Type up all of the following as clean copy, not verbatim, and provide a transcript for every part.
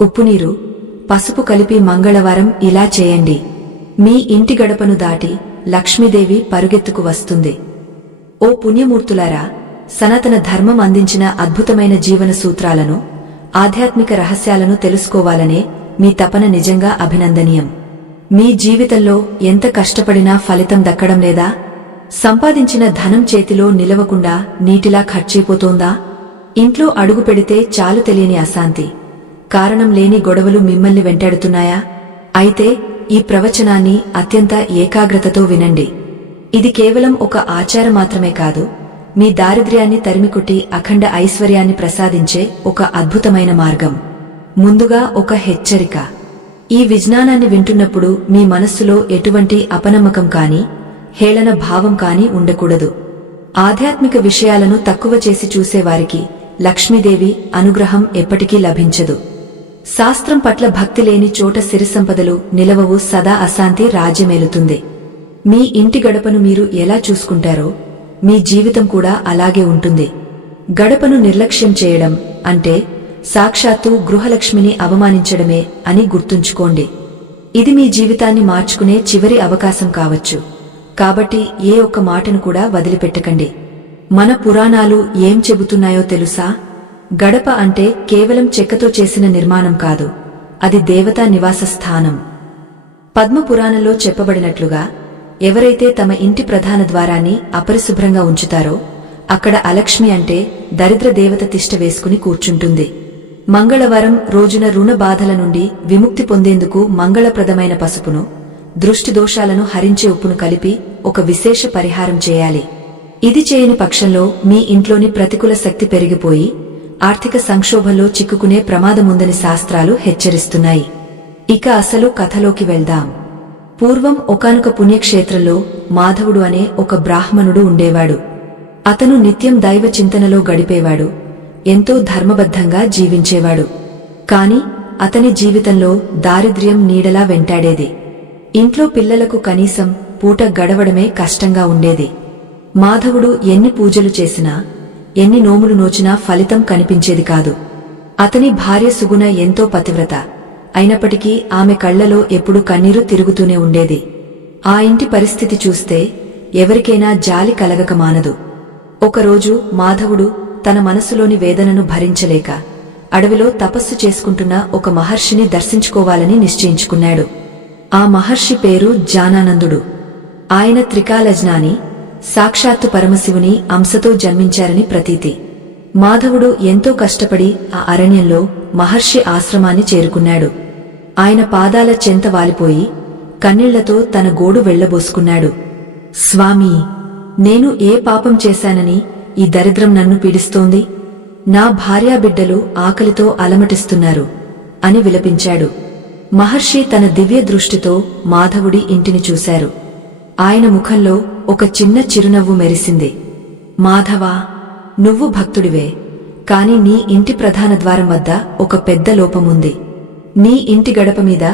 ఉప్పునీరు, పసుపు కలిపి మంగళవారం ఇలా చేయండి. మీ ఇంటి గడపను దాటి లక్ష్మీదేవి పరుగెత్తుకు వస్తుంది. ఓ పుణ్యమూర్తులారా, సనాతన ధర్మం అందించిన అద్భుతమైన జీవన సూత్రాలను, ఆధ్యాత్మిక రహస్యాలను తెలుసుకోవాలనే మీ తపన నిజంగా అభినందనీయం. మీ జీవితంలో ఎంత కష్టపడినా ఫలితం దక్కడం లేదా? సంపాదించిన ధనం చేతిలో నిలవకుండా నీటిలా ఖర్చయిపోతోందా? ఇంట్లో అడుగు పెడితే చాలు తెలియని అశాంతి, కారణం లేని గొడవలు మిమ్మల్ని వెంటాడుతున్నాయా? అయితే ఈ ప్రవచనాన్ని అత్యంత ఏకాగ్రతతో వినండి. ఇది కేవలం ఒక ఆచారం మాత్రమే కాదు, మీ దారిద్ర్యాన్ని తరిమికొట్టి అఖండ ఐశ్వర్యాన్ని ప్రసాదించే ఒక అద్భుతమైన మార్గం. ముందుగా ఒక హెచ్చరిక. ఈ విజ్ఞానాన్ని వింటున్నప్పుడు మీ మనస్సులో ఎటువంటి అపనమ్మకం కాని, హేళన భావం కాని ఉండకూడదు. ఆధ్యాత్మిక విషయాలను తక్కువ చేసి చూసేవారికి లక్ష్మీదేవి అనుగ్రహం ఎప్పటికీ లభించదు. శాస్త్రం పట్ల భక్తి లేని చోట సిరిసంపదలు నిలవవు, సదా అశాంతి రాజ్యమేలుతుంది. మీ ఇంటి గడపను మీరు ఎలా చూసుకుంటారో మీ జీవితం కూడా అలాగే ఉంటుంది. గడపను నిర్లక్ష్యం చేయడం అంటే సాక్షాత్తు గృహలక్ష్మిని అవమానించడమే అని గుర్తుంచుకోండి. ఇది మీ జీవితాన్ని మార్చుకునే చివరి అవకాశం కావచ్చు. కాబట్టి ఏ ఒక్క మాటను కూడా వదిలిపెట్టకండి. మన పురాణాలు ఏం చెబుతున్నాయో తెలుసా? గడప అంటే కేవలం చెక్కతో చేసిన నిర్మాణం కాదు, అది దేవతా నివాస స్థానం. పద్మపురాణంలో చెప్పబడినట్లుగా ఎవరైతే తమ ఇంటి ప్రధాన ద్వారాన్ని అపరిశుభ్రంగా ఉంచుతారో అక్కడ అలక్ష్మి అంటే దరిద్ర దేవత తిష్ట వేసుకుని కూర్చుంటుంది. మంగళవారం రోజున రుణ బాధల నుండి విముక్తి పొందేందుకు మంగళప్రదమైన పసుపును, దృష్టి దోషాలను హరించే ఉప్పును కలిపి ఒక విశేష పరిహారం చేయాలి. ఇది చేయని పక్షంలో మీ ఇంట్లోని ప్రతికూల శక్తి పెరిగిపోయి ఆర్థిక సంక్షోభంలో చిక్కుకునే ప్రమాదముందని శాస్త్రాలు హెచ్చరిస్తున్నాయి. ఇక అసలు కథలోకి వెళ్దాం. పూర్వం ఒకానొక పుణ్యక్షేత్రంలో మాధవుడు అనే ఒక బ్రాహ్మణుడు ఉండేవాడు. అతను నిత్యం దైవ చింతనలో గడిపేవాడు, ఎంతో ధర్మబద్ధంగా జీవించేవాడు. కాని అతని జీవితంలో దారిద్ర్యం నీడలా వెంటాడేది. ఇంట్లో పిల్లలకు కనీసం పూట గడవడమే కష్టంగా ఉండేది. మాధవుడు ఎన్ని పూజలు చేసినా, ఎన్ని నోములు నోచినా ఫలితం కనిపించేది కాదు. అతని భార్య సుగుణ ఎంతో పతివ్రత అయినప్పటికీ ఆమె కళ్లలో ఎప్పుడూ కన్నీరు తిరుగుతూనే ఉండేది. ఆ ఇంటి పరిస్థితి చూస్తే ఎవరికైనా జాలి కలగక మానదు. ఒకరోజు మాధవుడు తన మనసులోని వేదనను భరించలేక అడవిలో తపస్సు చేసుకుంటున్న ఒక మహర్షిని దర్శించుకోవాలని నిశ్చయించుకున్నాడు. ఆ మహర్షి పేరు జ్ఞానానందుడు. ఆయన త్రికాలజ్ఞాని, సాక్షాత్తు పరమశివుని అంశతో జన్మించారని ప్రతీతి. మాధవుడు ఎంతో కష్టపడి ఆ అరణ్యంలో మహర్షి ఆశ్రమాన్ని చేరుకున్నాడు. ఆయన పాదాల చెంత వాలిపోయి కన్నీళ్లతో తన గోడు వెళ్లబోసుకున్నాడు. స్వామీ, నేను ఏ పాపం చేశానని ఈ దరిద్రం నన్ను పీడిస్తోంది? నా భార్యాబిడ్డలు ఆకలితో అలమటిస్తున్నారు అని విలపించాడు. మహర్షి తన దివ్య దృష్టితో మాధవుడి ఇంటిని చూశారు. ఆయన ముఖంలో ఒక చిన్న చిరునవ్వు మెరిసింది. మాధవా, నువ్వు భక్తుడివే, కాని నీ ఇంటి ప్రధాన ద్వారం వద్ద ఒక పెద్ద లోపముంది. నీ ఇంటి గడప మీద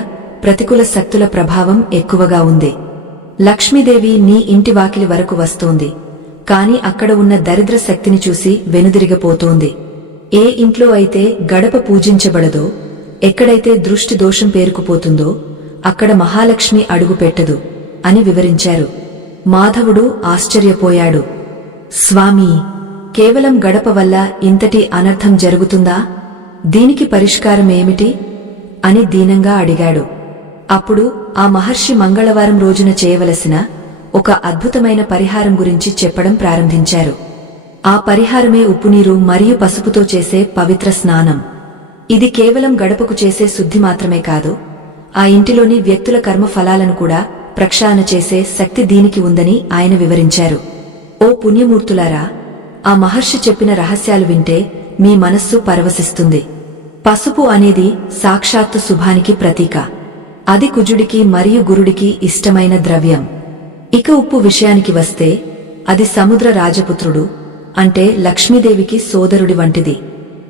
ప్రతికూల శక్తుల ప్రభావం ఎక్కువగా ఉంది. లక్ష్మీదేవి నీ ఇంటి వాకిలి వరకు వస్తోంది, కాని అక్కడ ఉన్న దరిద్ర శక్తిని చూసి వెనుదిరిగపోతోంది. ఏ ఇంట్లో అయితే గడప పూజించబడదో, ఎక్కడైతే దృష్టి దోషం పేరుకుపోతుందో అక్కడ మహాలక్ష్మి అడుగు పెట్టదు అని వివరించారు. మాధవుడు ఆశ్చర్యపోయాడు. స్వామీ, కేవలం గడప వల్ల ఇంతటి అనర్థం జరుగుతుందా? దీనికి పరిష్కారమేమిటి అని దీనంగా అడిగాడు. అప్పుడు ఆ మహర్షి మంగళవారం రోజున చేయవలసిన ఒక అద్భుతమైన పరిహారం గురించి చెప్పడం ప్రారంభించారు. ఆ పరిహారమే ఉప్పునీరు మరియు పసుపుతో చేసే పవిత్ర స్నానం. ఇది కేవలం గడపకు చేసే శుద్ధి మాత్రమే కాదు, ఆ ఇంటిలోని వ్యక్తుల కర్మ ఫలాలను కూడా ప్రక్షాళన చేసే శక్తి దీనికి ఉందని ఆయన వివరించారు. ఓ పుణ్యమూర్తులారా, ఆ మహర్షి చెప్పిన రహస్యాలు వింటే మీ మనస్సు పరవశిస్తుంది. పసుపు అనేది సాక్షాత్తు శుభానికి ప్రతీక. అది కుజుడికి మరియు గురుడికి ఇష్టమైన ద్రవ్యం. ఇక ఉప్పు విషయానికి వస్తే అది సముద్ర రాజపుత్రుడు అంటే లక్ష్మీదేవికి సోదరుడి వంటిది.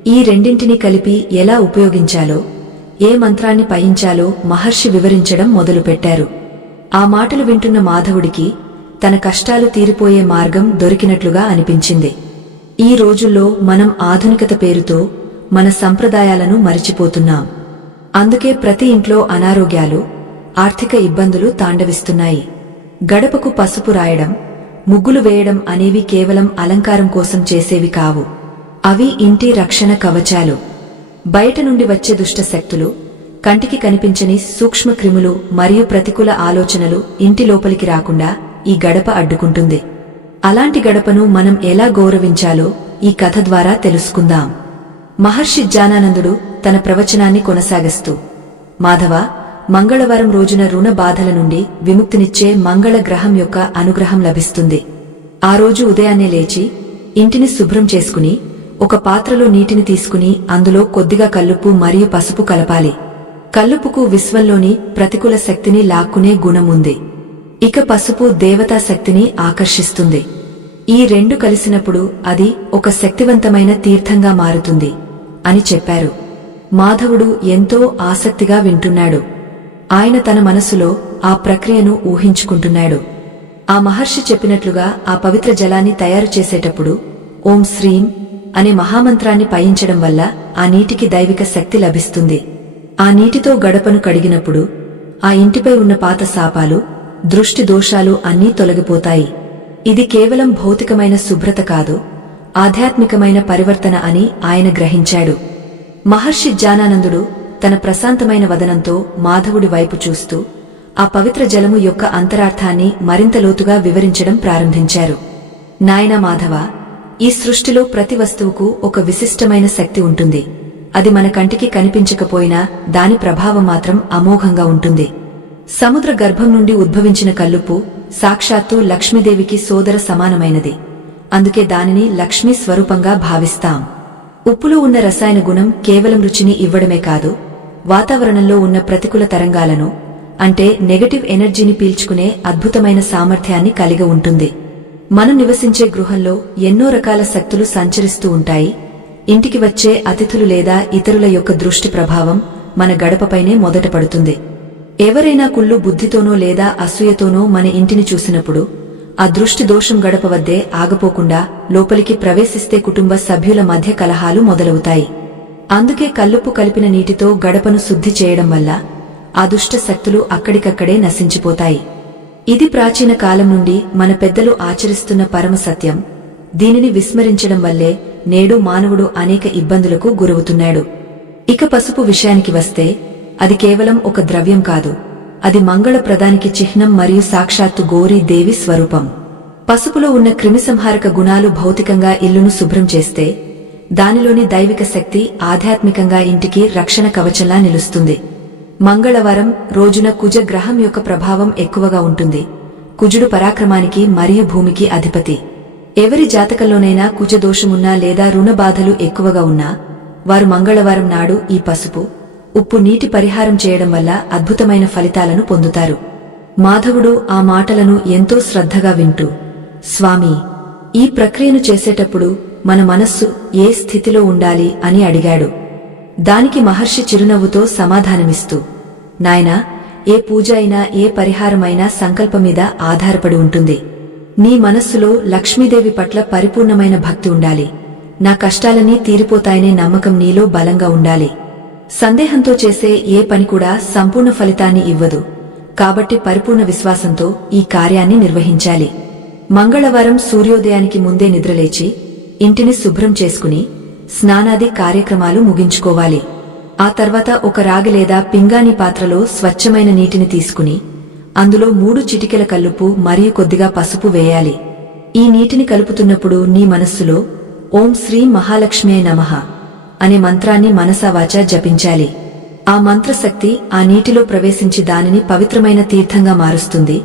ఈ రెండింటినీ కలిపి ఎలా ఉపయోగించాలో, ఏ మంత్రాన్ని పయించాలో మహర్షి వివరించడం మొదలుపెట్టారు. ఆ మాటలు వింటున్న మాధవుడికి తన కష్టాలు తీరిపోయే మార్గం దొరికినట్లుగా అనిపించింది. ఈ రోజుల్లో మనం ఆధునికత పేరుతో మన సంప్రదాయాలను మరిచిపోతున్నాం. అందుకే ప్రతి ఇంట్లో అనారోగ్యాలు, ఆర్థిక ఇబ్బందులు తాండవిస్తున్నాయి. గడపకు పసుపు రాయడం, ముగ్గులు వేయడం అనేవి కేవలం అలంకారం కోసం చేసేవి కావు. అవి ఇంటి రక్షణ కవచాలు. బయట నుండి వచ్చే దుష్ట శక్తులు, కంటికి కనిపించని సూక్ష్మ క్రిములు మరియు ప్రతికూల ఆలోచనలు ఇంటి లోపలికి రాకుండా ఈ గడప అడ్డుకుంటుంది. అలాంటి గడపను మనం ఎలా గౌరవించాలో ఈ కథ ద్వారా తెలుసుకుందాం. మహర్షి జ్ఞానానందుడు తన ప్రవచనాన్ని కొనసాగిస్తూ, మాధవ, మంగళవారం రోజున రుణ బాధల నుండి విముక్తినిచ్చే మంగళ గ్రహం యొక్క అనుగ్రహం లభిస్తుంది. ఆ రోజు ఉదయాన్నే లేచి ఇంటిని శుభ్రం చేసుకుని ఒక పాత్రలో నీటిని తీసుకుని అందులో కొద్దిగా కల్లుప్పు మరియు పసుపు కలపాలి. కల్లుప్పుకు విశ్వంలోని ప్రతికూల శక్తిని లాక్కునే గుణం ఉంది. ఇక పసుపు దేవతా శక్తిని ఆకర్షిస్తుంది. ఈ రెండు కలిసినప్పుడు అది ఒక శక్తివంతమైన తీర్థంగా మారుతుంది అని చెప్పారు. మాధవుడు ఎంతో ఆసక్తిగా వింటున్నాడు. ఆయన తన మనసులో ఆ ప్రక్రియను ఊహించుకుంటున్నాడు. ఆ మహర్షి చెప్పినట్లుగా ఆ పవిత్ర జలాన్ని తయారు చేసేటప్పుడు ఓం శ్రీం అనే మహామంత్రాన్ని పయించడం వల్ల ఆ నీటికి దైవిక శక్తి లభిస్తుంది. ఆ నీటితో గడపను కడిగినప్పుడు ఆ ఇంటిపై ఉన్న పాత శాపాలు, దృష్టి దోషాలు అన్నీ తొలగిపోతాయి. ఇది కేవలం భౌతికమైన శుభ్రత కాదు, ఆధ్యాత్మికమైన పరివర్తన అని ఆయన గ్రహించాడు. మహర్షి జ్ఞానానందుడు తన ప్రశాంతమైన వదనంతో మాధవుడి వైపు చూస్తూ ఆ పవిత్ర జలము యొక్క అంతరార్థాన్ని మరింత లోతుగా వివరించడం ప్రారంభించారు. నాయనా మాధవ, ఈ సృష్టిలో ప్రతి వస్తువుకు ఒక విశిష్టమైన శక్తి ఉంటుంది. అది మన కంటికి కనిపించకపోయినా దాని ప్రభావం మాత్రం అమోఘంగా ఉంటుంది. సముద్ర గర్భం నుండి ఉద్భవించిన కల్లుప్పు సాక్షాత్తు లక్ష్మీదేవికి సోదర సమానమైనది. అందుకే దానిని లక్ష్మీ స్వరూపంగా భావిస్తాం. ఉప్పులో ఉన్న రసాయన గుణం కేవలం రుచిని ఇవ్వడమే కాదు, వాతావరణంలో ఉన్న ప్రతికూల తరంగాలను, అంటే నెగటివ్ ఎనర్జీని పీల్చుకునే అద్భుతమైన సామర్థ్యాన్ని కలిగి ఉంటుంది. మనం నివసించే గృహంలో ఎన్నో రకాల శక్తులు సంచరిస్తూ ఉంటాయి. ఇంటికి వచ్చే అతిథులు లేదా ఇతరుల యొక్క దృష్టి ప్రభావం మన గడపపైనే మొదట పడుతుంది. ఎవరైనా కుళ్ళు బుద్ధితోనో లేదా అసూయతోనో మన ఇంటిని చూసినప్పుడు ఆ దృష్టి దోషం గడప వద్దే ఆగపోకుండా లోపలికి ప్రవేశిస్తే కుటుంబ సభ్యుల మధ్య కలహాలు మొదలవుతాయి. అందుకే కల్లుప్పు కలిపిన నీటితో గడపను శుద్ధి చేయడం వల్ల ఆ దుష్ట శక్తులు అక్కడికక్కడే నశించిపోతాయి. ఇది ప్రాచీన కాలం నుండి మన పెద్దలు ఆచరిస్తున్న పరమ సత్యం. దీనిని విస్మరించడం వల్లే నేడు మానవుడు అనేక ఇబ్బందులకు గురవుతున్నాడు. ఇక పసుపు విషయానికి వస్తే అది కేవలం ఒక ద్రవ్యం కాదు, అది మంగళ ప్రదానికి చిహ్నం మరియు సాక్షాత్తు గౌరీ దేవి స్వరూపం. పసుపులో ఉన్న క్రిమిసంహారక గుణాలు భౌతికంగా ఇల్లును శుభ్రం చేస్తే దానిలోని దైవిక శక్తి ఆధ్యాత్మికంగా ఇంటికి రక్షణ కవచంలా నిలుస్తుంది. మంగళవారం రోజున కుజ గ్రహం యొక్క ప్రభావం ఎక్కువగా ఉంటుంది. కుజుడు పరాక్రమానికి మరియు భూమికి అధిపతి. ఎవరి జాతకంలోనైనా కుజదోషమున్నా లేదా రుణబాధలు ఎక్కువగా ఉన్నా వారు మంగళవారం నాడు ఈ పసుపు, ఉప్పు నీటి పరిహారం చేయడం వల్ల అద్భుతమైన ఫలితాలను పొందుతారు. మాధవుడు ఆ మాటలను ఎంతో శ్రద్ధగా వింటూ, స్వామీ, ఈ ప్రక్రియను చేసేటప్పుడు మన మనస్సు ఏ స్థితిలో ఉండాలి అని అడిగాడు. దానికి మహర్షి చిరునవ్వుతో సమాధానమిస్తూ, నాయనా, ఏ పూజ అయినా ఏ పరిహారమైనా సంకల్పమీద ఆధారపడి ఉంటుంది. నీ మనస్సులో లక్ష్మీదేవి పట్ల పరిపూర్ణమైన భక్తి ఉండాలి. నా కష్టాలన్నీ తీరిపోతాయనే నమ్మకం నీలో బలంగా ఉండాలి. సందేహంతో చేసే ఏ పని కూడా సంపూర్ణ ఫలితాన్ని ఇవ్వదు. కాబట్టి పరిపూర్ణ విశ్వాసంతో ఈ కార్యాన్ని నిర్వహించాలి. మంగళవారం సూర్యోదయానికి ముందే నిద్రలేచి ఇంటిని శుభ్రం చేసుకుని స్నానాది కార్యక్రమాలు ముగించుకోవాలి. ఆ తర్వాత ఒక రాగి లేదా పింగాణీ పాత్రలో స్వచ్ఛమైన నీటిని తీసుకుని అందులో 3 చిటికెల కల్లుప్పు మరియు కొద్దిగా పసుపు వేయాలి. ఈ నీటిని కలుపుతున్నప్పుడు నీ మనస్సులో ఓం శ్రీ మహాలక్ష్మ్యై నమః అనే మంత్రాన్ని మనసావాచా జపించాలి. ఆ మంత్రశక్తి ఆ నీటిలో ప్రవేశించి దానిని పవిత్రమైన తీర్థంగా మారుస్తుంది.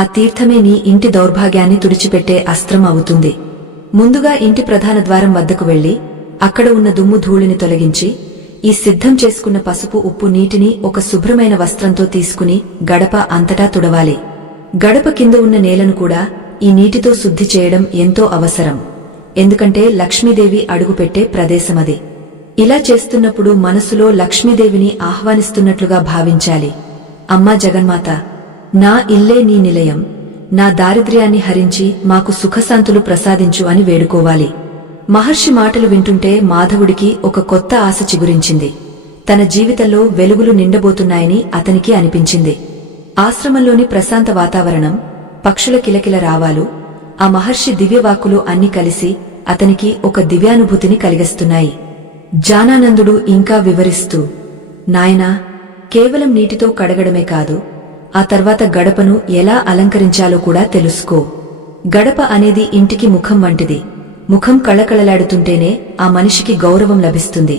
ఆ తీర్థమే నీ ఇంటి దౌర్భాగ్యాన్ని తుడిచిపెట్టే అస్త్రం అవుతుంది. ముందుగా ఇంటి ప్రధాన ద్వారం వద్దకు వెళ్లి అక్కడ ఉన్న దుమ్ము ధూళిని తొలగించి ఈ సిద్ధం చేసుకున్న పసుపు ఉప్పు నీటిని ఒక శుభ్రమైన వస్త్రంతో తీసుకుని గడప అంతటా తుడవాలి. గడప కింద ఉన్న నేలను కూడా ఈ నీటితో శుద్ధి చేయడం ఎంతో అవసరం. ఎందుకంటే లక్ష్మీదేవి అడుగుపెట్టే ప్రదేశమది. ఇలా చేస్తున్నప్పుడు మనసులో లక్ష్మీదేవిని ఆహ్వానిస్తున్నట్లుగా భావించాలి. అమ్మా జగన్మాత, నా ఇల్లే నీ నిలయం, నా దారిద్ర్యాన్ని హరించి మాకు సుఖశాంతులు ప్రసాదించు అని వేడుకోవాలి. మహర్షి మాటలు వింటుంటే మాధవుడికి ఒక కొత్త ఆశ చిగురించింది. తన జీవితంలో వెలుగులు నిండబోతున్నాయని అతనికి అనిపించింది. ఆశ్రమంలోని ప్రశాంత వాతావరణం, పక్షుల కిలకిల రావాలు, ఆ మహర్షి దివ్యవాక్కులు అన్నీ కలిసి అతనికి ఒక దివ్యానుభూతిని కలిగిస్తున్నాయి. జానానందుడు ఇంకా వివరిస్తూ, నాయనా, కేవలం నీటితో కడగడమే కాదు, ఆ తర్వాత గడపను ఎలా అలంకరించాలో కూడా తెలుసుకో. గడప అనేది ఇంటికి ముఖం వంటిది. ముఖం కళకళలాడుతుంటేనే ఆ మనిషికి గౌరవం లభిస్తుంది.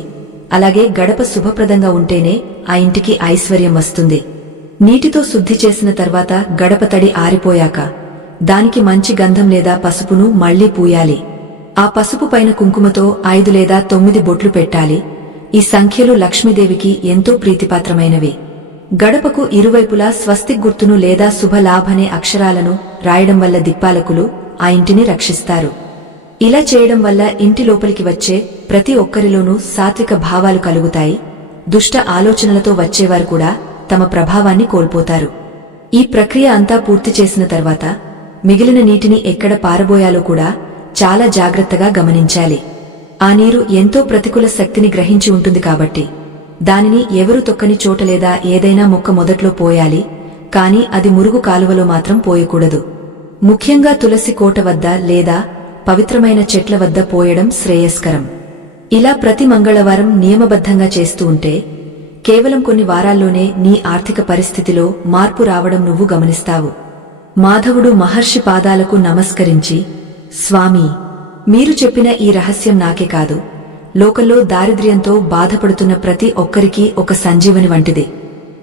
అలాగే గడప శుభప్రదంగా ఉంటేనే ఆ ఇంటికి ఐశ్వర్యం వస్తుంది. నీటితో శుద్ధి చేసిన తర్వాత గడప తడి ఆరిపోయాక దానికి మంచి గంధం లేదా పసుపును మళ్లీ పూయాలి. ఆ పసుపు పైన కుంకుమతో 5 లేదా 9 బొట్లు పెట్టాలి. ఈ సంఖ్యలు లక్ష్మీదేవికి ఎంతో ప్రీతిపాత్రమైనవి. గడపకు ఇరువైపులా స్వస్తిక్ గుర్తును లేదా శుభలాభనే అక్షరాలను రాయడం వల్ల దిక్పాలకులు ఆ ఇంటిని రక్షిస్తారు. ఇలా చేయడం వల్ల ఇంటి లోపలికి వచ్చే ప్రతి ఒక్కరిలోనూ సాత్విక భావాలు కలుగుతాయి. దుష్ట ఆలోచనలతో వచ్చేవారు కూడా తమ ప్రభావాన్ని కోల్పోతారు. ఈ ప్రక్రియ అంతా పూర్తి చేసిన తర్వాత మిగిలిన నీటిని ఎక్కడ పారబోయాలో కూడా చాలా జాగ్రత్తగా గమనించాలి. ఆ నీరు ఎంతో ప్రతికూల శక్తిని గ్రహించి ఉంటుంది కాబట్టి దానిని ఎవరు తొక్కని చోట లేదా ఏదైనా మొక్క మొదట్లో పోయాలి. కాని అది మురుగు కాలువలో మాత్రం పోయకూడదు. ముఖ్యంగా తులసి కోట వద్ద లేదా పవిత్రమైన చెట్ల వద్ద పోయడం శ్రేయస్కరం. ఇలా ప్రతి మంగళవారం నియమబద్ధంగా చేస్తూ ఉంటే కేవలం కొన్ని వారాల్లోనే నీ ఆర్థిక పరిస్థితిలో మార్పు రావడం నువ్వు గమనిస్తావు. మాధవుడు మహర్షి పాదాలకు నమస్కరించి, స్వామీ, మీరు చెప్పిన ఈ రహస్యం నాకే కాదు, లోకంలో దారిద్ర్యంతో బాధపడుతున్న ప్రతి ఒక్కరికీ ఒక సంజీవని వంటిది.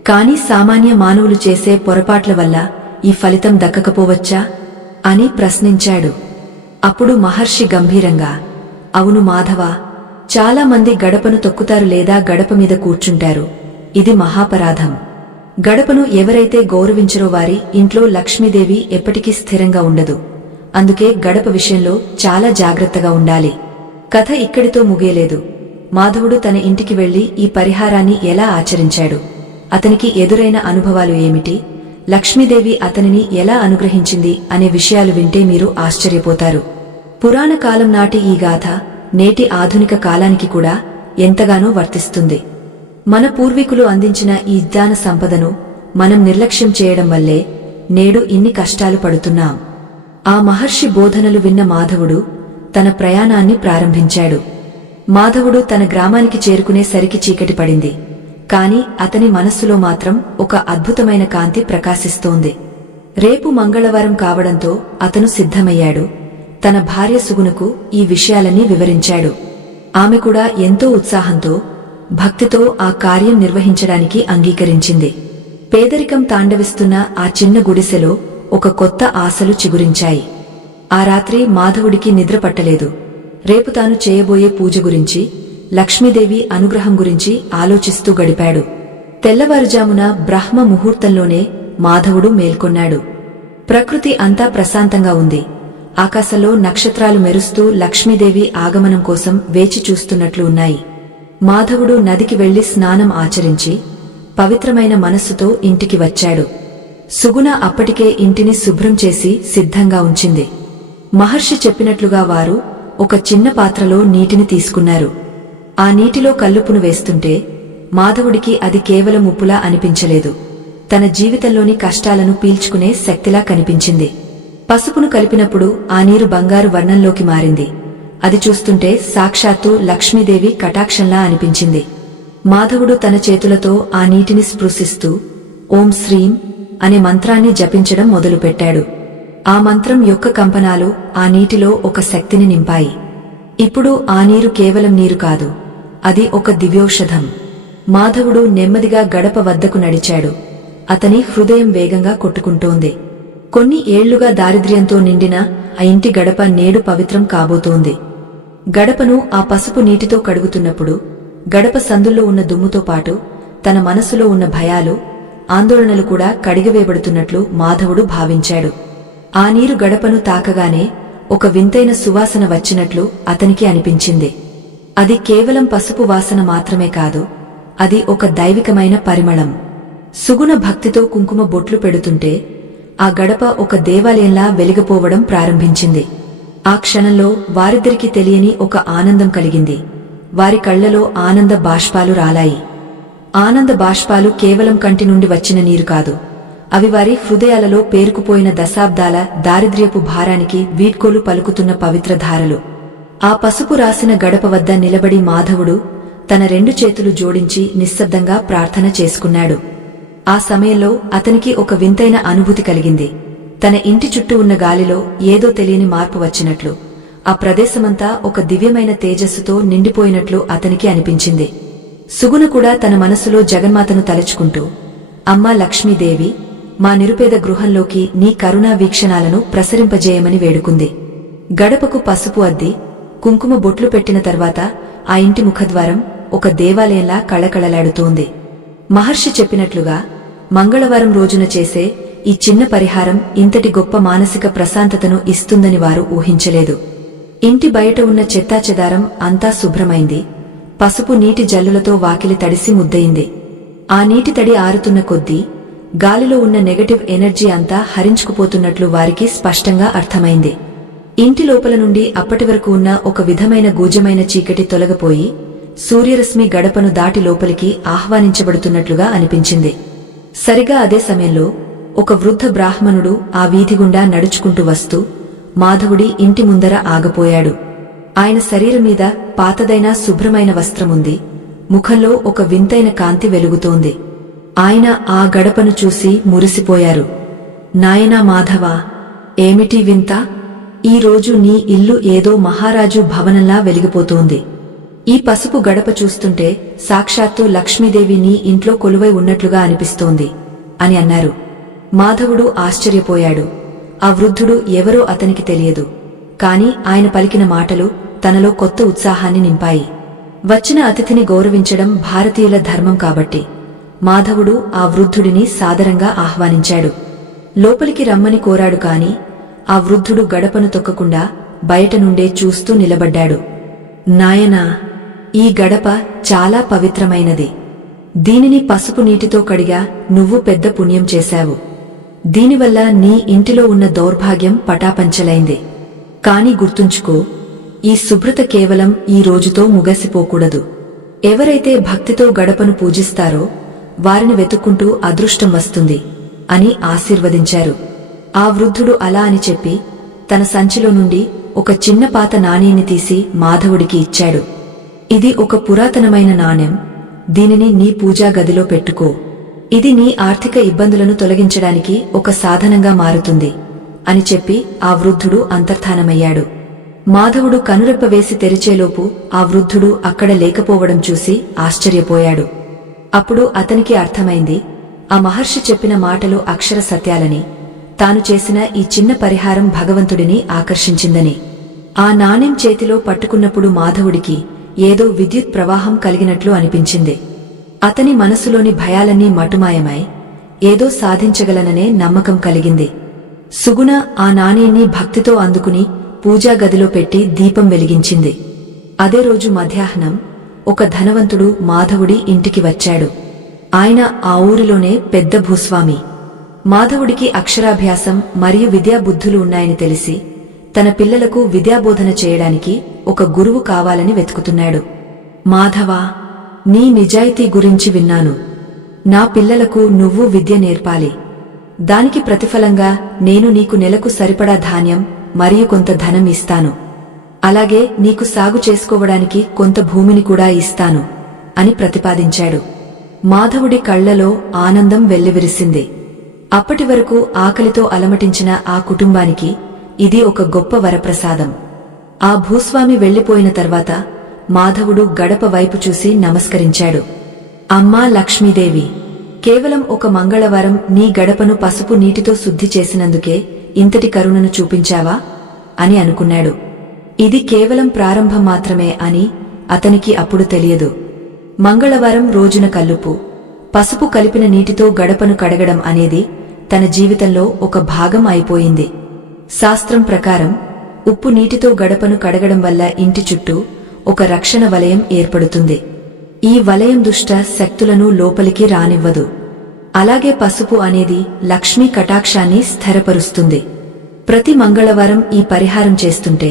కాని సామాన్య మానవులు చేసే పొరపాట్ల వల్ల ఈ ఫలితం దక్కకపోవచ్చా అని ప్రశ్నించాడు. అప్పుడు మహర్షి గంభీరంగా, అవును మాధవ, చాలా మంది గడపను తొక్కుతారు లేదా గడప మీద కూర్చుంటారు. ఇది మహాపరాధం. గడపను ఎవరైతే గౌరవించరో వారి ఇంట్లో లక్ష్మీదేవి ఎప్పటికీ స్థిరంగా ఉండదు. అందుకే గడప విషయంలో చాలా జాగ్రత్తగా ఉండాలి. కథ ఇక్కడితో ముగియలేదు. మాధవుడు తన ఇంటికి వెళ్లి ఈ పరిహారాన్ని ఎలా ఆచరించాడు, అతనికి ఎదురైన అనుభవాలు ఏమిటి, లక్ష్మీదేవి అతనిని ఎలా అనుగ్రహించింది అనే విషయాలు వింటే మీరు ఆశ్చర్యపోతారు. పురాణ కాలం నాటి ఈ గాథ నేటి ఆధునిక కాలానికి కూడా ఎంతగానో వర్తిస్తుంది. మన పూర్వీకులు అందించిన ఈ జ్ఞాన సంపదను మనం నిర్లక్ష్యం చేయడం వల్లే నేడు ఇన్ని కష్టాలు పడుతున్నాం. ఆ మహర్షి బోధనలు విన్న మాధవుడు తన ప్రయాణాన్ని ప్రారంభించాడు. మాధవుడు తన గ్రామానికి చేరుకునేసరికి చీకటి పడింది. కాని అతని మనస్సులో మాత్రం ఒక అద్భుతమైన కాంతి ప్రకాశిస్తోంది. రేపు మంగళవారం కావడంతో అతను సిద్ధమయ్యాడు. తన భార్య సుగుణకు ఈ విషయాలన్నీ వివరించాడు. ఆమె కూడా ఎంతో ఉత్సాహంతో, భక్తితో ఆ కార్యం నిర్వహించడానికి అంగీకరించింది. పేదరికం తాండవిస్తున్న ఆ చిన్న గుడిసెలో ఒక కొత్త ఆశలు చిగురించాయి. ఆ రాత్రి మాధవుడికి నిద్ర పట్టలేదు. రేపు తాను చేయబోయే పూజ గురించి, లక్ష్మీదేవి అనుగ్రహం గురించి ఆలోచిస్తూ గడిపాడు. తెల్లవారుజామున బ్రహ్మ ముహూర్తంలోనే మాధవుడు మేల్కొన్నాడు. ప్రకృతి అంతా ప్రశాంతంగా ఉంది. ఆకాశంలో నక్షత్రాలు మెరుస్తూ లక్ష్మీదేవి ఆగమనం కోసం వేచి చూస్తున్నట్లు ఉన్నాయి. మాధవుడు నదికి వెళ్లి స్నానం ఆచరించి పవిత్రమైన మనస్సుతో ఇంటికి వచ్చాడు. సుగుణ అప్పటికే ఇంటిని శుభ్రం చేసి సిద్ధంగా ఉంచింది. మహర్షి చెప్పినట్లుగా వారు ఒక చిన్న పాత్రలో నీటిని తీసుకున్నారు. ఆ నీటిలో కల్లుపును వేస్తుంటే మాధవుడికి అది కేవలం ఉప్పులా అనిపించలేదు. తన జీవితంలోని కష్టాలను పీల్చుకునే శక్తిలా కనిపించింది. పసుపును కలిపినప్పుడు ఆ నీరు బంగారు వర్ణంలోకి మారింది. అది చూస్తుంటే సాక్షాత్తు లక్ష్మీదేవి కటాక్షంలా అనిపించింది. మాధవుడు తన చేతులతో ఆ నీటిని స్పృశిస్తూ ఓం శ్రీం అనే మంత్రాన్ని జపించడం మొదలుపెట్టాడు. ఆ మంత్రం యొక్క కంపనాలు ఆ నీటిలో ఒక శక్తిని నింపాయి. ఇప్పుడు ఆ నీరు కేవలం నీరు కాదు, అది ఒక దివ్యౌషధం. మాధవుడు నెమ్మదిగా గడప వద్దకు నడిచాడు. అతని హృదయం వేగంగా కొట్టుకుంటోంది. కొన్ని ఏళ్లుగా దారిద్ర్యంతో నిండిన ఆ ఇంటి గడప నేడు పవిత్రం కాబోతోంది. గడపను ఆ పసుపు నీటితో కడుగుతున్నప్పుడు గడప సందుల్లో ఉన్న దుమ్ముతో పాటు తన మనసులో ఉన్న భయాలు, ఆందోళనలు కూడా కడిగివేయబడుతున్నట్లు మాధవుడు భావించాడు. ఆ నీరు గడపను తాకగానే ఒక వింతైన సువాసన వచ్చినట్లు అతనికి అనిపించింది. అది కేవలం పసుపు వాసన మాత్రమే కాదు, అది ఒక దైవికమైన పరిమళం. సుగుణ భక్తితో కుంకుమ బొట్లు పెడుతుంటే ఆ గడప ఒక దేవాలయంలా వెలిగిపోవడం ప్రారంభించింది. ఆ క్షణంలో వారిద్దరికీ తెలియని ఒక ఆనందం కలిగింది. వారి కళ్లలో ఆనంద బాష్పాలు రాలాయి. ఆనంద బాష్పాలు కేవలం కంటి నుండి వచ్చిన నీరు కాదు, అవి వారి హృదయాలలో పేరుకుపోయిన దశాబ్దాల దారిద్ర్యపు భారానికి వీడ్కోలు పలుకుతున్న పవిత్ర ధారలు. ఆ పసుపు రాసిన గడప వద్ద నిలబడి మాధవుడు తన 2 చేతులు జోడించి నిశ్శబ్దంగా ప్రార్థన చేసుకున్నాడు. ఆ సమయంలో అతనికి ఒక వింతైన అనుభూతి కలిగింది. తన ఇంటి చుట్టూ ఉన్న గాలిలో ఏదో తెలియని మార్పు వచ్చినట్లు, ఆ ప్రదేశమంతా ఒక దివ్యమైన తేజస్సుతో నిండిపోయినట్లు అతనికి అనిపించింది. సుగుణ కూడా తన మనసులో జగన్మాతను తలుచుకుంటూ, అమ్మా లక్ష్మీదేవి, మా నిరుపేద గృహంలోకి నీ కరుణా వీక్షణాలను ప్రసరింపజేయమని వేడుకుంది. గడపకు పసుపు అద్ది కుంకుమ బొట్లు పెట్టిన తర్వాత ఆ ఇంటి ముఖద్వారం ఒక దేవాలయంలా కళకళలాడుతోంది. మహర్షి చెప్పినట్లుగా మంగళవారం రోజున చేసే ఈ చిన్న పరిహారం ఇంతటి గొప్ప మానసిక ప్రశాంతతను ఇస్తుందని వారు ఊహించలేదు. ఇంటి బయట ఉన్న చెత్తాచెదారం అంతా శుభ్రమైంది. పసుపు నీటి జల్లులతో వాకిలి తడిసి ముద్దయింది. ఆ నీటి తడి ఆరుతున్న కొద్దీ గాలిలో ఉన్న నెగటివ్ ఎనర్జీ అంతా హరించుకుపోతున్నట్లు వారికి స్పష్టంగా అర్థమైంది. ఇంటి లోపల నుండి అప్పటివరకు ఉన్న ఒక విధమైన గూజమైన చీకటి తొలగపోయి సూర్యరశ్మి గడపను దాటి లోపలికి ఆహ్వానించబడుతున్నట్లుగా అనిపించింది. సరిగా అదే సమయంలో ఒక వృద్ధ బ్రాహ్మణుడు ఆ వీధిగుండా నడుచుకుంటూ వస్తూ మాధవుడి ఇంటి ముందర ఆగపోయాడు. ఆయన శరీరం మీద పాతదైన శుభ్రమైన వస్త్రముంది. ముఖంలో ఒక వింతైన కాంతి వెలుగుతోంది. ఆయన ఆ గడపను చూసి మురిసిపోయారు. నాయనా మాధవా, ఏమిటి వింత? ఈరోజు నీ ఇల్లు ఏదో మహారాజు భవనంలా వెలిగిపోతోంది. ఈ పసుపు గడప చూస్తుంటే సాక్షాత్తు లక్ష్మీదేవి నీ ఇంట్లో కొలువై ఉన్నట్లుగా అనిపిస్తోంది అని అన్నారు. మాధవుడు ఆశ్చర్యపోయాడు. ఆ వృద్ధుడు ఎవరో అతనికి తెలియదు, కాని ఆయన పలికిన మాటలు తనలో కొత్త ఉత్సాహాన్ని నింపాయి. వచ్చిన అతిథిని గౌరవించడం భారతీయుల ధర్మం కాబట్టి మాధవుడు ఆ వృద్ధుడిని సాదరంగా ఆహ్వానించాడు. లోపలికి రమ్మని కోరాడు. కాని ఆ వృద్ధుడు గడపను తొక్కకుండా బయట నుండే చూస్తూ నిలబడ్డాడు. నాయనా, ఈ గడప చాలా పవిత్రమైనది. దీనిని పసుపు నీటితో కడిగా నువ్వు పెద్ద పుణ్యం చేశావు. దీనివల్ల నీ ఇంటిలో ఉన్న దౌర్భాగ్యం పటాపంచలైంది. కాని గుర్తుంచుకో, ఈ శుభ్రత కేవలం ఈ రోజుతో ముగసిపోకూడదు. ఎవరైతే భక్తితో గడపను పూజిస్తారో వారిని వెతుక్కుంటూ అదృష్టం వస్తుంది అని ఆశీర్వదించారు. ఆ వృద్ధుడు అలా అని చెప్పి తన సంచిలో నుండి ఒక చిన్న పాత నాణేన్ని తీసి మాధవుడికి ఇచ్చాడు. ఇది ఒక పురాతనమైన నాణెం. దీనిని నీ పూజా గదిలో పెట్టుకో. ఇది నీ ఆర్థిక ఇబ్బందులను తొలగించడానికి ఒక సాధనంగా మారుతుంది అని చెప్పి ఆ వృద్ధుడు అంతర్ధానమయ్యాడు. మాధవుడు కనురెప్ప వేసి తెరిచేలోపు ఆ వృద్ధుడు అక్కడ లేకపోవడం చూసి ఆశ్చర్యపోయాడు. అప్పుడు అతనికి అర్థమైంది, ఆ మహర్షి చెప్పిన మాటలు అక్షర సత్యాలని, తాను చేసిన ఈ చిన్న పరిహారం భగవంతుడిని ఆకర్షించిందని. ఆ నాణెం చేతిలో పట్టుకున్నప్పుడు మాధవుడికి ఏదో విద్యుత్ ప్రవాహం కలిగినట్లు అనిపించింది. అతని మనసులోని భయాలన్నీ మటుమాయమై ఏదో సాధించగలననే నమ్మకం కలిగింది. సుగుణ ఆ నాణేన్ని భక్తితో అందుకుని పూజా గదిలో పెట్టి దీపం వెలిగించింది. అదే రోజు మధ్యాహ్నం ఒక ధనవంతుడు మాధవుడి ఇంటికి వచ్చాడు. ఆయన ఆ ఊరిలోనే పెద్ద భూస్వామి. మాధవుడికి అక్షరాభ్యాసం మరియు విద్యాబుద్ధులు ఉన్నాయని తెలిసి తన పిల్లలకు విద్యాబోధన చేయడానికి ఒక గురువు కావాలని వెతుకుతున్నాడు. మాధవా, నీ నిజాయితీ గురించి విన్నాను. నా పిల్లలకు నువ్వు విద్య నేర్పాలి. దానికి ప్రతిఫలంగా నేను నీకు నెలకు సరిపడా ధాన్యం మరియు కొంత ధనం ఇస్తాను. అలాగే నీకు సాగు చేసుకోవడానికి కొంత భూమిని కూడా ఇస్తాను అని ప్రతిపాదించాడు. మాధవుడి కళ్లలో ఆనందం వెల్లివిరిసింది. అప్పటి వరకు ఆకలితో అలమటించిన ఆ కుటుంబానికి ఇది ఒక గొప్ప వరప్రసాదం. ఆ భూస్వామి వెళ్లిపోయిన తర్వాత మాధవుడు గడప వైపు చూసి నమస్కరించాడు. అమ్మా లక్ష్మీదేవి, కేవలం ఒక మంగళవారం నీ గడపను పసుపు నీటితో శుద్ధి చేసినందుకే ఇంతటి కరుణను చూపించావా అని అనుకున్నాడు. ఇది కేవలం ప్రారంభం మాత్రమే అని అతనికి అప్పుడు తెలియదు. మంగళవారం రోజున కల్లుపు, పసుపు కలిపిన నీటితో గడపను కడగడం అనేది తన జీవితంలో ఒక భాగం అయిపోయింది. శాస్త్రం ప్రకారం ఉప్పు నీటితో గడపను కడగడం వల్ల ఇంటి చుట్టూ ఒక రక్షణ వలయం ఏర్పడుతుంది. ఈ వలయం దుష్ట శక్తులను లోపలికి రానివ్వదు. అలాగే పసుపు అనేది లక్ష్మీ కటాక్షాన్ని స్థిరపరుస్తుంది. ప్రతి మంగళవారం ఈ పరిహారం చేస్తుంటే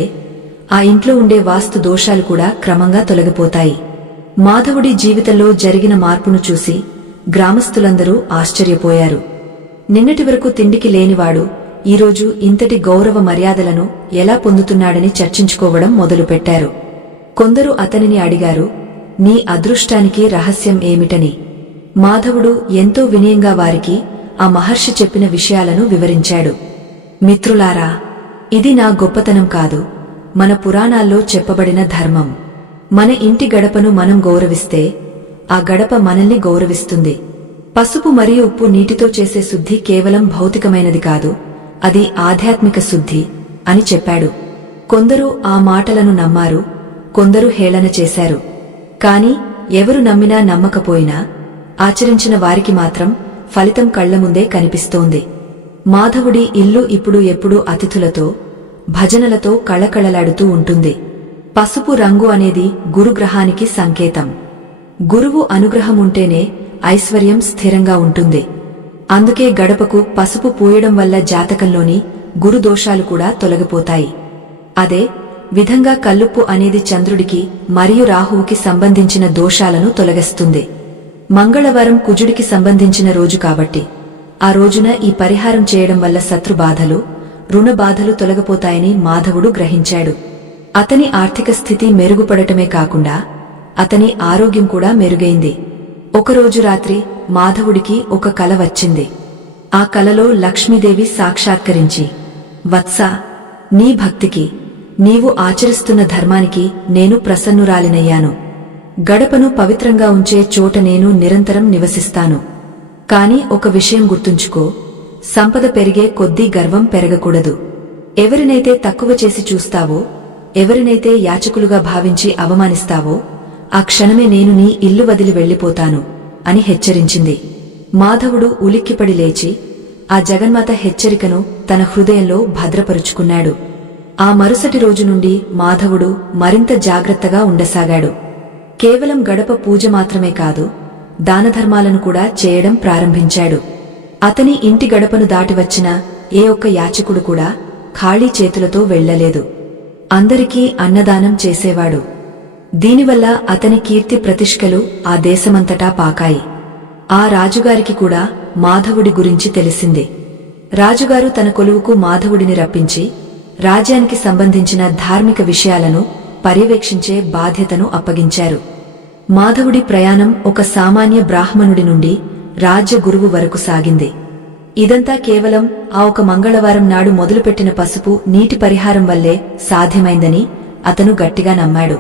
ఆ ఇంట్లో ఉండే వాస్తు దోషాలు కూడా క్రమంగా తొలగిపోతాయి. మాధవుడి జీవితంలో జరిగిన మార్పును చూసి గ్రామస్తులందరూ ఆశ్చర్యపోయారు. నిన్నటి వరకు తిండికి లేనివాడు ఈరోజు ఇంతటి గౌరవ మర్యాదలను ఎలా పొందుతున్నాడని చర్చించుకోవడం మొదలుపెట్టారు. కొందరు అతనిని అడిగారు, నీ అదృష్టానికి రహస్యం ఏమిటని. మాధవుడు ఎంతో వినయంగా వారికి ఆ మహర్షి చెప్పిన విషయాలను వివరించాడు. మిత్రులారా, ఇది నా గొప్పతనం కాదు, మన పురాణాల్లో చెప్పబడిన ధర్మం. మన ఇంటి గడపను మనం గౌరవిస్తే ఆ గడప మనల్ని గౌరవిస్తుంది. పసుపు మరియు ఉప్పు నీటితో చేసే శుద్ధి కేవలం భౌతికమైనది కాదు, అది ఆధ్యాత్మిక శుద్ధి అని చెప్పాడు. కొందరు ఆ మాటలను నమ్మారు, కొందరు హేళన చేశారు. కాని ఎవరు నమ్మినా నమ్మకపోయినా ఆచరించిన వారికి మాత్రం ఫలితం కళ్ల ముందే కనిపిస్తోంది. మాధవుడి ఇల్లు ఇప్పుడు ఎప్పుడూ అతిథులతో, భజనలతో కళకళలాడుతూ ఉంటుంది. పసుపు రంగు అనేది గురుగ్రహానికి సంకేతం. గురువు అనుగ్రహముంటేనే ఐశ్వర్యం స్థిరంగా ఉంటుంది. అందుకే గడపకు పసుపు పూయడం వల్ల జాతకంలోని గురుదోషాలు కూడా తొలగిపోతాయి. అదే విధంగా కల్లుప్పు అనేది చంద్రుడికి మరియు రాహువుకి సంబంధించిన దోషాలను తొలగిస్తుంది. మంగళవారం కుజుడికి సంబంధించిన రోజు కాబట్టి ఆ రోజున ఈ పరిహారం చేయడం వల్ల శత్రుబాధలు, రుణబాధలు తొలగిపోతాయని మాధవుడు గ్రహించాడు. అతని ఆర్థిక స్థితి మెరుగుపడటమే కాకుండా అతని ఆరోగ్యం కూడా మెరుగైంది. ఒకరోజు రాత్రి మాధవుడికి ఒక కల వచ్చింది. ఆ కలలో లక్ష్మీదేవి సాక్షాత్కరించి, వత్సా, నీ భక్తికి, నీవు ఆచరిస్తున్న ధర్మానికి నేను ప్రసన్నురాలినయ్యాను. గడపను పవిత్రంగా ఉంచే చోట నేను నిరంతరం నివసిస్తాను. కాని ఒక విషయం గుర్తుంచుకో, సంపద పెరిగే కొద్దీ గర్వం పెరగకూడదు. ఎవరినైతే తక్కువ చేసి చూస్తావో, ఎవరినైతే యాచకులుగా భావించి అవమానిస్తావో ఆ క్షణమే నేను నీ ఇల్లు వదిలి వెళ్లిపోతాను అని హెచ్చరించింది. మాధవుడు ఉలిక్కిపడి లేచి ఆ జగన్మాత హెచ్చరికను తన హృదయంలో భద్రపరుచుకున్నాడు. ఆ మరుసటి రోజు నుండి మాధవుడు మరింత జాగ్రత్తగా ఉండసాగాడు. కేవలం గడప పూజ మాత్రమే కాదు, దానధర్మాలను కూడా చేయడం ప్రారంభించాడు. అతని ఇంటి గడపను దాటి వచ్చిన ఏ ఒక్క యాచకుడు కూడా ఖాళీ చేతులతో వెళ్లలేదు. అందరికీ అన్నదానం చేసేవాడు. దీనివల్ల అతని కీర్తి ప్రతిష్ఠలు ఆ దేశమంతటా పాకాయి. ఆ రాజుగారికి కూడా మాధవుడి గురించి తెలిసింది. రాజుగారు తన కొలువుకు మాధవుడిని రప్పించి రాజ్యానికి సంబంధించిన ధార్మిక విషయాలను పర్యవేక్షించే బాధ్యతను అప్పగించారు. మాధవుడి ప్రయాణం ఒక సామాన్య బ్రాహ్మణుడి నుండి రాజ్య గురువు వరకు సాగింది. ఇదంతా కేవలం ఆ ఒక మంగళవారం నాడు మొదలుపెట్టిన పసుపు నీటి పరిహారం వల్లే సాధ్యమైందని అతను గట్టిగా నమ్మాడు.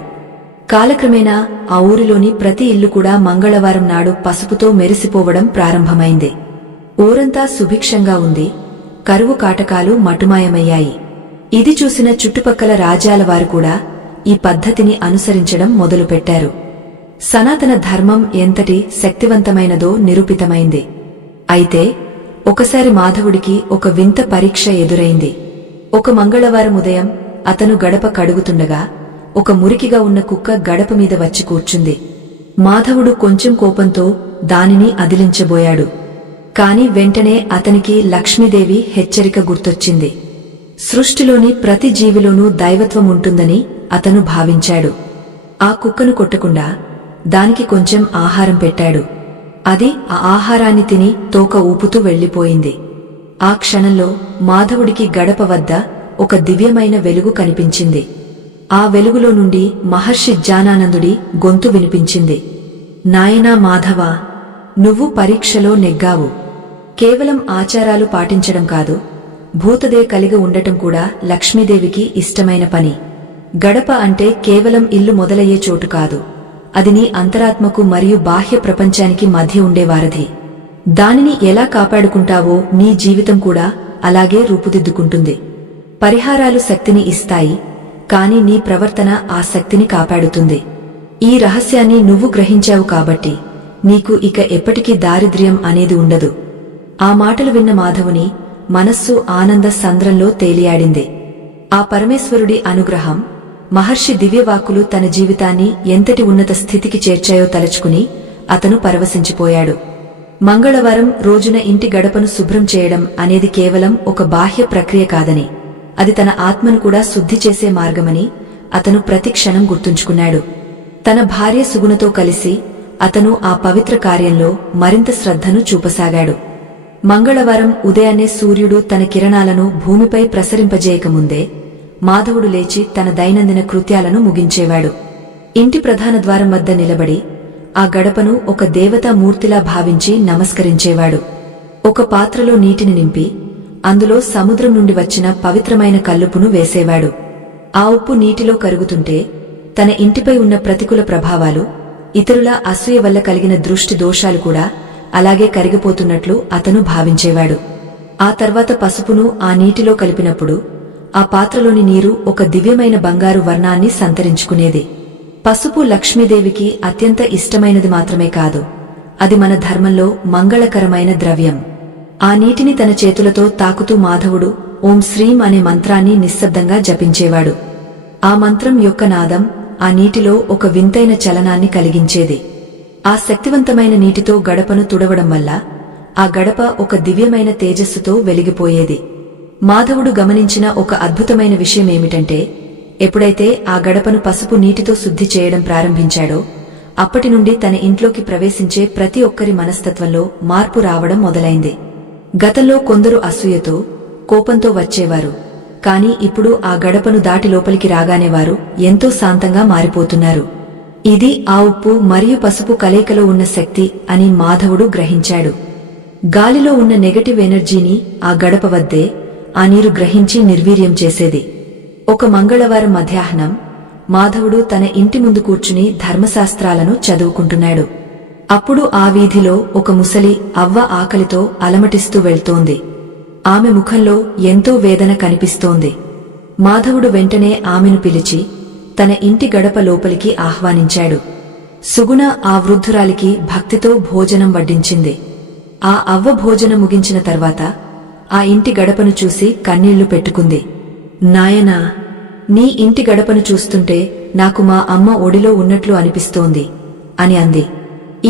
కాలక్రమేణా ఆ ఊరిలోని ప్రతి ఇల్లు కూడా మంగళవారం నాడు పసుపుతో మెరిసిపోవడం ప్రారంభమైంది. ఊరంతా సుభిక్షంగా ఉంది. కరువు కాటకాలు మటుమాయమయ్యాయి. ఇది చూసిన చుట్టుపక్కల రాజ్యాల వారు కూడా ఈ పద్ధతిని అనుసరించడం మొదలుపెట్టారు. సనాతన ధర్మం ఎంతటి శక్తివంతమైనదో నిరూపితమైంది. అయితే ఒకసారి మాధవుడికి ఒక వింత పరీక్ష ఎదురైంది. ఒక మంగళవారం ఉదయం అతను గడప కడుగుతుండగా ఒక మురికిగా ఉన్న కుక్క గడప మీద వచ్చి కూర్చుంది. మాధవుడు కొంచెం కోపంతో దానిని అదిలించబోయాడు. కాని వెంటనే అతనికి లక్ష్మీదేవి హెచ్చరిక గుర్తొచ్చింది. సృష్టిలోని ప్రతి జీవిలోనూ దైవత్వం ఉంటుందని అతను భావించాడు. ఆ కుక్కను కొట్టకుండా దానికి కొంచెం ఆహారం పెట్టాడు. అది ఆ ఆహారాన్ని తిని తోక ఊపుతూ వెళ్లిపోయింది. ఆ క్షణంలో మాధవుడికి గడప వద్ద ఒక దివ్యమైన వెలుగు కనిపించింది. ఆ వెలుగులో నుండి మహర్షి జ్ఞానానందుడి గొంతు వినిపించింది. నాయనా మాధవా, నువ్వు పరీక్షలో నెగ్గావు. కేవలం ఆచారాలు పాటించడం కాదు, భూతదే కలిగి ఉండటం కూడా లక్ష్మీదేవికి ఇష్టమైన పని. గడప అంటే కేవలం ఇల్లు మొదలయ్యే చోటు కాదు, అది నీ అంతరాత్మకు మరియు బాహ్య ప్రపంచానికి మధ్య ఉండే వారధి. దానిని ఎలా కాపాడుకుంటావో నీ జీవితం కూడా అలాగే రూపుదిద్దుకుంటుంది. పరిహారాలు శక్తిని ఇస్తాయి, కాని నీ ప్రవర్తన ఆ శక్తిని కాపాడుతుంది. ఈ రహస్యాన్ని నువ్వు గ్రహించావు కాబట్టి నీకు ఇక ఎప్పటికీ దారిద్ర్యం అనేది ఉండదు. ఆ మాటలు విన్న మాధవుని మనస్సు ఆనంద సంద్రంలో తేలియాడింది. ఆ పరమేశ్వరుడి అనుగ్రహం, మహర్షి దివ్యవాక్కులు తన జీవితాన్ని ఎంతటి ఉన్నత స్థితికి చేర్చాయో తలుచుకుని అతను పరవశించిపోయాడు. మంగళవారం రోజున ఇంటి గడపను శుభ్రం చేయడం అనేది కేవలం ఒక బాహ్య ప్రక్రియ కాదని, అది తన ఆత్మను కూడా శుద్ధి చేసే మార్గమని అతను ప్రతి క్షణం గుర్తుంచుకున్నాడు. తన భార్య సుగుణతో కలిసి అతను ఆ పవిత్ర కార్యంలో మరింత శ్రద్ధను చూపసాగాడు. మంగళవారం ఉదయాన్నే సూర్యుడు తన కిరణాలను భూమిపై ప్రసరింపజేయకముందే మాధవుడు లేచి తన దైనందిన కృత్యాలను ముగించేవాడు. ఇంటి ప్రధాన ద్వారం వద్ద నిలబడి ఆ గడపను ఒక దేవతా మూర్తిలా భావించి నమస్కరించేవాడు. ఒక పాత్రలో నీటిని నింపి అందులో సముద్రం నుండి వచ్చిన పవిత్రమైన కల్లుపును వేసేవాడు. ఆ ఉప్పు నీటిలో కరుగుతుంటే తన ఇంటిపై ఉన్న ప్రతికూల ప్రభావాలు, ఇతరుల అసూయ వల్ల కలిగిన దృష్టి దోషాలు కూడా అలాగే కరిగిపోతున్నట్లు అతను భావించేవాడు. ఆ తర్వాత పసుపును ఆ నీటిలో కలిపినప్పుడు ఆ పాత్రలోని నీరు ఒక దివ్యమైన బంగారు వర్ణాన్ని సంతరించుకునేది. పసుపు లక్ష్మీదేవికి అత్యంత ఇష్టమైనది మాత్రమే కాదు, అది మన ధర్మంలో మంగళకరమైన ద్రవ్యం. ఆ నీటిని తన చేతులతో తాకుతూ మాధవుడు ఓం శ్రీం అనే మంత్రాన్ని నిశ్శబ్దంగా జపించేవాడు. ఆ మంత్రం యొక్క నాదం ఆ నీటిలో ఒక వింతైన చలనాన్ని కలిగించేది. ఆ శక్తివంతమైన నీటితో గడపను తుడవడం వల్ల ఆ గడప ఒక దివ్యమైన తేజస్సుతో వెలిగిపోయేది. మాధవుడు గమనించిన ఒక అద్భుతమైన విషయమేమిటంటే, ఎప్పుడైతే ఆ గడపను పసుపు నీటితో శుద్ధి చేయడం ప్రారంభించాడో అప్పటి నుండి తన ఇంట్లోకి ప్రవేశించే ప్రతి ఒక్కరి మనస్తత్వంలో మార్పు రావడం మొదలైంది. గతంలో కొందరు అసూయతో, కోపంతో వచ్చేవారు, కాని ఇప్పుడు ఆ గడపను దాటి లోపలికి రాగానే వారు ఎంతో శాంతంగా మారిపోతున్నారు. ఇది ఆ ఉప్పు మరియు పసుపు కలయికలో ఉన్న శక్తి అని మాధవుడు గ్రహించాడు. గాలిలో ఉన్న నెగటివ్ ఎనర్జీని ఆ గడప వద్దే ఆ నీరు గ్రహించి నిర్వీర్యం చేసేది. ఒక మంగళవారం మధ్యాహ్నం మాధవుడు తన ఇంటి ముందు కూర్చుని ధర్మశాస్త్రాలను చదువుకుంటున్నాడు. అప్పుడు ఆ వీధిలో ఒక ముసలి అవ్వ ఆకలితో అలమటిస్తూ వెళ్తోంది. ఆమె ముఖంలో ఎంతో వేదన కనిపిస్తోంది. మాధవుడు వెంటనే ఆమెను పిలిచి తన ఇంటి గడప లోపలికి ఆహ్వానించాడు. సుగుణ ఆ వృద్ధురాలికి భక్తితో భోజనం వడ్డించింది. ఆ అవ్వ భోజనం ముగించిన తర్వాత ఆ ఇంటి గడపను చూసి కన్నీళ్లు పెట్టుకుంది. నాయనా, నీ ఇంటి గడపను చూస్తుంటే నాకు మా అమ్మ ఒడిలో ఉన్నట్లు అనిపిస్తోంది అని అంది.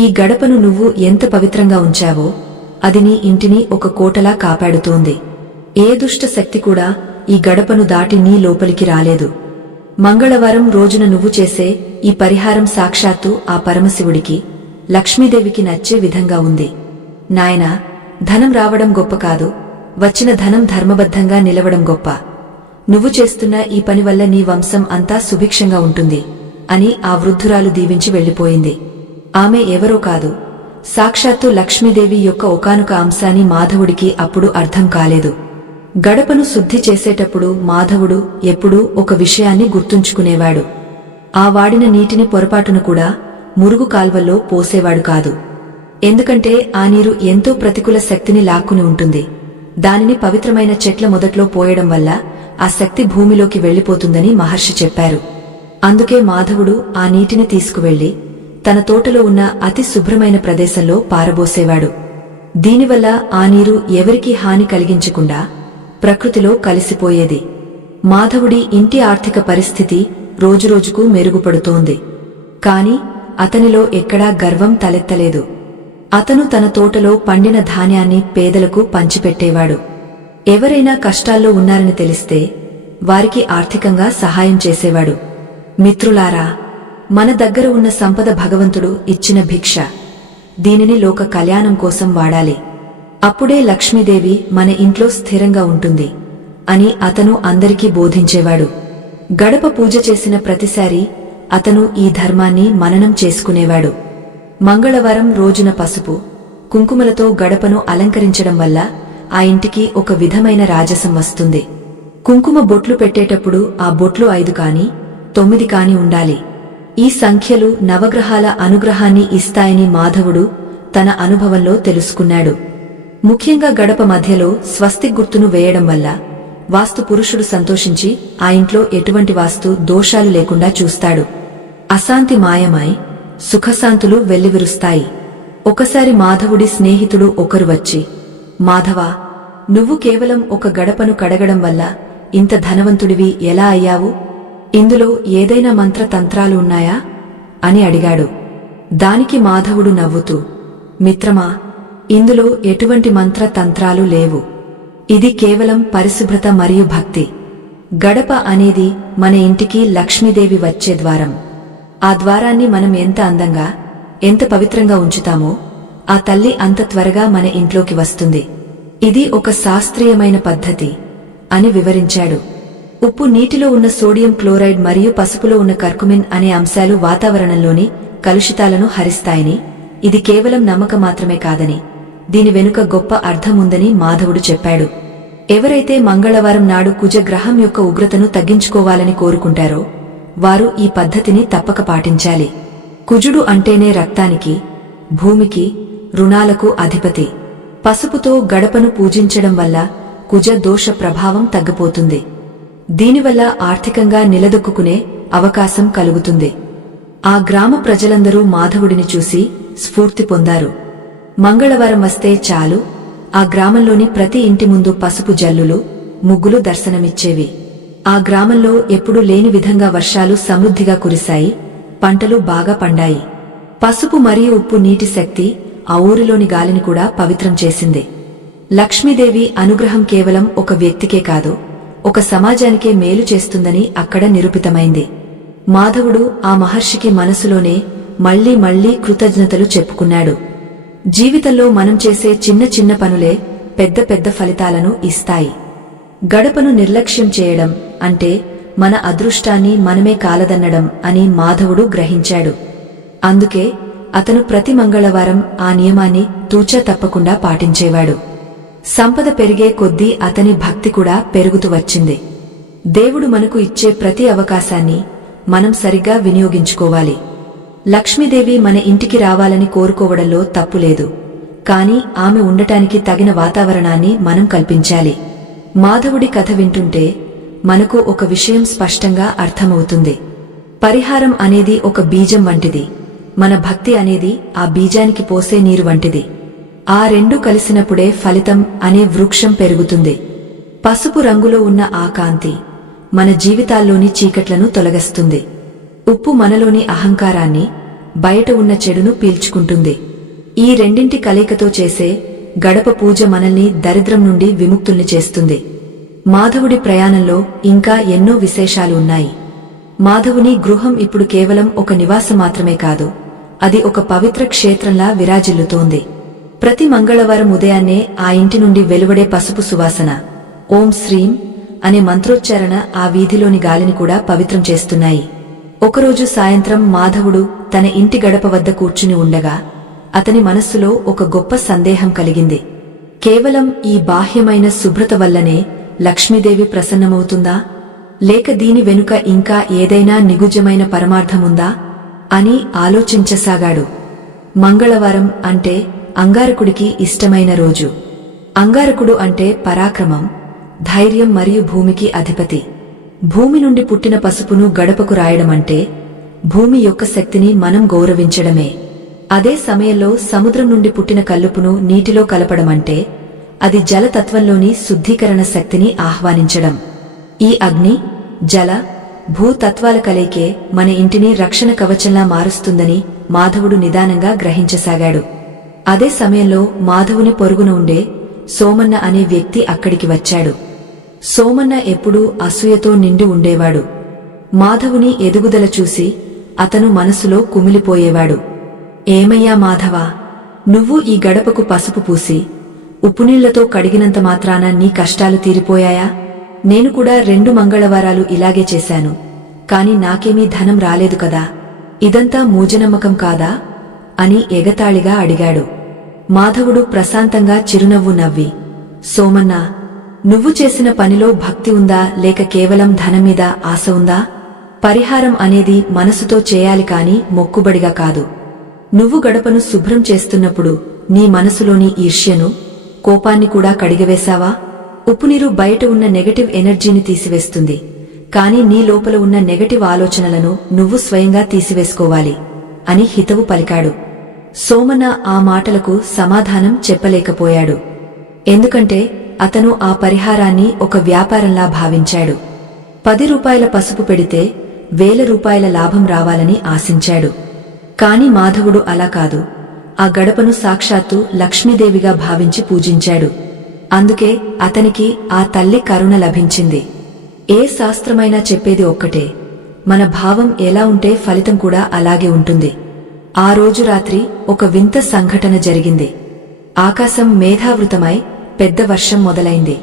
ఈ గడపను నువ్వు ఎంత పవిత్రంగా ఉంచావో అది నీ ఇంటిని ఒక కోటలా కాపాడుతోంది. ఏ దుష్ట శక్తి కూడా ఈ గడపను దాటి నీ లోపలికి రాలేదు. మంగళవారం రోజున నువ్వు చేసే ఈ పరిహారం సాక్షాత్తు ఆ పరమశివుడికి, లక్ష్మీదేవికి నచ్చే విధంగా ఉంది. నాయనా, ధనం రావడం గొప్ప కాదు, వచ్చిన ధనం ధర్మబద్ధంగా నిలవడం గొప్ప. నువ్వు చేస్తున్న ఈ పని వల్ల నీ వంశం అంతా సుభిక్షంగా ఉంటుంది అని ఆ వృద్ధురాలు దీవించి వెళ్లిపోయింది. ఆమె ఎవరో కాదు, సాక్షాత్తు లక్ష్మీదేవి యొక్క ఒకానొక అంశాన్ని మాధవుడికి అప్పుడు అర్థం కాలేదు. గడపను శుద్ధి చేసేటప్పుడు మాధవుడు ఎప్పుడూ ఒక విషయాన్ని గుర్తుంచుకునేవాడు. ఆ వాడిన నీటిని పొరపాటున కూడా మురుగు కాల్వల్లో పోసేవాడు కాదు. ఎందుకంటే ఆ నీరు ఎంతో ప్రతికూల శక్తిని లాక్కుని ఉంటుంది. దానిని పవిత్రమైన చెట్ల మొదట్లో పోయడం వల్ల ఆ శక్తి భూమిలోకి వెళ్లిపోతుందని మహర్షి చెప్పారు. అందుకే మాధవుడు ఆ నీటిని తీసుకువెళ్లి తన తోటలో ఉన్న అతి శుభ్రమైన ప్రదేశంలో పారబోసేవాడు. దీనివల్ల ఆ నీరు ఎవరికీ హాని కలిగించకుండా ప్రకృతిలో కలిసిపోయేది. మాధవుడి ఇంటి ఆర్థిక పరిస్థితి రోజురోజుకు మెరుగుపడుతోంది. కాని అతనిలో ఎక్కడా గర్వం తలెత్తలేదు. అతను తన తోటలో పండిన ధాన్యాన్ని పేదలకు పంచిపెట్టేవాడు. ఎవరైనా కష్టాల్లో ఉన్నారని తెలిస్తే వారికి ఆర్థికంగా సహాయం చేసేవాడు. మిత్రులారా, మన దగ్గర ఉన్న సంపద భగవంతుడు ఇచ్చిన భిక్ష. దీనిని లోక కళ్యాణం కోసం వాడాలి. అప్పుడే లక్ష్మీదేవి మన ఇంట్లో స్థిరంగా ఉంటుంది అని అతను అందరికీ బోధించేవాడు. గడప పూజ చేసిన ప్రతిసారి అతను ఈ ధర్మాన్ని మననం చేసుకునేవాడు. మంగళవారం రోజున పసుపు, కుంకుమలతో గడపను అలంకరించడం వల్ల ఆ ఇంటికి ఒక విధమైన రాజసం వస్తుంది. కుంకుమ బొట్లు పెట్టేటప్పుడు ఆ బొట్లు 5 కాని 9 కాని ఉండాలి. ఈ సంఖ్యలు నవగ్రహాల అనుగ్రహాన్ని ఇస్తాయని మాధవుడు తన అనుభవంలో తెలుసుకున్నాడు. ముఖ్యంగా గడప మధ్యలో స్వస్తిక్ గుర్తును వేయడం వల్ల వాస్తు పురుషుడు సంతోషించి ఆ ఇంట్లో ఎటువంటి వాస్తు దోషాలు లేకుండా చూస్తాడు. అశాంతి మాయమై సుఖశాంతులు వెల్లివిరుస్తాయి. ఒకసారి మాధవుడి స్నేహితుడు ఒకరు వచ్చి, మాధవా, నువ్వు కేవలం ఒక గడపను కడగడం వల్ల ఇంత ధనవంతుడివి ఎలా అయ్యావు? ఇందులో ఏదైనా మంత్రతంత్రాలు ఉన్నాయా అని అడిగాడు. దానికి మాధవుడు నవ్వుతూ, మిత్రమా, ఇందులో ఎటువంటి మంత్రతంత్రాలు లేవు. ఇది కేవలం పరిశుభ్రత మరియు భక్తి. గడప అనేది మన ఇంటికి లక్ష్మీదేవి వచ్చే ద్వారం. ఆ ద్వారాన్ని మనం ఎంత అందంగా, ఎంత పవిత్రంగా ఉంచుతామో ఆ తల్లి అంత త్వరగా మన ఇంట్లోకి వస్తుంది. ఇది ఒక శాస్త్రీయమైన పద్ధతి అని వివరించాడు. ఉప్పు, నీటిలో ఉన్న సోడియం క్లోరైడ్ మరియు పసుపులో ఉన్న కర్కుమిన్ అనే అంశాలు వాతావరణంలోని కలుషితాలను హరిస్తాయని, ఇది కేవలం నమ్మకం మాత్రమే కాదని, దీని వెనుక గొప్ప అర్థముందని మాధవుడు చెప్పాడు. ఎవరైతే మంగళవారం నాడు కుజ గ్రహం యొక్క ఉగ్రతను తగ్గించుకోవాలని కోరుకుంటారో వారు ఈ పద్ధతిని తప్పక పాటించాలి. కుజుడు అంటేనే రక్తానికి, భూమికి, రుణాలకు అధిపతి. పసుపుతో గడపను పూజించడం వల్ల కుజ దోష ప్రభావం తగ్గిపోతుంది. దీనివల్ల ఆర్థికంగా నిలదొక్కునే అవకాశం కలుగుతుంది. ఆ గ్రామ ప్రజలందరూ మాధవుడిని చూసి స్ఫూర్తి పొందారు. మంగళవారం వస్తే చాలు ఆ గ్రామంలోని ప్రతి ఇంటి ముందు పసుపు జల్లులు, ముగ్గులు దర్శనమిచ్చేవి. ఆ గ్రామంలో ఎప్పుడూ లేని విధంగా వర్షాలు సమృద్ధిగా కురిశాయి, పంటలు బాగా పండాయి. పసుపు మరియు ఉప్పు నీటి శక్తి ఆ ఊరిలోని గాలిని కూడా పవిత్రం చేసింది. లక్ష్మీదేవి అనుగ్రహం కేవలం ఒక వ్యక్తికే కాదు, ఒక సమాజానికే మేలు చేస్తుందని అక్కడ నిరూపితమైంది. మాధవుడు ఆ మహర్షికి మనసులోనే మళ్లీ మళ్లీ కృతజ్ఞతలు చెప్పుకున్నాడు. జీవితంలో మనం చేసే చిన్న చిన్న పనులే పెద్ద పెద్ద ఫలితాలను ఇస్తాయి. గడపను నిర్లక్ష్యం చేయడం అంటే మన అదృష్టాన్ని మనమే కాలదన్నడం అని మాధవుడు గ్రహించాడు. అందుకే అతను ప్రతి మంగళవారం ఆ నియమాన్ని తూచా తప్పకుండా పాటించేవాడు. సంపద పెరిగే కొద్దీ అతని భక్తి కూడా పెరుగుతూ వచ్చింది. దేవుడు మనకు ఇచ్చే ప్రతి అవకాశాన్ని మనం సరిగ్గా వినియోగించుకోవాలి. లక్ష్మీదేవి మన ఇంటికి రావాలని కోరుకోవడంలో తప్పులేదు, కాని ఆమె ఉండటానికి తగిన వాతావరణాన్ని మనం కల్పించాలి. మాధవుడి కథ వింటుంటే మనకు ఒక విషయం స్పష్టంగా అర్థమవుతుంది. పరిహారం అనేది ఒక బీజం వంటిది, మన భక్తి అనేది ఆ బీజానికి పోసే నీరు వంటిది. ఆ రెండు కలిసినప్పుడే ఫలితం అనే వృక్షం పెరుగుతుంది. పసుపు రంగులో ఉన్న ఆ కాంతి మన జీవితాల్లోని చీకట్లను తొలగిస్తుంది. ఉప్పు మనలోని అహంకారాన్ని, బయట ఉన్న చెడును పీల్చుకుంటుంది. ఈ రెండింటి కలయికతో చేసే గడప పూజ మనల్ని దరిద్రం నుండి విముక్తుల్ని చేస్తుంది. మాధవుడి ప్రయాణంలో ఇంకా ఎన్నో విశేషాలు ఉన్నాయి. మాధవుని గృహం ఇప్పుడు కేవలం ఒక నివాసం మాత్రమే కాదు, అది ఒక పవిత్ర క్షేత్రంలా విరాజిల్లుతోంది. ప్రతి మంగళవారం ఉదయాన్నే ఆ ఇంటి నుండి వెలువడే పసుపు సువాసన, ఓం శ్రీం అనే మంత్రోచ్చారణ ఆ వీధిలోని గాలిని కూడా పవిత్రం చేస్తున్నాయి. ఒకరోజు సాయంత్రం మాధవుడు తన ఇంటి గడప వద్ద కూర్చుని ఉండగా అతని మనస్సులో ఒక గొప్ప సందేహం కలిగింది. కేవలం ఈ బాహ్యమైన శుభ్రత వల్లనే లక్ష్మీదేవి ప్రసన్నమవుతుందా, లేక దీని వెనుక ఇంకా ఏదైనా నిగుజమైన పరమార్థముందా అని ఆలోచించసాగాడు. మంగళవారం అంటే అంగారకుడికి ఇష్టమైన రోజు. అంగారకుడు అంటే పరాక్రమం, ధైర్యం మరియు భూమికి అధిపతి. భూమి నుండి పుట్టిన పసుపును గడపకు రాయడమంటే భూమి యొక్క శక్తిని మనం గౌరవించడమే. అదే సమయంలో సముద్రం నుండి పుట్టిన కల్లుపును నీటిలో కలపడమంటే అది జలతత్వంలోని శుద్ధీకరణ శక్తిని ఆహ్వానించడం. ఈ అగ్ని, జల, భూతత్వాల కలయికే మన ఇంటిని రక్షణ కవచంలా మారుస్తుందని మాధవుడు నిదానంగా గ్రహించసాగాడు. అదే సమయంలో మాధవుని పొరుగున ఉండే సోమన్న అనే వ్యక్తి అక్కడికి వచ్చాడు. సోమన్న ఎప్పుడూ అసూయతో నిండి ఉండేవాడు. మాధవుని ఎదుగుదల చూసి అతను మనసులో కుమిలిపోయేవాడు. ఏమయ్యా మాధవా, నువ్వు ఈ గడపకు పసుపు పూసి ఉప్పునీళ్లతో కడిగినంత మాత్రాన నీ కష్టాలు తీరిపోయాయా? నేను కూడా 2 మంగళవారాలు ఇలాగే చేశాను, కాని నాకేమీ ధనం రాలేదు కదా, ఇదంతా మూజనమ్మకం కాదా అని ఎగతాళిగా అడిగాడు. మాధవుడు ప్రశాంతంగా చిరునవ్వు నవ్వి, సోమన్నా, నువ్వు చేసిన పనిలో భక్తి ఉందా లేక కేవలం ధనం మీద ఆశ ఉందా? పరిహారం అనేది మనసుతో చేయాలి కాని మొక్కుబడిగా కాదు. నువ్వు గడపను శుభ్రం చేస్తున్నప్పుడు నీ మనసులోని ఈర్ష్యను, కోపాన్ని కూడా కడిగవేశావా? ఉప్పునీరు బయట ఉన్న నెగటివ్ ఎనర్జీని తీసివేస్తుంది, కాని నీ లోపల ఉన్న నెగటివ్ ఆలోచనలను నువ్వు స్వయంగా తీసివేసుకోవాలి అని హితవు పలికాడు. సోమన్న ఆ మాటలకు సమాధానం చెప్పలేకపోయాడు. ఎందుకంటే అతను ఆ పరిహారాన్ని ఒక వ్యాపారంలా భావించాడు. 10 రూపాయల పసుపు పెడితే 1000 రూపాయల లాభం రావాలని ఆశించాడు. కాని మాధవుడు అలా కాదు, ఆ గడపను సాక్షాత్తు లక్ష్మీదేవిగా భావించి పూజించాడు. అందుకే అతనికి ఆ తల్లి కరుణ లభించింది. ఏ శాస్త్రమైనా చెప్పేది ఒక్కటే, మన భావం ఎలా ఉంటే ఫలితం కూడా అలాగే ఉంటుంది. ఆ రోజు రాత్రి ఒక వింత సంఘటన జరిగింది. ఆకాశం మేఘావృతమై పెద్ద వర్షం మొదలైంది.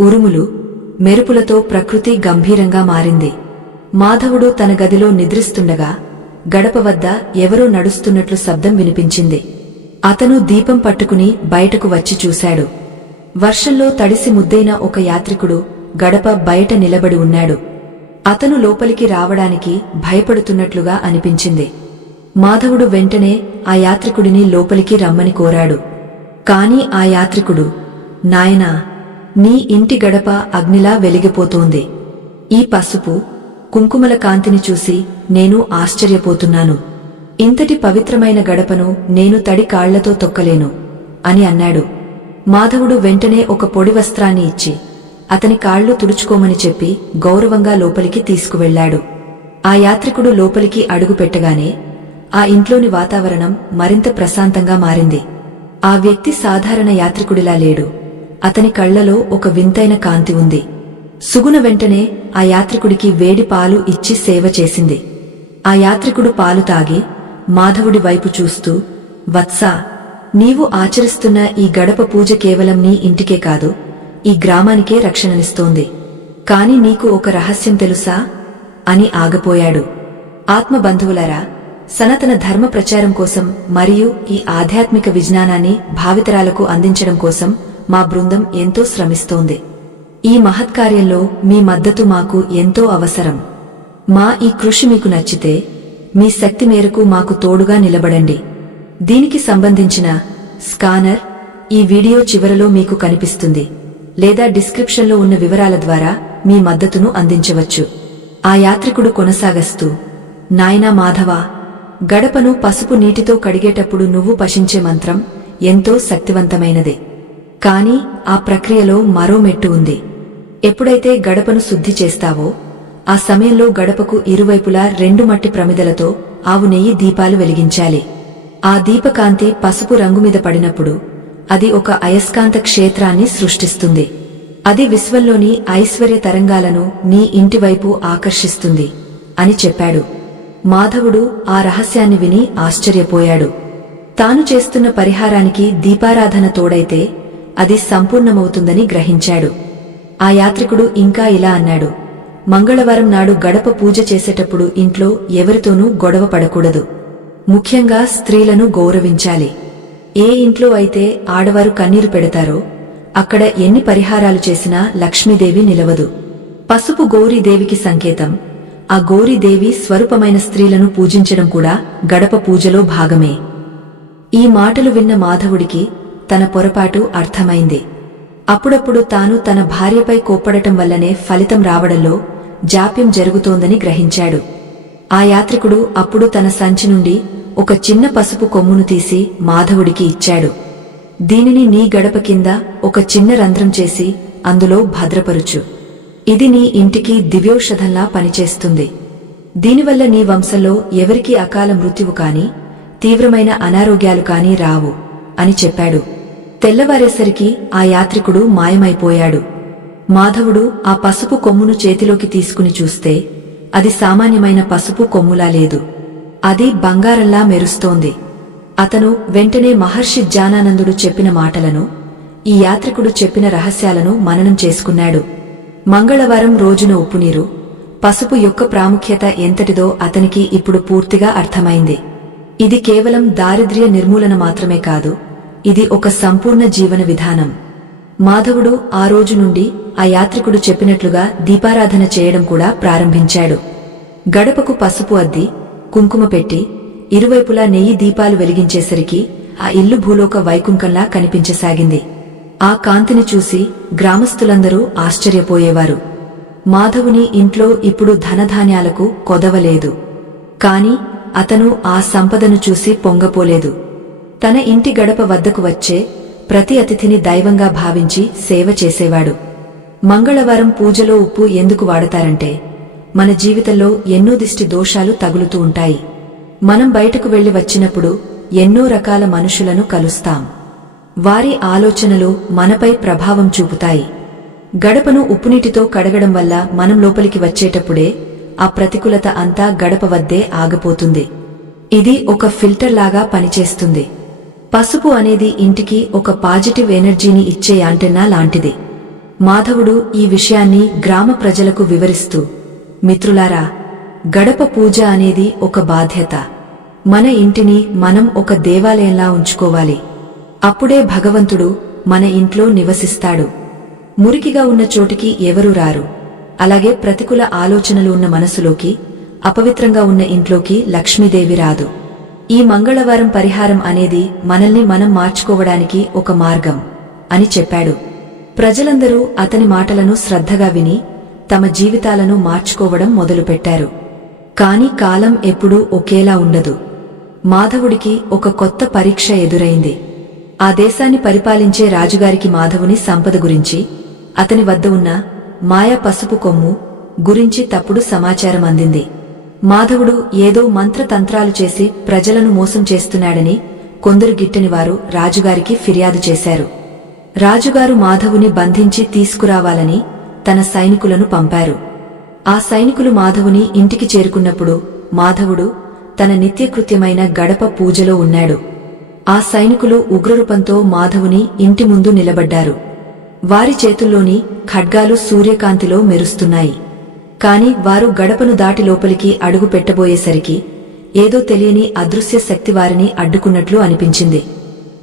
ఉరుములు, మెరుపులతో ప్రకృతి గంభీరంగా మారింది. మాధవుడు తన గదిలో నిద్రిస్తుండగా గడప వద్ద ఎవరో నడుస్తున్నట్లు శబ్దం వినిపించింది. అతను దీపం పట్టుకుని బయటకు వచ్చి చూశాడు. వర్షంలో తడిసి ముద్దైన ఒక యాత్రికుడు గడప బయట నిలబడి ఉన్నాడు. అతను లోపలికి రావడానికి భయపడుతున్నట్లుగా అనిపించింది. మాధవుడు వెంటనే ఆ యాత్రికుడిని లోపలికి రమ్మని కోరాడు. కాని ఆ యాత్రికుడు, నాయనా, నీ ఇంటి గడప అగ్నిలా వెలిగిపోతోంది. ఈ పసుపు, కుంకుమల కాంతిని చూసి నేను ఆశ్చర్యపోతున్నాను. ఇంతటి పవిత్రమైన గడపను నేను తడి కాళ్లతో తొక్కలేను అని అన్నాడు. మాధవుడు వెంటనే ఒక పొడి వస్త్రాన్ని ఇచ్చి అతని కాళ్లు తుడుచుకోమని చెప్పి గౌరవంగా లోపలికి తీసుకువెళ్లాడు. ఆ యాత్రికుడు లోపలికి అడుగుపెట్టగానే ఆ ఇంట్లోని వాతావరణం మరింత ప్రశాంతంగా మారింది. ఆ వ్యక్తి సాధారణ యాత్రికుడిలా లేడు. అతని కళ్లలో ఒక వింతైన కాంతి ఉంది. సుగుణ వెంటనే ఆ యాత్రికుడికి వేడి పాలు ఇచ్చి సేవ చేసింది. ఆ యాత్రికుడు పాలు తాగి మాధవుడి వైపు చూస్తూ, వత్సా, నీవు ఆచరిస్తున్న ఈ గడప పూజ కేవలం నీ ఇంటికే కాదు, ఈ గ్రామానికే రక్షణనిస్తోంది. కాని నీకు ఒక రహస్యం తెలుసా అని ఆగపోయాడు. ఆత్మబంధువులారా, సనాతన ధర్మ ప్రచారం కోసం మరియు ఈ ఆధ్యాత్మిక విజ్ఞానాన్ని భావితరాలకు అందించడం కోసం మా బృందం ఎంతో శ్రమిస్తోంది. ఈ మహత్కార్యంలో మీ మద్దతు మాకు ఎంతో అవసరం. మా ఈ కృషి మీకు నచ్చితే మీ శక్తి మేరకు మాకు తోడుగా నిలబడండి. దీనికి సంబంధించిన స్కానర్ ఈ వీడియో చివరలో మీకు కనిపిస్తుంది, లేదా డిస్క్రిప్షన్లో ఉన్న వివరాల ద్వారా మీ మద్దతును అందించవచ్చు. ఆ యాత్రికుడు కొనసాగస్తూ, నాయనా మాధవా, గడపను పసుపు నీటితో కడిగేటప్పుడు నువ్వు పఠించే మంత్రం ఎంతో శక్తివంతమైనదే. కాని ఆ ప్రక్రియలో మరో మెట్టు ఉంది. ఎప్పుడైతే గడపను శుద్ధి చేస్తావో ఆ సమయంలో గడపకు ఇరువైపులా 2 మట్టి ప్రమిదలతో ఆవు నెయ్యి దీపాలు వెలిగించాలి. ఆ దీపకాంతి పసుపు రంగు మీద పడినప్పుడు అది ఒక అయస్కాంత క్షేత్రాన్ని సృష్టిస్తుంది. అది విశ్వంలోని ఐశ్వర్య తరంగాలను నీ ఇంటివైపు ఆకర్షిస్తుంది అని చెప్పాడు. మాధవుడు ఆ రహస్యాన్ని విని ఆశ్చర్యపోయాడు. తాను చేస్తున్న పరిహారానికి దీపారాధన తోడైతే అది సంపూర్ణమవుతుందని గ్రహించాడు. ఆ యాత్రికుడు ఇంకా ఇలా అన్నాడు, మంగళవారం నాడు గడప పూజ చేసేటప్పుడు ఇంట్లో ఎవరితోనూ గొడవ పడకూడదు. ముఖ్యంగా స్త్రీలను గౌరవించాలి. ఏ ఇంట్లో అయితే ఆడవారు కన్నీరు పెడతారో అక్కడ ఎన్ని పరిహారాలు చేసినా లక్ష్మీదేవి నిలవదు. పసుపు గౌరీదేవికి సంకేతం. ఆ గౌరీదేవి స్వరూపమైన స్త్రీలను పూజించడం కూడా గడప పూజలో భాగమే. ఈ మాటలు విన్న మాధవుడికి తన పొరపాటు అర్థమైంది. అప్పుడప్పుడు తాను తన భార్యపై కోప్పడటం వల్లనే ఫలితం రావడంలో జాప్యం జరుగుతోందని గ్రహించాడు. ఆ యాత్రికుడు అప్పుడు తన సంచి నుండి ఒక చిన్న పసుపు కొమ్మును తీసి మాధవుడికి ఇచ్చాడు. దీనిని నీ గడప కింద ఒక చిన్న రంధ్రం చేసి అందులో భద్రపరుచు. ఇది నీ ఇంటికి దివ్యౌషధంలా పనిచేస్తుంది. దీనివల్ల నీ వంశంలో ఎవరికీ అకాల మృత్యువు కాని తీవ్రమైన అనారోగ్యాలు కాని రావు అని చెప్పాడు. తెల్లవారేసరికి ఆ యాత్రికుడు మాయమైపోయాడు. మాధవుడు ఆ పసుపు కొమ్మును చేతిలోకి తీసుకుని చూస్తే అది సామాన్యమైన పసుపు కొమ్ములా లేదు. అది బంగారంలా మెరుస్తోంది. అతను వెంటనే మహర్షి జ్ఞానానందుడు చెప్పిన మాటలను, ఈ యాత్రికుడు చెప్పిన రహస్యాలను మననం చేసుకున్నాడు. మంగళవారం రోజున ఉప్పునీరు, పసుపు యొక్క ప్రాముఖ్యత ఎంతటిదో అతనికి ఇప్పుడు పూర్తిగా అర్థమైంది. ఇది కేవలం దారిద్ర్య నిర్మూలన మాత్రమే కాదు, ఇది ఒక సంపూర్ణ జీవన విధానం. మాధవుడు ఆ రోజు నుండి ఆ యాత్రికుడు చెప్పినట్లుగా దీపారాధన చేయడం కూడా ప్రారంభించాడు. గడపకు పసుపు అద్ది, కుంకుమ పెట్టి ఇరువైపులా నెయ్యి దీపాలు వెలిగించేసరికి ఆ ఇల్లు భూలోక వైకుంఠంలా కనిపించసాగింది. ఆ కాంతిని చూసి గ్రామస్తులందరూ ఆశ్చర్యపోయేవారు. మాధవుని ఇంట్లో ఇప్పుడు ధనధాన్యాలకు కొదవలేదు. కాని అతను ఆ సంపదను చూసి పొంగపోలేదు. తన ఇంటి గడప వద్దకు వచ్చే ప్రతి అతిథిని దైవంగా భావించి సేవ చేసేవాడు. మంగళవారం పూజలో ఉప్పు ఎందుకు వాడతారంటే, మన జీవితంలో ఎన్నో దిష్టి దోషాలు తగులుతూ ఉంటాయి. మనం బయటకు వెళ్లి వచ్చినప్పుడు ఎన్నో రకాల మనుషులను కలుస్తాం. వారి ఆలోచనలు మనపై ప్రభావం చూపుతాయి. గడపను ఉప్పునీటితో కడగడం వల్ల మనం లోపలికి వచ్చేటప్పుడే ఆ ప్రతికూలత అంతా గడప వద్దే ఆగిపోతుంది. ఇది ఒక ఫిల్టర్ లాగా పనిచేస్తుంది. పసుపు అనేది ఇంటికి ఒక పాజిటివ్ ఎనర్జీని ఇచ్చే యాంటెన్నా లాంటిది. మాధవుడు ఈ విషయాన్ని గ్రామ ప్రజలకు వివరిస్తూ, మిత్రులారా, గడప పూజ అనేది ఒక బాధ్యత. మన ఇంటిని మనం ఒక దేవాలయంలా ఉంచుకోవాలి. అప్పుడే భగవంతుడు మన ఇంట్లో నివసిస్తాడు. మురికిగా ఉన్న చోటికి ఎవరూ రారు. అలాగే ప్రతికూల ఆలోచనలు ఉన్న మనసులోకి, అపవిత్రంగా ఉన్న ఇంట్లోకి లక్ష్మీదేవి రాదు. ఈ మంగళవారం పరిహారం అనేది మనల్ని మనం మార్చుకోవడానికి ఒక మార్గం అని చెప్పాడు. ప్రజలందరూ అతని మాటలను శ్రద్ధగా విని తమ జీవితాలను మార్చుకోవడం మొదలుపెట్టారు. కాని కాలం ఎప్పుడూ ఒకేలా ఉండదు. మాధవుడికి ఒక కొత్త పరీక్ష ఎదురైంది. ఆ దేశాన్ని పరిపాలించే రాజుగారికి మాధవుని సంపద గురించి, అతని వద్ద ఉన్న మాయా పసుపు కొమ్ము గురించి తప్పుడు సమాచారం అందింది. మాధవుడు ఏదో మంత్రతంత్రాలు చేసి ప్రజలను మోసం చేస్తున్నాడని కొందరు గిట్టనివారు రాజుగారికి ఫిర్యాదు చేశారు. రాజుగారు మాధవుని బంధించి తీసుకురావాలని తన సైనికులను పంపారు. ఆ సైనికులు మాధవుని ఇంటికి చేరుకున్నప్పుడు మాధవుడు తన నిత్యకృత్యమైన గడప పూజలో ఉన్నాడు. ఆ సైనికులు ఉగ్రరూపంతో మాధవుని ఇంటి ముందు నిలబడ్డారు. వారి చేతుల్లోని ఖడ్గాలు సూర్యకాంతిలో మెరుస్తున్నాయి. కాని వారు గడపను దాటి లోపలికి అడుగు పెట్టబోయేసరికి ఏదో తెలియని అదృశ్య శక్తి వారిని అడ్డుకున్నట్లు అనిపించింది.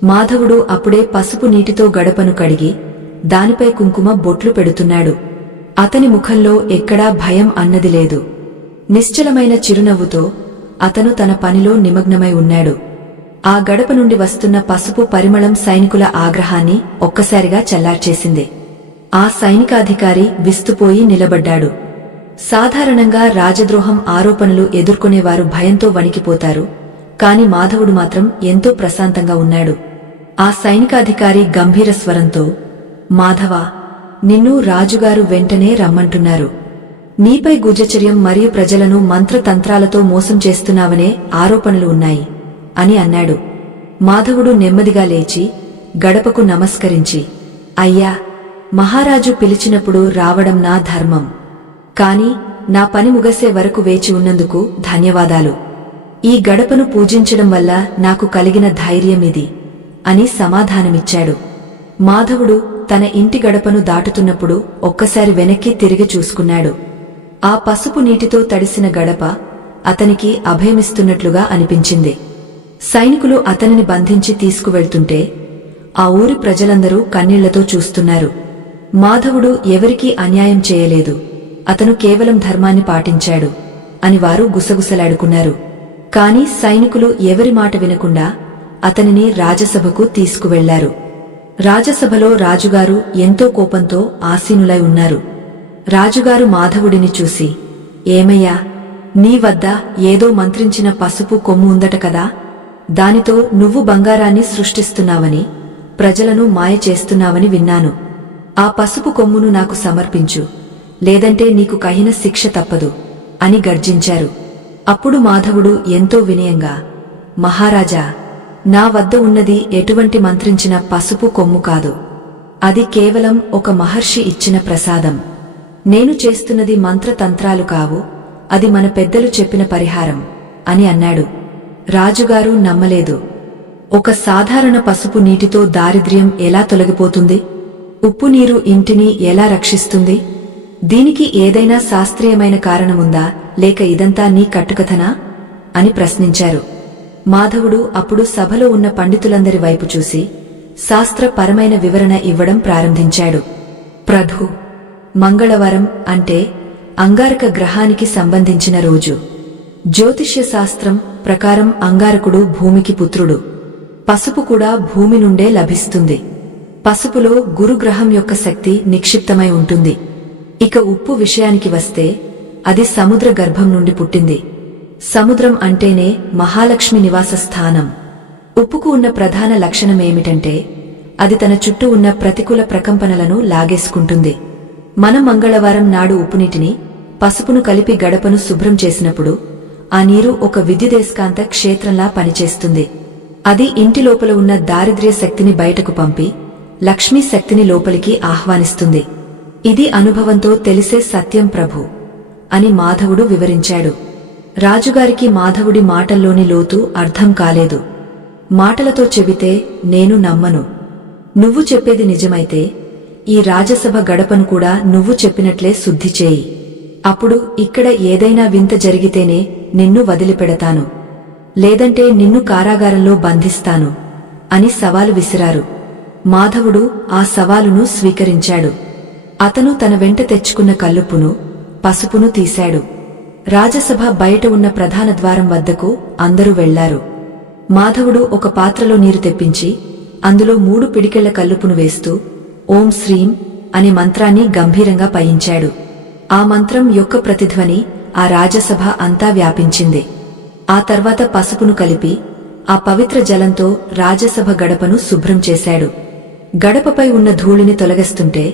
మాధవుడు అప్పుడే పసుపు నీటితో గడపను కడిగి దానిపై కుంకుమ బొట్లు పెడుతున్నాడు. అతని ముఖంలో ఎక్కడా భయం అన్నది లేదు. నిశ్చలమైన చిరునవ్వుతో అతను తన పనిలో నిమగ్నమై ఉన్నాడు. ఆ గడప నుండి వస్తున్న పసుపు పరిమళం సైనికుల ఆగ్రహాన్ని ఒక్కసారిగా చల్లార్చేసింది. ఆ సైనికాధికారి విస్తుపోయి నిలబడ్డాడు. సాధారణంగా రాజద్రోహం ఆరోపణలు ఎదుర్కొనేవారు భయంతో వణికిపోతారు. కాని మాధవుడు మాత్రం ఎంతో ప్రశాంతంగా ఉన్నాడు. ఆ సైనికాధికారి గంభీర స్వరంతో, మాధవా, నిన్ను రాజుగారు వెంటనే రమ్మంటున్నారు. నీపై గుజచర్యం మరియు ప్రజలను మంత్రతంత్రాలతో మోసం చేస్తున్నావనే ఆరోపణలు ఉన్నాయి అని అన్నాడు. మాధవుడు నెమ్మదిగా లేచి గడపకు నమస్కరించి, అయ్యా, మహారాజు పిలిచినప్పుడు రావడం నా ధర్మం. కాని నా పని ముగసే వరకు వేచి ఉన్నందుకు ధన్యవాదాలు. ఈ గడపను పూజించడం వల్ల నాకు కలిగిన ధైర్యమిది అని సమాధానమిచ్చాడు. మాధవుడు తన ఇంటి గడపను దాటుతున్నప్పుడు ఒక్కసారి వెనక్కి తిరిగి చూసుకున్నాడు. ఆ పసుపు నీటితో తడిసిన గడప అతనికి అభయమిస్తున్నట్లుగా అనిపించింది. సైనికులు అతనిని బంధించి తీసుకువెళ్తుంటే ఆ ఊరి ప్రజలందరూ కన్నీళ్లతో చూస్తున్నారు. మాధవుడు ఎవరికీ అన్యాయం చేయలేదు, అతను కేవలం ధర్మాన్ని పాటించాడు అని వారు గుసగుసలాడుకున్నారు. కాని సైనికులు ఎవరి మాట వినకుండా అతనిని రాజసభకు తీసుకువెళ్లారు. రాజసభలో రాజుగారు ఎంతో కోపంతో ఆసీనులై ఉన్నారు. రాజుగారు మాధవుడిని చూసి, ఏమయ్యా, నీ వద్ద ఏదో మంత్రించిన పసుపు కొమ్ము ఉందట కదా, దానితో నువ్వు బంగారాన్ని సృష్టిస్తున్నావని, ప్రజలను మాయ చేస్తున్నావని విన్నాను. ఆ పసుపు కొమ్మును నాకు సమర్పించు, లేదంటే నీకు కఠిన శిక్ష తప్పదు అని గర్జించారు. అప్పుడు మాధవుడు ఎంతో వినయంగా, మహారాజా, నా వద్ద ఉన్నది ఎటువంటి మంత్రించిన పసుపు కొమ్ము కాదు. అది కేవలం ఒక మహర్షి ఇచ్చిన ప్రసాదం. నేను చేస్తున్నది మంత్రతంత్రాలు కావు, అది మన పెద్దలు చెప్పిన పరిహారం అని అన్నాడు. రాజుగారు నమ్మలేదు. ఒక సాధారణ పసుపు నీటితో దారిద్ర్యం ఎలా తొలగిపోతుంది? ఉప్పు నీరు ఇంటిని ఎలా రక్షిస్తుంది? దీనికి ఏదైనా శాస్త్రీయమైన కారణముందా, లేక ఇదంతా నీ కట్టుకథనా అని ప్రశ్నించారు. మాధవుడు అప్పుడు సభలో ఉన్న పండితులందరి వైపు చూసి శాస్త్రపరమైన వివరణ ఇవ్వడం ప్రారంభించాడు. ప్రభు, మంగళవారం అంటే అంగారక గ్రహానికి సంబంధించిన రోజు. జ్యోతిష్య శాస్త్రం ప్రకారం అంగారకుడు భూమికి పుత్రుడు. పసుపు కూడా భూమి నుండే లభిస్తుంది. పసుపులో గురుగ్రహం యొక్క శక్తి నిక్షిప్తమై ఉంటుంది. ఇక ఉప్పు విషయానికి వస్తే అది సముద్ర గర్భం నుండి పుట్టింది. సముద్రం అంటేనే మహాలక్ష్మి నివాస స్థానం. ఉప్పుకు ఉన్న ప్రధాన లక్షణమేమిటంటే అది తన చుట్టూ ఉన్న ప్రతికూల ప్రకంపనలను లాగేసుకుంటుంది. మనం మంగళవారం నాడు ఉప్పునీటిని, పసుపును కలిపి గడపను శుభ్రం చేసినప్పుడు ఆ నీరు ఒక విద్యుదేస్కాంత క్షేత్రంలా పనిచేస్తుంది. అది ఇంటి లోపల ఉన్న దారిద్ర్య శక్తిని బయటకు పంపి లక్ష్మీ శక్తిని లోపలికి ఆహ్వానిస్తుంది. ఇది అనుభవంతో తెలిసే సత్యం ప్రభు. అని మాధవుడు వివరించాడు. రాజుగారికి మాధవుడి మాటల్లోని లోతు అర్థం కాలేదు. మాటలతో చెబితే నేను నమ్మను. నువ్వు చెప్పేది నిజమైతే ఈ రాజసభ గడపను కూడా నువ్వు చెప్పినట్లే శుద్ధి చేయి. అప్పుడు ఇక్కడ ఏదైనా వింత జరిగితేనే నిన్ను వదిలిపెడతాను, లేదంటే నిన్ను కారాగారంలో బంధిస్తాను అని సవాలు విసిరారు. మాధవుడు ఆ సవాలును స్వీకరించాడు. అతను తన వెంట తెచ్చుకున్న కల్లుప్పును, పసుపును తీశాడు. రాజసభ బయట ఉన్న ప్రధాన ద్వారం వద్దకు అందరూ వెళ్లారు. మాధవుడు ఒక పాత్రలో నీరు తెప్పించి అందులో 3 పిడికెళ్ల కల్లుపును వేస్తూ ఓం శ్రీం అనే మంత్రాన్ని గంభీరంగా పయించాడు. ఆ మంత్రం యొక్క ప్రతిధ్వని ఆ రాజసభ అంతా వ్యాపించింది. ఆ తర్వాత పసుపును కలిపి ఆ పవిత్ర జలంతో రాజసభ గడపను శుభ్రం చేశాడు. గడపపై ఉన్న ధూళిని తొలగిస్తుంటే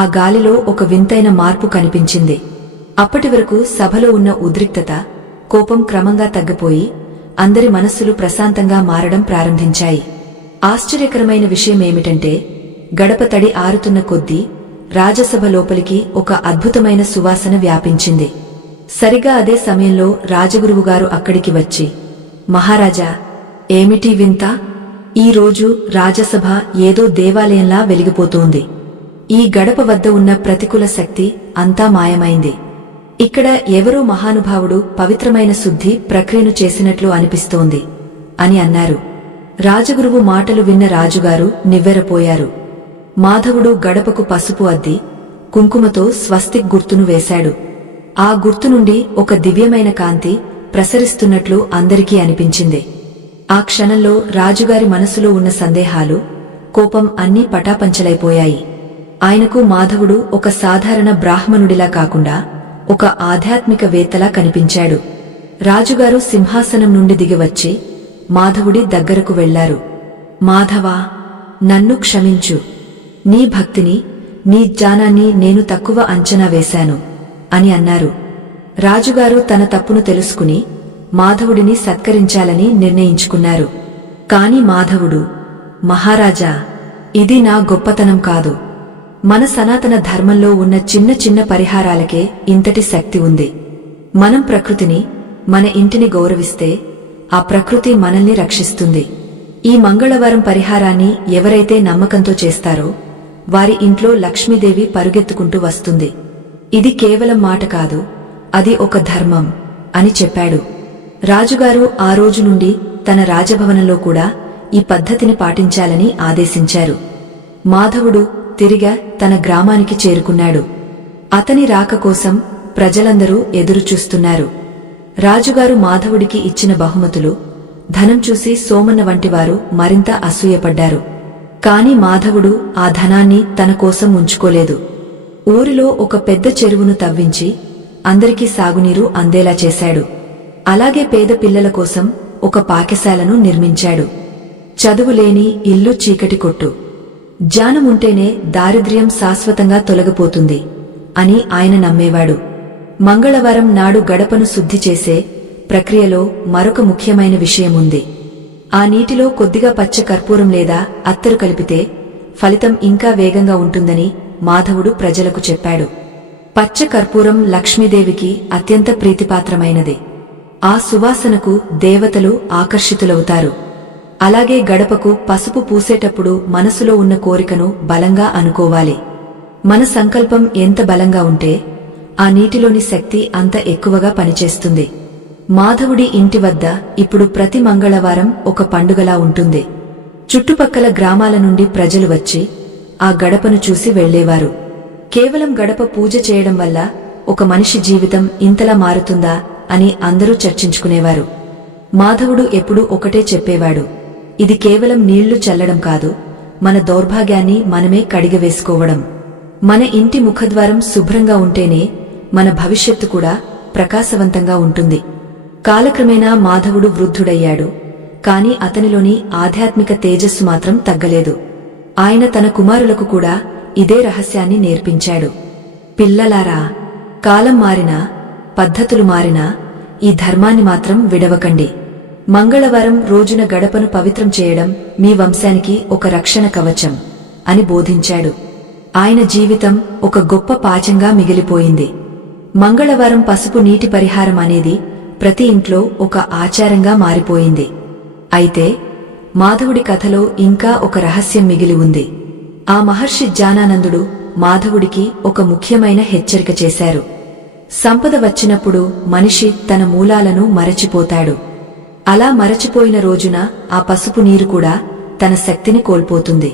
ఆ గాలిలో ఒక వింతైన మార్పు కనిపించింది. అప్పటివరకు సభలో ఉన్న ఉద్రిక్తత, కోపం క్రమంగా తగ్గిపోయి అందరి మనస్సులు ప్రశాంతంగా మారడం ప్రారంభించాయి. ఆశ్చర్యకరమైన విషయమేమిటంటే గడప తడి ఆరుతున్న కొద్దీ రాజసభ లోపలికి ఒక అద్భుతమైన సువాసన వ్యాపించింది. సరిగా అదే సమయంలో రాజగురువుగారు అక్కడికి వచ్చి, మహారాజా, ఏమిటి వింత? ఈ రోజు రాజసభ ఏదో దేవాలయంలా వెలిగిపోతోంది. ఈ గడప వద్ద ఉన్న ప్రతికూల శక్తి అంతా మాయమైంది. ఇక్కడ ఎవరో మహానుభావుడు పవిత్రమైన శుద్ధి ప్రక్రియను చేసినట్లు అనిపిస్తోంది అని అన్నారు. రాజగురువు మాటలు విన్న రాజుగారు నివ్వెరపోయారు. మాధవుడు గడపకు పసుపు అద్ది కుంకుమతో స్వస్తిక్ గుర్తును వేశాడు. ఆ గుర్తు నుండి ఒక దివ్యమైన కాంతి ప్రసరిస్తున్నట్లు అందరికీ అనిపించింది. ఆ క్షణంలో రాజుగారి మనసులో ఉన్న సందేహాలు, కోపం అన్నీ పటాపంచలైపోయాయి. ఆయనకు మాధవుడు ఒక సాధారణ బ్రాహ్మణుడిలా కాకుండా ఒక ఆధ్యాత్మిక వేత్తలా కనిపించాడు. రాజుగారు సింహాసనం నుండి దిగివచ్చి మాధవుడి దగ్గరకు వెళ్లారు. మాధవా, నన్ను క్షమించు. నీ భక్తిని, నీ జ్ఞానాన్ని నేను తక్కువ అంచనా వేశాను అని అన్నారు. రాజుగారు తన తప్పును తెలుసుకుని మాధవుడిని సత్కరించాలని నిర్ణయించుకున్నారు. కాని మాధవుడు, మహారాజా, ఇది నా గొప్పతనం కాదు. మన సనాతన ధర్మంలో ఉన్న చిన్న చిన్న పరిహారాలకే ఇంతటి శక్తి ఉంది. మనం ప్రకృతిని, మన ఇంటిని గౌరవిస్తే ఆ ప్రకృతి మనల్ని రక్షిస్తుంది. ఈ మంగళవారం పరిహారాన్ని ఎవరైతే నమ్మకంతో చేస్తారో వారి ఇంట్లో లక్ష్మీదేవి పరుగెత్తుకుంటూ వస్తుంది. ఇది కేవలం మాట కాదు, అది ఒక ధర్మం అని చెప్పాడు. రాజుగారు ఆ రోజు నుండి తన రాజభవనంలో కూడా ఈ పద్ధతిని పాటించాలని ఆదేశించారు. మాధవుడు తిరిగా తన గ్రామానికి చేరుకున్నాడు. అతని రాక కోసం ప్రజలందరూ ఎదురుచూస్తున్నారు. రాజుగారు మాధవుడికి ఇచ్చిన బహుమతులు, ధనం చూసి సోమన్న వంటివారు మరింత అసూయపడ్డారు. కాని మాధవుడు ఆ ధనాన్ని తన కోసం ఉంచుకోలేదు. ఊరిలో ఒక పెద్ద చెరువును తవ్వించి అందరికీ సాగునీరు అందేలా చేశాడు. అలాగే పేద పిల్లల కోసం ఒక పాఠశాలను నిర్మించాడు. చదువులేని ఇల్లు చీకటి కొట్టు, జ్ఞానముంటేనే దారిద్ర్యం శాశ్వతంగా తొలగిపోతుంది అని ఆయన నమ్మేవాడు. మంగళవారం నాడు గడపను శుద్ధి చేసే ప్రక్రియలో మరొక ముఖ్యమైన విషయముంది. ఆ నీటిలో కొద్దిగా పచ్చ కర్పూరం లేదా అత్తరు కలిపితే ఫలితం ఇంకా వేగంగా ఉంటుందని మాధవుడు ప్రజలకు చెప్పాడు. పచ్చ కర్పూరం లక్ష్మీదేవికి అత్యంత ప్రీతిపాత్రమైనది. ఆ సువాసనకు దేవతలు ఆకర్షితులవుతారు. అలాగే గడపకు పసుపు పూసేటప్పుడు మనసులో ఉన్న కోరికను బలంగా అనుకోవాలి. మన సంకల్పం ఎంత బలంగా ఉంటే ఆ నీటిలోని శక్తి అంత ఎక్కువగా పనిచేస్తుంది. మాధవుడి ఇంటి వద్ద ఇప్పుడు ప్రతి మంగళవారం ఒక పండుగలా ఉంటుంది. చుట్టుపక్కల గ్రామాల నుండి ప్రజలు వచ్చి ఆ గడపను చూసి వెళ్లేవారు. కేవలం గడప పూజ చేయడం వల్ల ఒక మనిషి జీవితం ఇంతలా మారుతుందా అని అందరూ చర్చించుకునేవారు. మాధవుడు ఎప్పుడూ ఒకటే చెప్పేవాడు, ఇది కేవలం నీళ్లు చల్లడం కాదు, మన దౌర్భాగ్యాన్ని మనమే కడిగవేసుకోవడం. మన ఇంటి ముఖద్వారం శుభ్రంగా ఉంటేనే మన భవిష్యత్తు కూడా ప్రకాశవంతంగా ఉంటుంది. కాలక్రమేణా మాధవుడు వృద్ధుడయ్యాడు. కాని అతనిలోని ఆధ్యాత్మిక తేజస్సు మాత్రం తగ్గలేదు. ఆయన తన కుమారులకు కూడా ఇదే రహస్యాన్ని నేర్పించాడు. పిల్లలారా, కాలం మారినా, పద్ధతులు మారినా ఈ ధర్మాన్ని మాత్రం విడవకండి. మంగళవారం రోజున గడపను పవిత్రం చేయడం మీ వంశానికి ఒక రక్షణ కవచం అని బోధించాడు. ఆయన జీవితం ఒక గొప్ప పాఠంగా మిగిలిపోయింది. మంగళవారం పసుపు నీటి పరిహారం అనేది ప్రతి ఇంట్లో ఒక ఆచారంగా మారిపోయింది. అయితే మాధవుడి కథలో ఇంకా ఒక రహస్యం మిగిలి ఉంది. ఆ మహర్షి జ్ఞానానందుడు మాధవుడికి ఒక ముఖ్యమైన హెచ్చరిక చేశారు. సంపద వచ్చినప్పుడు మనిషి తన మూలాలను మరచిపోతాడు. అలా మరచిపోయిన రోజున ఆ పసుపు నీరు కూడా తన శక్తిని కోల్పోతుంది.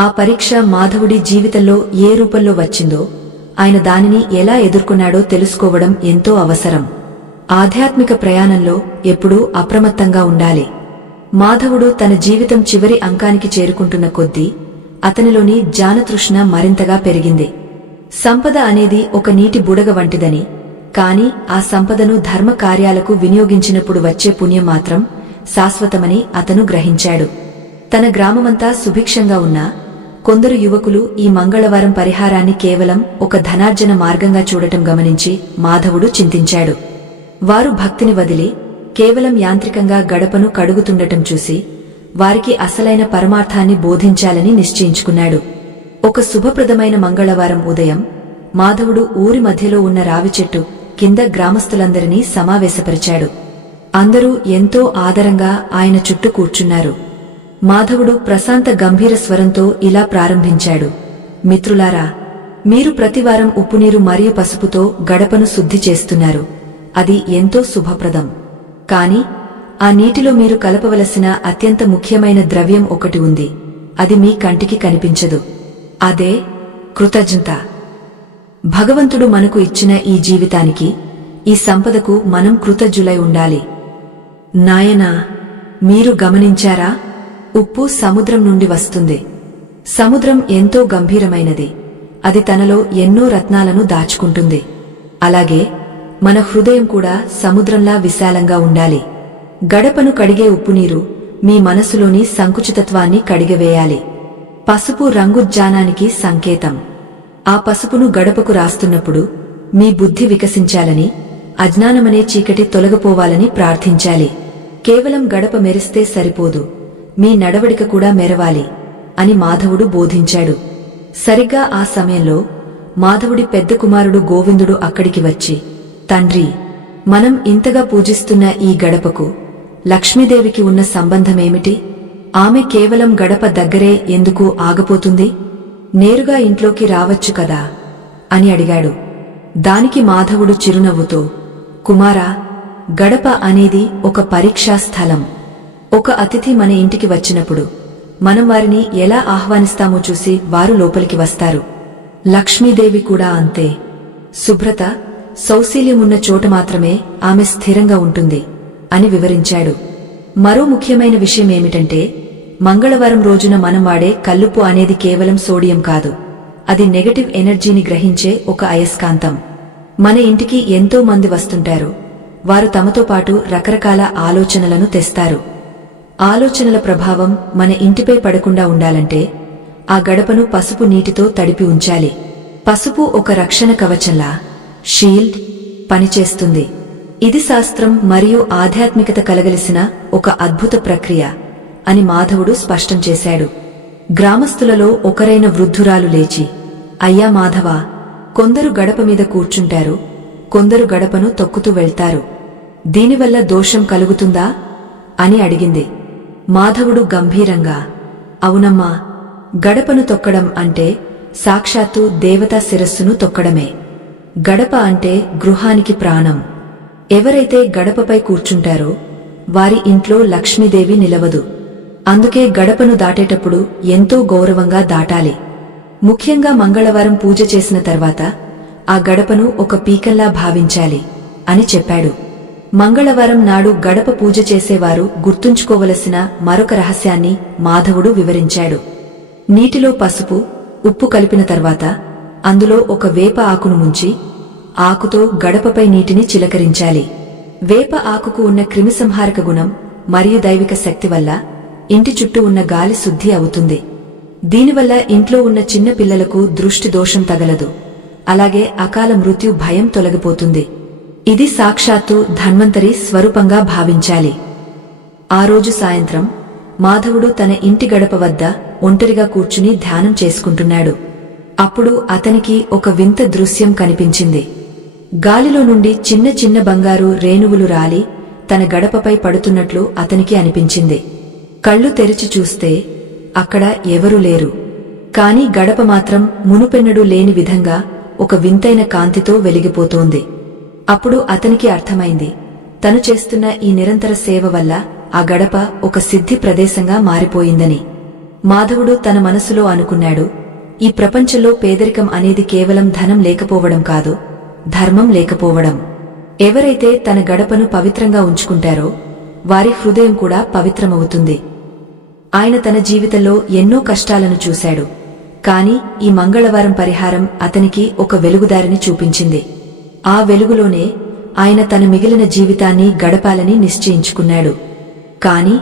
ఆ పరీక్ష మాధవుడి జీవితంలో ఏ రూపంలో వచ్చిందో, ఆయన దానిని ఎలా ఎదుర్కొన్నాడో తెలుసుకోవడం ఎంతో అవసరం. ఆధ్యాత్మిక ప్రయాణంలో ఎప్పుడూ అప్రమత్తంగా ఉండాలి. మాధవుడు తన జీవితం చివరి అంకానికి చేరుకుంటున్న కొద్దీ అతనిలోని జ్ఞానతృష్ణ మరింతగా పెరిగింది. సంపద అనేది ఒక నీటి బుడగ వంటిదని, కాని ఆ సంపదను ధర్మ కార్యాలకు వినియోగించినప్పుడు వచ్చే పుణ్యం మాత్రం శాశ్వతమని అతను గ్రహించాడు. తన గ్రామమంతా సుభిక్షంగా ఉన్నా కొందరు యువకులు ఈ మంగళవారం పరిహారాన్ని కేవలం ఒక ధనార్జన మార్గంగా చూడటం గమనించి మాధవుడు చింతించాడు. వారు భక్తిని వదిలి కేవలం యాంత్రికంగా గడపను కడుగుతుండటం చూసి వారికి అసలైన పరమార్థాన్ని బోధించాలని నిశ్చయించుకున్నాడు. ఒక శుభప్రదమైన మంగళవారం ఉదయం మాధవుడు ఊరి మధ్యలో ఉన్న రావి చెట్టు కింద గ్రామస్తులందరినీ సమావేశపరిచాడు. అందరూ ఎంతో ఆదరంగా ఆయన చుట్టూ కూర్చున్నారు. మాధవుడు ప్రశాంత గంభీర స్వరంతో ఇలా ప్రారంభించాడు. మిత్రులారా, మీరు ప్రతివారం ఉప్పునీరు మరియు పసుపుతో గడపను శుద్ధి చేస్తున్నారు. అది ఎంతో శుభప్రదం. కాని ఆ నీటిలో మీరు కలపవలసిన అత్యంత ముఖ్యమైన ద్రవ్యం ఒకటి ఉంది. అది మీ కంటికి కనిపించదు. అదే కృతజ్ఞత. భగవంతుడు మనకు ఇచ్చిన ఈ జీవితానికి, ఈ సంపదకు మనం కృతజ్ఞులై ఉండాలి. నాయనా, మీరు గమనించారా? ఉప్పు సముద్రం నుండి వస్తుంది. సముద్రం ఎంతో గంభీరమైనది. అది తనలో ఎన్నో రత్నాలను దాచుకుంటుంది. అలాగే మన హృదయం కూడా సముద్రంలా విశాలంగా ఉండాలి. గడపను కడిగే ఉప్పునీరు మీ మనసులోని సంకుచితత్వాన్ని కడిగవేయాలి. పసుపు రంగు జ్ఞానానికి సంకేతం. ఆ పసుపును గడపకు రాస్తున్నప్పుడు మీ బుద్ధి వికసించాలని, అజ్ఞానమనే చీకటి తొలగిపోవాలని ప్రార్థించాలి. కేవలం గడప మెరిస్తే సరిపోదు, మీ నడవడిక కూడా మెరవాలి అని మాధవుడు బోధించాడు. సరిగ్గా ఆ సమయంలో మాధవుడి పెద్ద కుమారుడు గోవిందుడు అక్కడికి వచ్చి, తండ్రి, మనం ఇంతగా పూజిస్తున్న ఈ గడపకు లక్ష్మీదేవికి ఉన్న సంబంధమేమిటి? ఆమె కేవలం గడప దగ్గరే ఎందుకు ఆగపోతుంది? నేరుగా ఇంట్లోకి రావచ్చు కదా అని అడిగాడు. దానికి మాధవుడు చిరునవ్వుతో, కుమారా, గడప అనేది ఒక పరీక్షా స్థలం. ఒక అతిథి మన ఇంటికి వచ్చినప్పుడు మనం వారిని ఎలా ఆహ్వానిస్తామో చూసి వారు లోపలికి వస్తారు. లక్ష్మీదేవి కూడా అంతే. శుభ్రత, సౌశీల్యమున్న చోట మాత్రమే ఆమె స్థిరంగా ఉంటుంది అని వివరించాడు. మరో ముఖ్యమైన విషయమేమిటంటే, మంగళవారం రోజున మనం వాడే కల్లుప్పు అనేది కేవలం సోడియం కాదు. అది నెగటివ్ ఎనర్జీని గ్రహించే ఒక అయస్కాంతం. మన ఇంటికి ఎంతో మంది వస్తుంటారు. వారు తమతో పాటు రకరకాల ఆలోచనలను తెస్తారు. ఆలోచనల ప్రభావం మన ఇంటిపై పడకుండా ఉండాలంటే ఆ గడపను పసుపు నీటితో తడిపి ఉంచాలి. పసుపు ఒక రక్షణ కవచంలా, షీల్డ్ పనిచేస్తుంది. ఇది శాస్త్రం మరియు ఆధ్యాత్మికత కలగలిసిన ఒక అద్భుత ప్రక్రియ అని మాధవుడు స్పష్టం చేశాడు. గ్రామస్తులలో ఒకరైన వృద్ధురాలు లేచి, అయ్యా మాధవ, కొందరు గడప మీద కూర్చుంటారు, కొందరు గడపను తొక్కుతూ వెళ్తారు. దీనివల్ల దోషం కలుగుతుందా అని అడిగింది. మాధవుడు గంభీరంగా, అవునమ్మా, గడపను తొక్కడం అంటే సాక్షాత్తు దేవతా శిరస్సును తొక్కడమే. గడప అంటే గృహానికి ప్రాణం. ఎవరైతే గడపపై కూర్చుంటారో వారి ఇంట్లో లక్ష్మీదేవి నిలవదు. అందుకే గడపను దాటేటప్పుడు ఎంతో గౌరవంగా దాటాలి. ముఖ్యంగా మంగళవారం పూజ చేసిన తర్వాత ఆ గడపను ఒక పీకల్లా భావించాలి అని చెప్పాడు. మంగళవారం నాడు గడప పూజ చేసేవారు గుర్తుంచుకోవలసిన మరొక రహస్యాన్ని మాధవుడు వివరించాడు. నీటిలో పసుపు, ఉప్పు కలిపిన తర్వాత అందులో ఒక వేప ఆకును ముంచి ఆకుతో గడపపై నీటిని చిలకరించాలి. వేప ఆకుకు ఉన్న క్రిమిసంహారక గుణం మరియు దైవిక శక్తి వల్ల ఇంటి చుట్టూ ఉన్న గాలి శుద్ధి అవుతుంది. దీనివల్ల ఇంట్లో ఉన్న చిన్న పిల్లలకు దృష్టి దోషం తగలదు. అలాగే అకాల మృత్యు భయం తొలగిపోతుంది. ఇది సాక్షాత్తు ధన్వంతరి స్వరూపంగా భావించాలి. ఆ రోజు సాయంత్రం మాధవుడు తన ఇంటి గడప వద్ద ఒంటరిగా కూర్చుని ధ్యానం చేసుకుంటున్నాడు. అప్పుడు అతనికి ఒక వింత దృశ్యం కనిపించింది. గాలిలో నుండి చిన్న చిన్న బంగారు రేణువులు రాలి తన గడపపై పడుతున్నట్లు అతనికి అనిపించింది. కళ్ళు తెరిచి చూస్తే అక్కడ ఎవరూ లేరు. కాని గడప మాత్రం మునుపెన్నడూ లేని విధంగా ఒక వింతైన కాంతితో వెలిగిపోతోంది. అప్పుడు అతనికి అర్థమైంది, తను చేస్తున్న ఈ నిరంతర సేవ వల్ల ఆ గడప ఒక సిద్ధి ప్రదేశంగా మారిపోయిందని. మాధవుడు తన మనసులో అనుకున్నాడు, ఈ ప్రపంచంలో పేదరికం అనేది కేవలం ధనం లేకపోవడం కాదు, ధర్మం లేకపోవడం. ఎవరైతే తన గడపను పవిత్రంగా ఉంచుకుంటారో వారి హృదయం కూడా పవిత్రమవుతుంది. ఆయన తన జీవితంలో ఎన్నో కష్టాలను చూశాడు. కాని ఈ మంగళవారం పరిహారం అతనికి ఒక వెలుగుదారిని చూపించింది. ఆ వెలుగులోనే ఆయన తన మిగిలిన జీవితాన్ని గడపాలని నిశ్చయించుకున్నాడు. కాని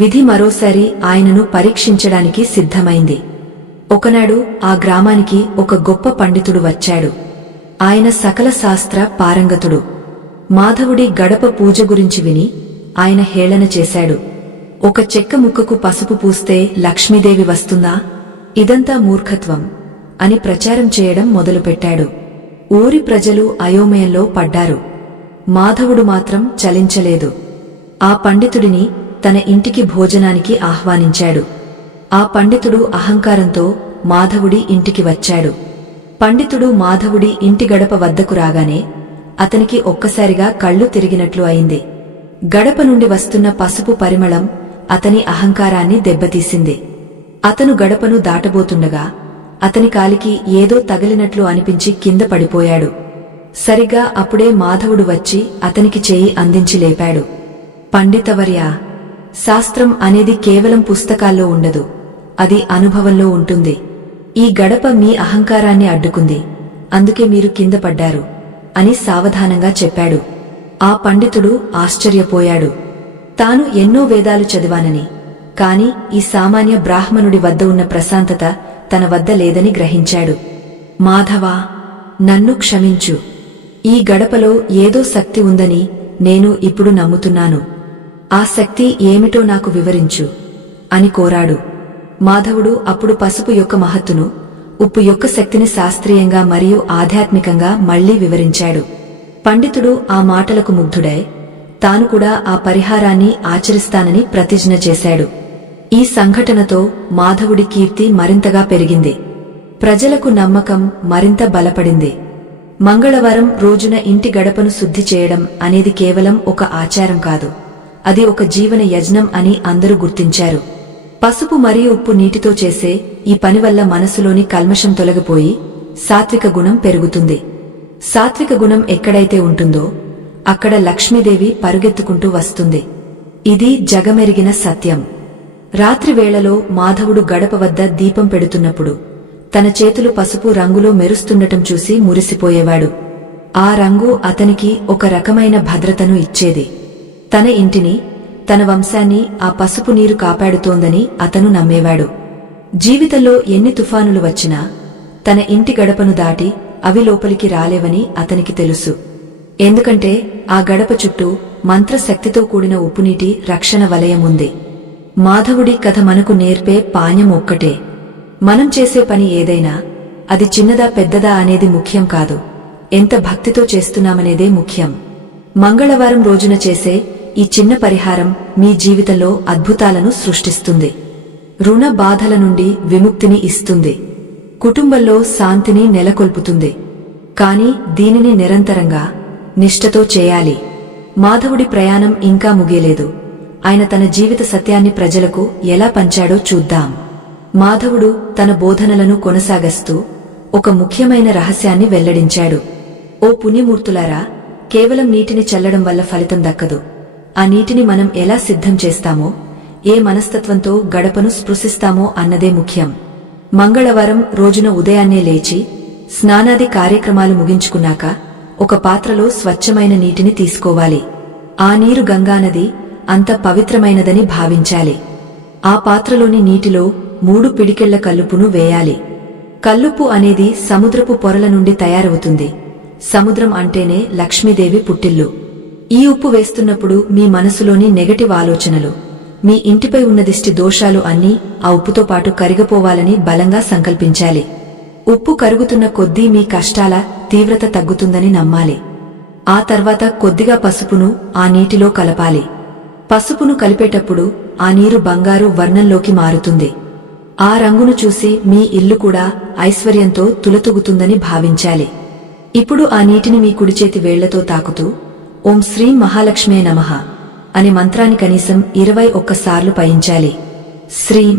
విధి మరోసారి ఆయనను పరీక్షించడానికి సిద్ధమైంది. ఒకనాడు ఆ గ్రామానికి ఒక గొప్ప పండితుడు వచ్చాడు. ఆయన సకల శాస్త్ర పారంగతుడు. మాధవుడి గడప పూజ గురించి విని ఆయన హేళన చేశాడు. ఒక చెక్క ముక్కకు పసుపు పూస్తే లక్ష్మీదేవి వస్తుందా? ఇదంతా మూర్ఖత్వం అని ప్రచారం చేయడం మొదలుపెట్టాడు. ఊరి ప్రజలు అయోమయంలో పడ్డారు. మాధవుడు మాత్రం చలించలేదు. ఆ పండితుడిని తన ఇంటికి భోజనానికి ఆహ్వానించాడు. ఆ పండితుడు అహంకారంతో మాధవుడి ఇంటికి వచ్చాడు. పండితుడు మాధవుడి ఇంటి గడప వద్దకు రాగానే అతనికి ఒక్కసారిగా కళ్ళు తిరిగినట్లు అయింది. గడప నుండి వస్తున్న పసుపు పరిమళం అతని అహంకారాన్ని దెబ్బతీసింది. అతను గడపను దాటబోతుండగా అతని కాలికి ఏదో తగిలినట్లు అనిపించి కింద పడిపోయాడు. సరిగా అప్పుడే మాధవుడు వచ్చి అతనికి చేయి అందించి లేపాడు. పండితవర్యా, శాస్త్రం అనేది కేవలం పుస్తకాల్లో ఉండదు, అది అనుభవంలో ఉంటుంది. ఈ గడప మీ అహంకారాన్ని అడ్డుకుంది, అందుకే మీరు కింద పడ్డారు అని సావధానంగా చెప్పాడు. ఆ పండితుడు ఆశ్చర్యపోయాడు. తాను ఎన్నో వేదాలు చదివానని, కాని ఈ సామాన్య బ్రాహ్మణుడి వద్ద ఉన్న ప్రశాంతత తన వద్ద లేదని గ్రహించాడు. మాధవా, నన్ను క్షమించు. ఈ గడపలో ఏదో శక్తి ఉందని నేను ఇప్పుడు నమ్ముతున్నాను. ఆ శక్తి ఏమిటో నాకు వివరించు అని కోరాడు. మాధవుడు అప్పుడు పసుపు యొక్క మహత్తును, ఉప్పు యొక్క శక్తిని శాస్త్రీయంగా మరియు ఆధ్యాత్మికంగా మళ్లీ వివరించాడు. పండితుడు ఆ మాటలకు ముగ్ధుడై తాను కూడా ఆ పరిహారాన్ని ఆచరిస్తానని ప్రతిజ్ఞ చేశాడు. ఈ సంఘటనతో మాధవుడి కీర్తి మరింతగా పెరిగింది. ప్రజలకు నమ్మకం మరింత బలపడింది. మంగళవారం రోజున ఇంటి గడపను శుద్ధి చేయడం అనేది కేవలం ఒక ఆచారం కాదు, అది ఒక జీవన యజ్ఞం అని అందరూ గుర్తించారు. పసుపు మరియు ఉప్పు నీటితో చేసే ఈ పని వల్ల మనసులోని కల్మషం తొలగిపోయి సాత్విక గుణం పెరుగుతుంది. సాత్విక గుణం ఎక్కడైతే ఉంటుందో అక్కడ లక్ష్మీదేవి పరుగెత్తుకుంటూ వస్తుంది. ఇది జగమెరిగిన సత్యం. రాత్రి వేళలో మాధవుడు గడప వద్ద దీపం పెడుతున్నప్పుడు తన చేతులు పసుపు రంగులో మెరుస్తుండటం చూసి మురిసిపోయేవాడు. ఆ రంగు అతనికి ఒక రకమైన భద్రతను ఇచ్చేది. తన ఇంటిని, తన వంశాన్ని ఆ పసుపు నీరు కాపాడుతోందని అతను నమ్మేవాడు. జీవితంలో ఎన్ని తుఫానులు వచ్చినా తన ఇంటి గడపను దాటి అవి లోపలికి రాలేవని అతనికి తెలుసు. ఎందుకంటే ఆ గడప చుట్టూ మంత్రశక్తితో కూడిన ఉప్పునీటి రక్షణ వలయం ఉంది. మాధవుడి కథ మనకు నేర్పే పాఠం ఒక్కటే, మనం చేసే పని ఏదైనా అది చిన్నదా పెద్దదా అనేది ముఖ్యం కాదు, ఎంత భక్తితో చేస్తున్నామనేదే ముఖ్యం. మంగళవారం రోజున చేసే ఈ చిన్న పరిహారం మీ జీవితంలో అద్భుతాలను సృష్టిస్తుంది. రుణ బాధల నుండి విముక్తిని ఇస్తుంది, కుటుంబంలో శాంతిని నెలకొల్పుతుంది. కాని దీనిని నిరంతరంగా నిష్ఠతో చేయాలి. మాధవుడి ప్రయాణం ఇంకా ముగియలేదు. ఆయన తన జీవిత సత్యాన్ని ప్రజలకు ఎలా పంచాడో చూద్దాం. మాధవుడు తన బోధనలను కొనసాగిస్తూ ఒక ముఖ్యమైన రహస్యాన్ని వెల్లడించాడు. ఓ పుణ్యమూర్తులారా, కేవలం నీటిని చల్లడం వల్ల ఫలితం దక్కదు. ఆ నీటిని మనం ఎలా సిద్ధం చేస్తామో, ఏ మనస్తత్వంతో గడపను స్పృశిస్తామో అన్నదే ముఖ్యం. మంగళవారం రోజున ఉదయాన్నే లేచి స్నానాది కార్యక్రమాలు ముగించుకున్నాక ఒక పాత్రలో స్వచ్ఛమైన నీటిని తీసుకోవాలి. ఆ నీరు గంగానది అంత పవిత్రమైనదని భావించాలి. ఆ పాత్రలోని నీటిలో 3 పిడికెళ్ల కల్లుపును వేయాలి. కల్లుప్పు అనేది సముద్రపు పొరల నుండి తయారవుతుంది. సముద్రం అంటేనే లక్ష్మీదేవి పుట్టిల్లు. ఈ ఉప్పు వేస్తున్నప్పుడు మీ మనసులోని నెగటివ్ ఆలోచనలు, మీ ఇంటిపై ఉన్న దిష్టి దోషాలు అన్నీ ఆ ఉప్పుతో పాటు కరిగిపోవాలని బలంగా సంకల్పించాలి. ఉప్పు కరుగుతున్న కొద్దీ మీ కష్టాల తీవ్రత తగ్గుతుందని నమ్మాలి. ఆ తర్వాత కొద్దిగా పసుపును ఆ నీటిలో కలపాలి. పసుపును కలిపేటప్పుడు ఆ నీరు బంగారు వర్ణంలోకి మారుతుంది. ఆ రంగును చూసి మీ ఇల్లు కూడా ఐశ్వర్యంతో తులతూగుతుందని భావించాలి. ఇప్పుడు ఆ నీటిని మీ కుడిచేతి వేళ్లతో తాకుతూ ఓం శ్రీం మహాలక్ష్మే నమః అనే మంత్రాన్ని కనీసం 21 సార్లు పయించాలి. శ్రీం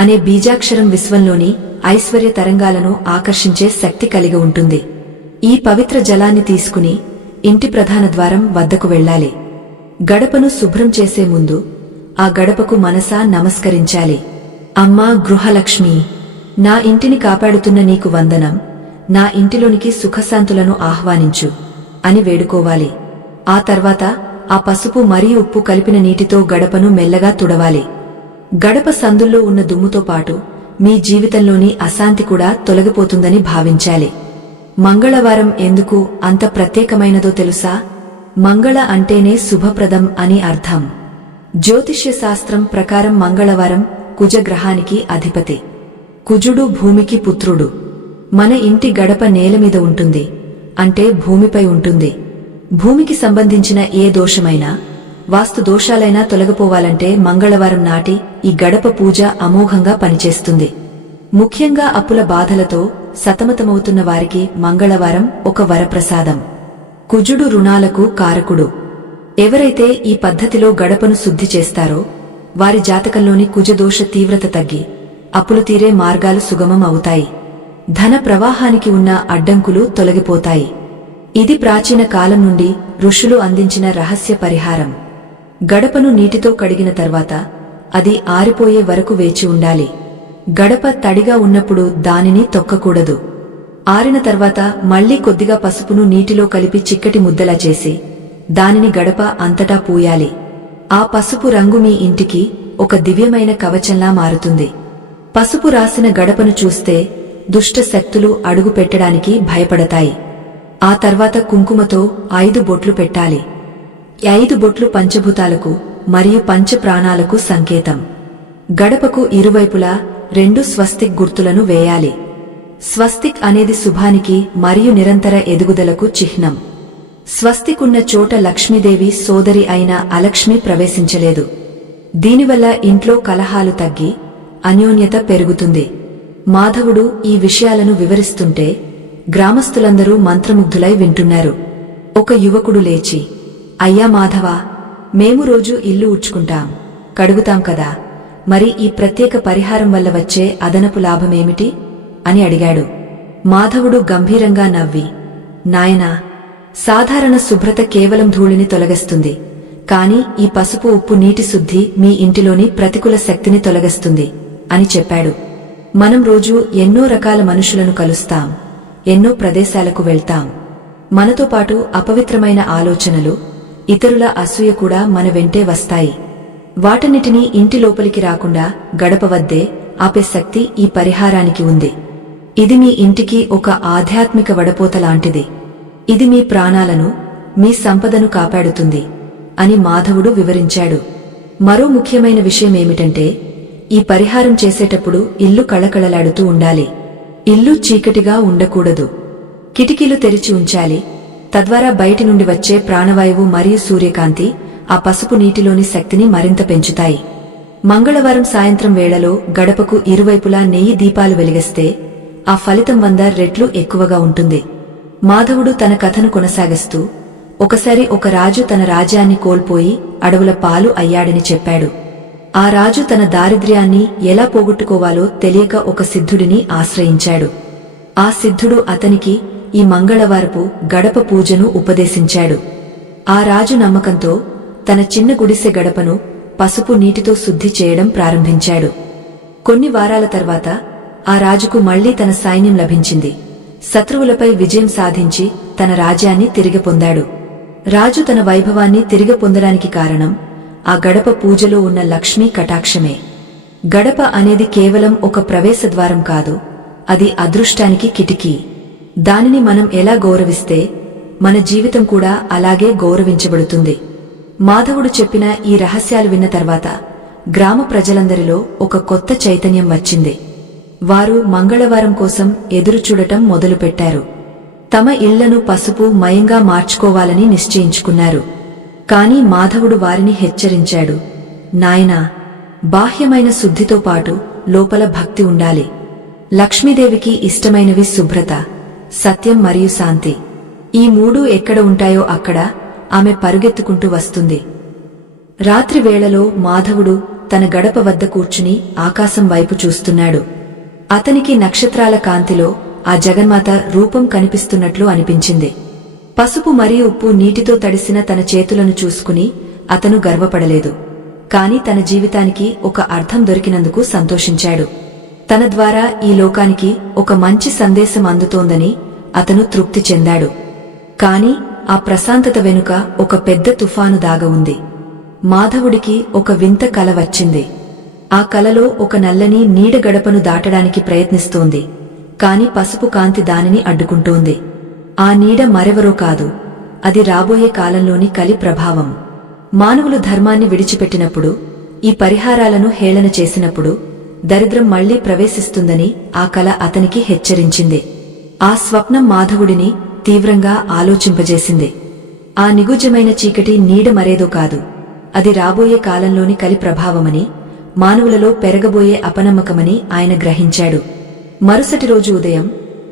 అనే బీజాక్షరం విశ్వంలోని ఐశ్వర్య తరంగాలను ఆకర్షించే శక్తి కలిగి ఉంటుంది. ఈ పవిత్ర జలాన్ని తీసుకుని ఇంటి ప్రధాన ద్వారం వద్దకు వెళ్ళాలి. గడపను శుభ్రం చేసే ముందు ఆ గడపకు మనసా నమస్కరించాలి. అమ్మా గృహలక్ష్మి, నా ఇంటిని కాపాడుతున్న నీకు వందనం, నా ఇంటిలోనికి సుఖశాంతులను ఆహ్వానించు అని వేడుకోవాలి. ఆ తర్వాత ఆ పసుపు మరియు ఉప్పు కలిపిన నీటితో గడపను మెల్లగా తుడవాలి. గడప సందుల్లో ఉన్న దుమ్ముతో పాటు మీ జీవితంలోని అశాంతి కూడా తొలగిపోతుందని భావించాలి. మంగళవారం ఎందుకు అంత ప్రత్యేకమైనదో తెలుసా? మంగళ అంటేనే శుభప్రదం అని అర్థం. జ్యోతిష్య శాస్త్రం ప్రకారం మంగళవారం కుజగ్రహానికి అధిపతి. కుజుడు భూమికి పుత్రుడు. మన ఇంటి గడప నేలమీద ఉంటుంది అంటే భూమిపై ఉంటుంది. భూమికి సంబంధించిన ఏ దోషమైనా, వాస్తు దోషాలైనా తొలగిపోవాలంటే మంగళవారం నాటి ఈ గడప పూజ అమోఘంగా పనిచేస్తుంది. ముఖ్యంగా అప్పుల బాధలతో సతమతమవుతున్న వారికి మంగళవారం ఒక వరప్రసాదం. కుజుడు రుణాలకు కారకుడు. ఎవరైతే ఈ పద్ధతిలో గడపను శుద్ధి చేస్తారో వారి జాతకంలోని కుజదోష తీవ్రత తగ్గి అప్పులు తీరే మార్గాలు సుగమం అవుతాయి. ధన ప్రవాహానికి ఉన్న అడ్డంకులు తొలగిపోతాయి. ఇది ప్రాచీన కాలం నుండి ఋషులు అందించిన రహస్య పరిహారం. గడపను నీటితో కడిగిన తర్వాత అది ఆరిపోయే వరకు వేచి ఉండాలి. గడప తడిగా ఉన్నప్పుడు దానిని తొక్కకూడదు. ఆరిన తర్వాత మళ్లీ కొద్దిగా పసుపును నీటిలో కలిపి చిక్కటి ముద్దలా చేసి దానిని గడప అంతటా పూయాలి. ఆ పసుపు రంగు మీ ఇంటికి ఒక దివ్యమైన కవచంలా మారుతుంది. పసుపు రాసిన గడపను చూస్తే దుష్ట శక్తులు అడుగు పెట్టడానికి భయపడతాయి. ఆ తర్వాత కుంకుమతో 5 బొట్లు పెట్టాలి. 5 బొట్లు పంచభూతాలకు మరియు పంచప్రాణాలకు సంకేతం. గడపకు ఇరువైపులా 2 స్వస్తిక్ గుర్తులను వేయాలి. స్వస్తిక్ అనేది శుభానికి మరియు నిరంతర ఎదుగుదలకు చిహ్నం. స్వస్తిక్ ఉన్న చోట లక్ష్మీదేవి సోదరి అయిన అలక్ష్మి ప్రవేశించలేదు. దీనివల్ల ఇంట్లో కలహాలు తగ్గి అన్యోన్యత పెరుగుతుంది. మాధవుడు ఈ విషయాలను వివరిస్తుంటే గ్రామస్తులందరూ మంత్రముగ్ధులై వింటున్నారు. ఒక యువకుడు లేచి, అయ్యా మాధవా, మేము రోజూ ఇల్లు ఊడ్చుకుంటాం, కడుగుతాం కదా, మరి ఈ ప్రత్యేక పరిహారం వల్ల వచ్చే అదనపు లాభమేమిటి అని అడిగాడు. మాధవుడు గంభీరంగా నవ్వి, నాయనా, సాధారణ శుభ్రత కేవలం ధూళిని తొలగిస్తుంది, కాని ఈ పసుపు ఉప్పు నీటి శుద్ధి మీ ఇంటిలోని ప్రతికూల శక్తిని తొలగిస్తుంది అని చెప్పాడు. మనం రోజూ ఎన్నో రకాల మనుషులను కలుస్తాం, ఎన్నో ప్రదేశాలకు వెళ్తాం. మనతో పాటు అపవిత్రమైన ఆలోచనలు, ఇతరుల అసూయ కూడా మన వెంటే వస్తాయి. వాటన్నిటినీ ఇంటి లోపలికి రాకుండా గడప వద్దే ఆపే శక్తి ఈ పరిహారానికి ఉంది. ఇది మీ ఇంటికి ఒక ఆధ్యాత్మిక వడపోత లాంటిది. ఇది మీ ప్రాణాలను, మీ సంపదను కాపాడుతుంది అని మాధవుడు వివరించాడు. మరో ముఖ్యమైన విషయమేమిటంటే ఈ పరిహారం చేసేటప్పుడు ఇల్లు కళకళలాడుతూ ఉండాలి. ఇల్లు చీకటిగా ఉండకూడదు. కిటికీలు తెరిచి ఉంచాలి. తద్వారా బయటి నుండి వచ్చే ప్రాణవాయువు మరియు సూర్యకాంతి ఆ పసుపు నీటిలోని శక్తిని మరింత పెంచుతాయి. మంగళవారం సాయంత్రం వేళలో గడపకు ఇరువైపులా నెయ్యి దీపాలు వెలిగిస్తే ఆ ఫలితం 100 రెట్లు ఎక్కువగా ఉంటుంది. మాధవుడు తన కథను కొనసాగిస్తూ, ఒకసారి ఒక రాజు తన రాజ్యాన్ని కోల్పోయి అడవుల పాలు అయ్యాడని చెప్పాడు. ఆ రాజు తన దారిద్ర్యాన్ని ఎలా పోగొట్టుకోవాలో తెలియక ఒక సిద్ధుడిని ఆశ్రయించాడు. ఆ సిద్ధుడు అతనికి ఈ మంగళవారపు గడప పూజను ఉపదేశించాడు. ఆ రాజు నమ్మకంతో తన చిన్న గుడిసె గడపను పసుపు నీటితో శుద్ధి చేయడం ప్రారంభించాడు. కొన్ని వారాల తర్వాత ఆ రాజుకు మళ్లీ తన సైన్యం లభించింది. శత్రువులపై విజయం సాధించి తన రాజ్యాన్ని తిరిగి పొందాడు. రాజు తన వైభవాన్ని తిరిగి పొందడానికి కారణం ఆ గడప పూజలో ఉన్న లక్ష్మీ కటాక్షమే. గడప అనేది కేవలం ఒక ప్రవేశద్వారం కాదు, అది అదృష్టానికి కిటికీ. దానిని మనం ఎలా గౌరవిస్తే మన జీవితం కూడా అలాగే గౌరవించబడుతుంది. మాధవుడు చెప్పిన ఈ రహస్యాలు విన్న తర్వాత గ్రామ ప్రజలందరిలో ఒక కొత్త చైతన్యం వచ్చింది. వారు మంగళవారం కోసం ఎదురుచూడటం మొదలుపెట్టారు. తమ ఇళ్లను పసుపు మయంగా మార్చుకోవాలని నిశ్చయించుకున్నారు. కాని మాధవుడు వారిని హెచ్చరించాడు. నాయనా, బాహ్యమైన శుద్ధితో పాటు లోపల భక్తి ఉండాలి. లక్ష్మీదేవికి ఇష్టమైనవి శుభ్రత, సత్యం మరియు శాంతి. ఈ మూడూ ఎక్కడ ఉంటాయో అక్కడ ఆమె పరుగెత్తుకుంటూ వస్తుంది. రాత్రి వేళలో మాధవుడు తన గడప వద్ద కూర్చుని ఆకాశం వైపు చూస్తున్నాడు. అతనికి నక్షత్రాల కాంతిలో ఆ జగన్మాత రూపం కనిపిస్తున్నట్లు అనిపించింది. పసుపు మరియు ఉప్పు నీటితో తడిసిన తన చేతులను చూసుకుని అతను గర్వపడలేదు. కాని తన జీవితానికి ఒక అర్థం దొరికినందుకు సంతోషించాడు. తన ద్వారా ఈ లోకానికి ఒక మంచి సందేశం అందుతోందని అతను తృప్తి చెందాడు. కాని ఆ ప్రశాంతత వెనుక ఒక పెద్ద తుఫాను దాగ ఉంది. మాధవుడికి ఒక వింత కల వచ్చింది. ఆ కలలో ఒక నల్లని నీడ గడపను దాటడానికి ప్రయత్నిస్తోంది. కాని పసుపు కాంతి దానిని అడ్డుకుంటోంది. ఆ నీడ మరెవరో కాదు, అది రాబోయే కాలంలోని కలి ప్రభావం. మానవులు ధర్మాన్ని విడిచిపెట్టినప్పుడు, ఈ పరిహారాలను హేళన చేసినప్పుడు దరిద్రం మళ్లీ ప్రవేశిస్తుందని ఆ కల అతనికి హెచ్చరించింది. ఆ స్వప్నం మాధవుడిని తీవ్రంగా ఆలోచింపజేసింది. ఆ నిగుజ్జమైన చీకటి నీడ మరేదో కాదు, అది రాబోయే కాలంలోని కలి ప్రభావమని, మానవులలో పెరగబోయే అపనమ్మకమని ఆయన గ్రహించాడు. మరుసటి రోజు ఉదయం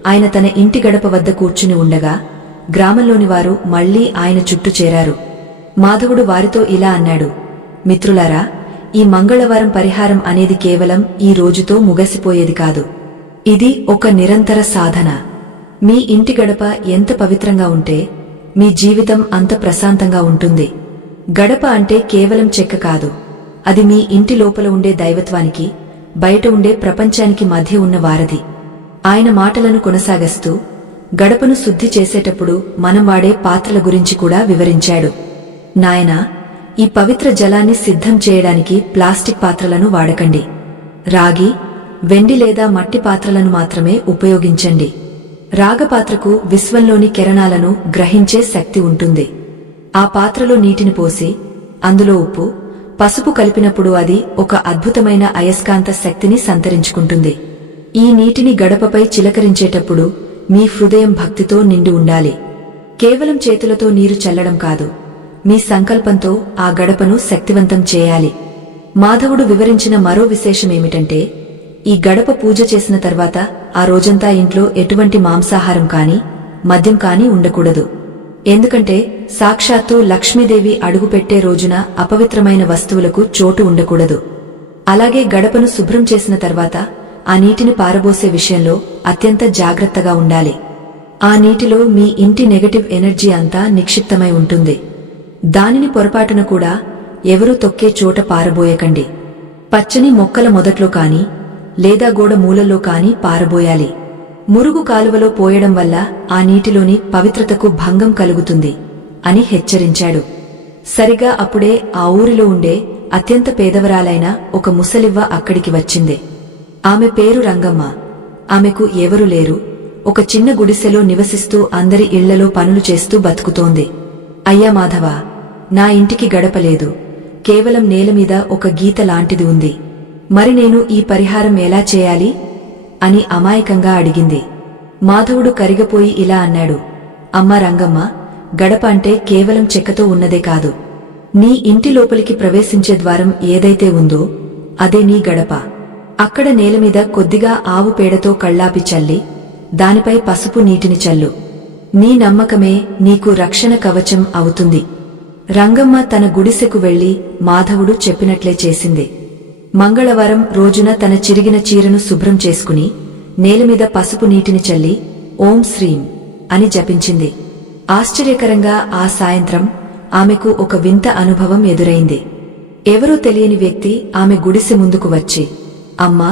ఆయన తన ఇంటి గడప వద్ద కూర్చుని ఉండగా గ్రామంలోని వారు మళ్లీ ఆయన చుట్టూ చేరారు. మాధవుడు వారితో ఇలా అన్నాడు. మిత్రులారా, ఈ మంగళవారం పరిహారం అనేది కేవలం ఈ రోజుతో ముగసిపోయేది కాదు. ఇది ఒక నిరంతర సాధన. మీ ఇంటి గడప ఎంత పవిత్రంగా ఉంటే మీ జీవితం అంత ప్రశాంతంగా ఉంటుంది. గడప అంటే కేవలం చెక్క కాదు, అది మీ ఇంటి లోపల ఉండే దైవత్వానికి, బయట ఉండే ప్రపంచానికి మధ్య ఉన్న వారధి. ఆయన మాటలను కొనసాగిస్తూ గడపను శుద్ధి చేసేటప్పుడు మనం వాడే పాత్రల గురించి కూడా వివరించాడు. నాయనా, ఈ పవిత్ర జలాన్ని సిద్ధం చేయడానికి ప్లాస్టిక్ పాత్రలను వాడకండి. రాగి, వెండి లేదా మట్టి పాత్రలను మాత్రమే ఉపయోగించండి. రాగపాత్రకు విశ్వంలోని కిరణాలను గ్రహించే శక్తి ఉంటుంది. ఆ పాత్రలో నీటిని పోసి అందులో ఉప్పు, పసుపు కలిపినప్పుడు అది ఒక అద్భుతమైన అయస్కాంత శక్తిని సంతరించుకుంటుంది. ఈ నీటిని గడపపై చిలకరించేటప్పుడు మీ హృదయం భక్తితో నిండి ఉండాలి. కేవలం చేతులతో నీరు చల్లడం కాదు, మీ సంకల్పంతో ఆ గడపను శక్తివంతం చేయాలి. మాధవుడు వివరించిన మరో విశేషమేమిటంటే, ఈ గడప పూజ చేసిన తర్వాత ఆ రోజంతా ఇంట్లో ఎటువంటి మాంసాహారం కాని, మద్యం కాని ఉండకూడదు. ఎందుకంటే సాక్షాత్తు లక్ష్మీదేవి అడుగుపెట్టే రోజున అపవిత్రమైన వస్తువులకు చోటు ఉండకూడదు. అలాగే గడపను శుభ్రం చేసిన తర్వాత ఆ నీటిని పారబోసే విషయంలో అత్యంత జాగ్రత్తగా ఉండాలి. ఆ నీటిలో మీ ఇంటి నెగటివ్ ఎనర్జీ అంతా నిక్షిప్తమై ఉంటుంది. దానిని పొరపాటున కూడా ఎవరూ తొక్కే చోట పారబోయకండి. పచ్చని మొక్కల మొదట్లో కాని లేదా గోడ మూలల్లో కాని పారబోయాలి. మురుగు కాలువలో పోయడం వల్ల ఆ నీటిలోని పవిత్రతకు భంగం కలుగుతుంది అని హెచ్చరించాడు. సరిగా అప్పుడే ఆ ఊరిలో ఉండే అత్యంత పేదవరాలైన ఒక ముసలివ్వ అక్కడికి వచ్చింది. ఆమె పేరు రంగమ్మ. ఆమెకు ఎవరూ లేరు. ఒక చిన్న గుడిసెలో నివసిస్తూ అందరి ఇళ్లలో పనులు చేస్తూ బతుకుతోంది. అయ్యా మాధవ, నా ఇంటికి గడపలేదు, కేవలం నేలమీద ఒక గీత లాంటిది ఉంది. మరి నేను ఈ పరిహారం ఎలా చేయాలి అని అమాయకంగా అడిగింది. మాధవుడు కరిగపోయి ఇలా అన్నాడు. అమ్మా రంగమ్మ, గడప అంటే కేవలం చెక్కతో ఉన్నదే కాదు. నీ ఇంటి లోపలికి ప్రవేశించే ద్వారం ఏదైతే ఉందో అదే నీ గడప. అక్కడ నేలమీద కొద్దిగా ఆవు పేడతో కళ్ళాపి చల్లి దానిపై పసుపు నీటిని చల్లు. నీ నమ్మకమే నీకు రక్షణ కవచం అవుతుంది. రంగమ్మ తన గుడిసెకు వెళ్లి మాధవుడు చెప్పినట్లే చేసింది. మంగళవారం రోజున తన చిరిగిన చీరను శుభ్రం చేసుకుని నేలమీద పసుపు నీటిని చల్లి ఓం శ్రీం అని జపించింది. ఆశ్చర్యకరంగా ఆ సాయంత్రం ఆమెకు ఒక వింత అనుభవం ఎదురైంది. ఎవరో తెలియని వ్యక్తి ఆమె గుడిసె ముందుకు వచ్చి, అమ్మా,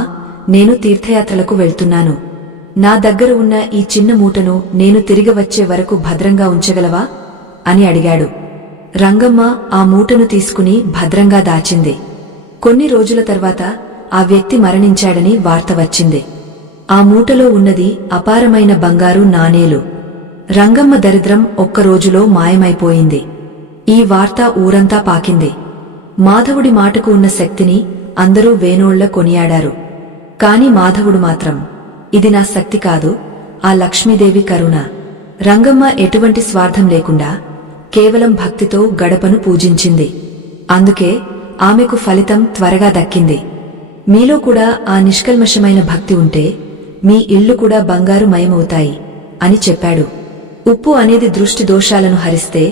నేను తీర్థయాత్రలకు వెళ్తున్నాను. నా దగ్గర ఉన్న ఈ చిన్న మూటను నేను తిరిగి వచ్చే వరకు భద్రంగా ఉంచగలవా అని అడిగాడు. రంగమ్మ ఆ మూటను తీసుకుని భద్రంగా దాచింది. కొన్ని రోజుల తర్వాత ఆ వ్యక్తి మరణించాడని వార్త వచ్చింది. ఆ మూటలో ఉన్నది అపారమైన బంగారు నాణేలు. రంగమ్మ దరిద్రం ఒక్కరోజులో మాయమైపోయింది. ఈ వార్త ఊరంతా పాకింది. మాధవుడి మాటకు ఉన్న శక్తిని అందరూ వేనోళ్ల కొనియాడారు. కాని మాధవుడు మాత్రం, ఇది నా శక్తి కాదు, ఆ లక్ష్మీదేవి కరుణ. రంగమ్మ ఎటువంటి స్వార్థం లేకుండా కేవలం భక్తితో గడపను పూజించింది. అందుకే ఆమెకు ఫలితం త్వరగా దక్కింది. మీలో కూడా ఆ నిష్కల్మషమైన భక్తి ఉంటే మీ ఇళ్లు కూడా బంగారు మయమవుతాయి అని చెప్పాడు. ఉప్పు అనేది దృష్టి దోషాలను హరిస్తే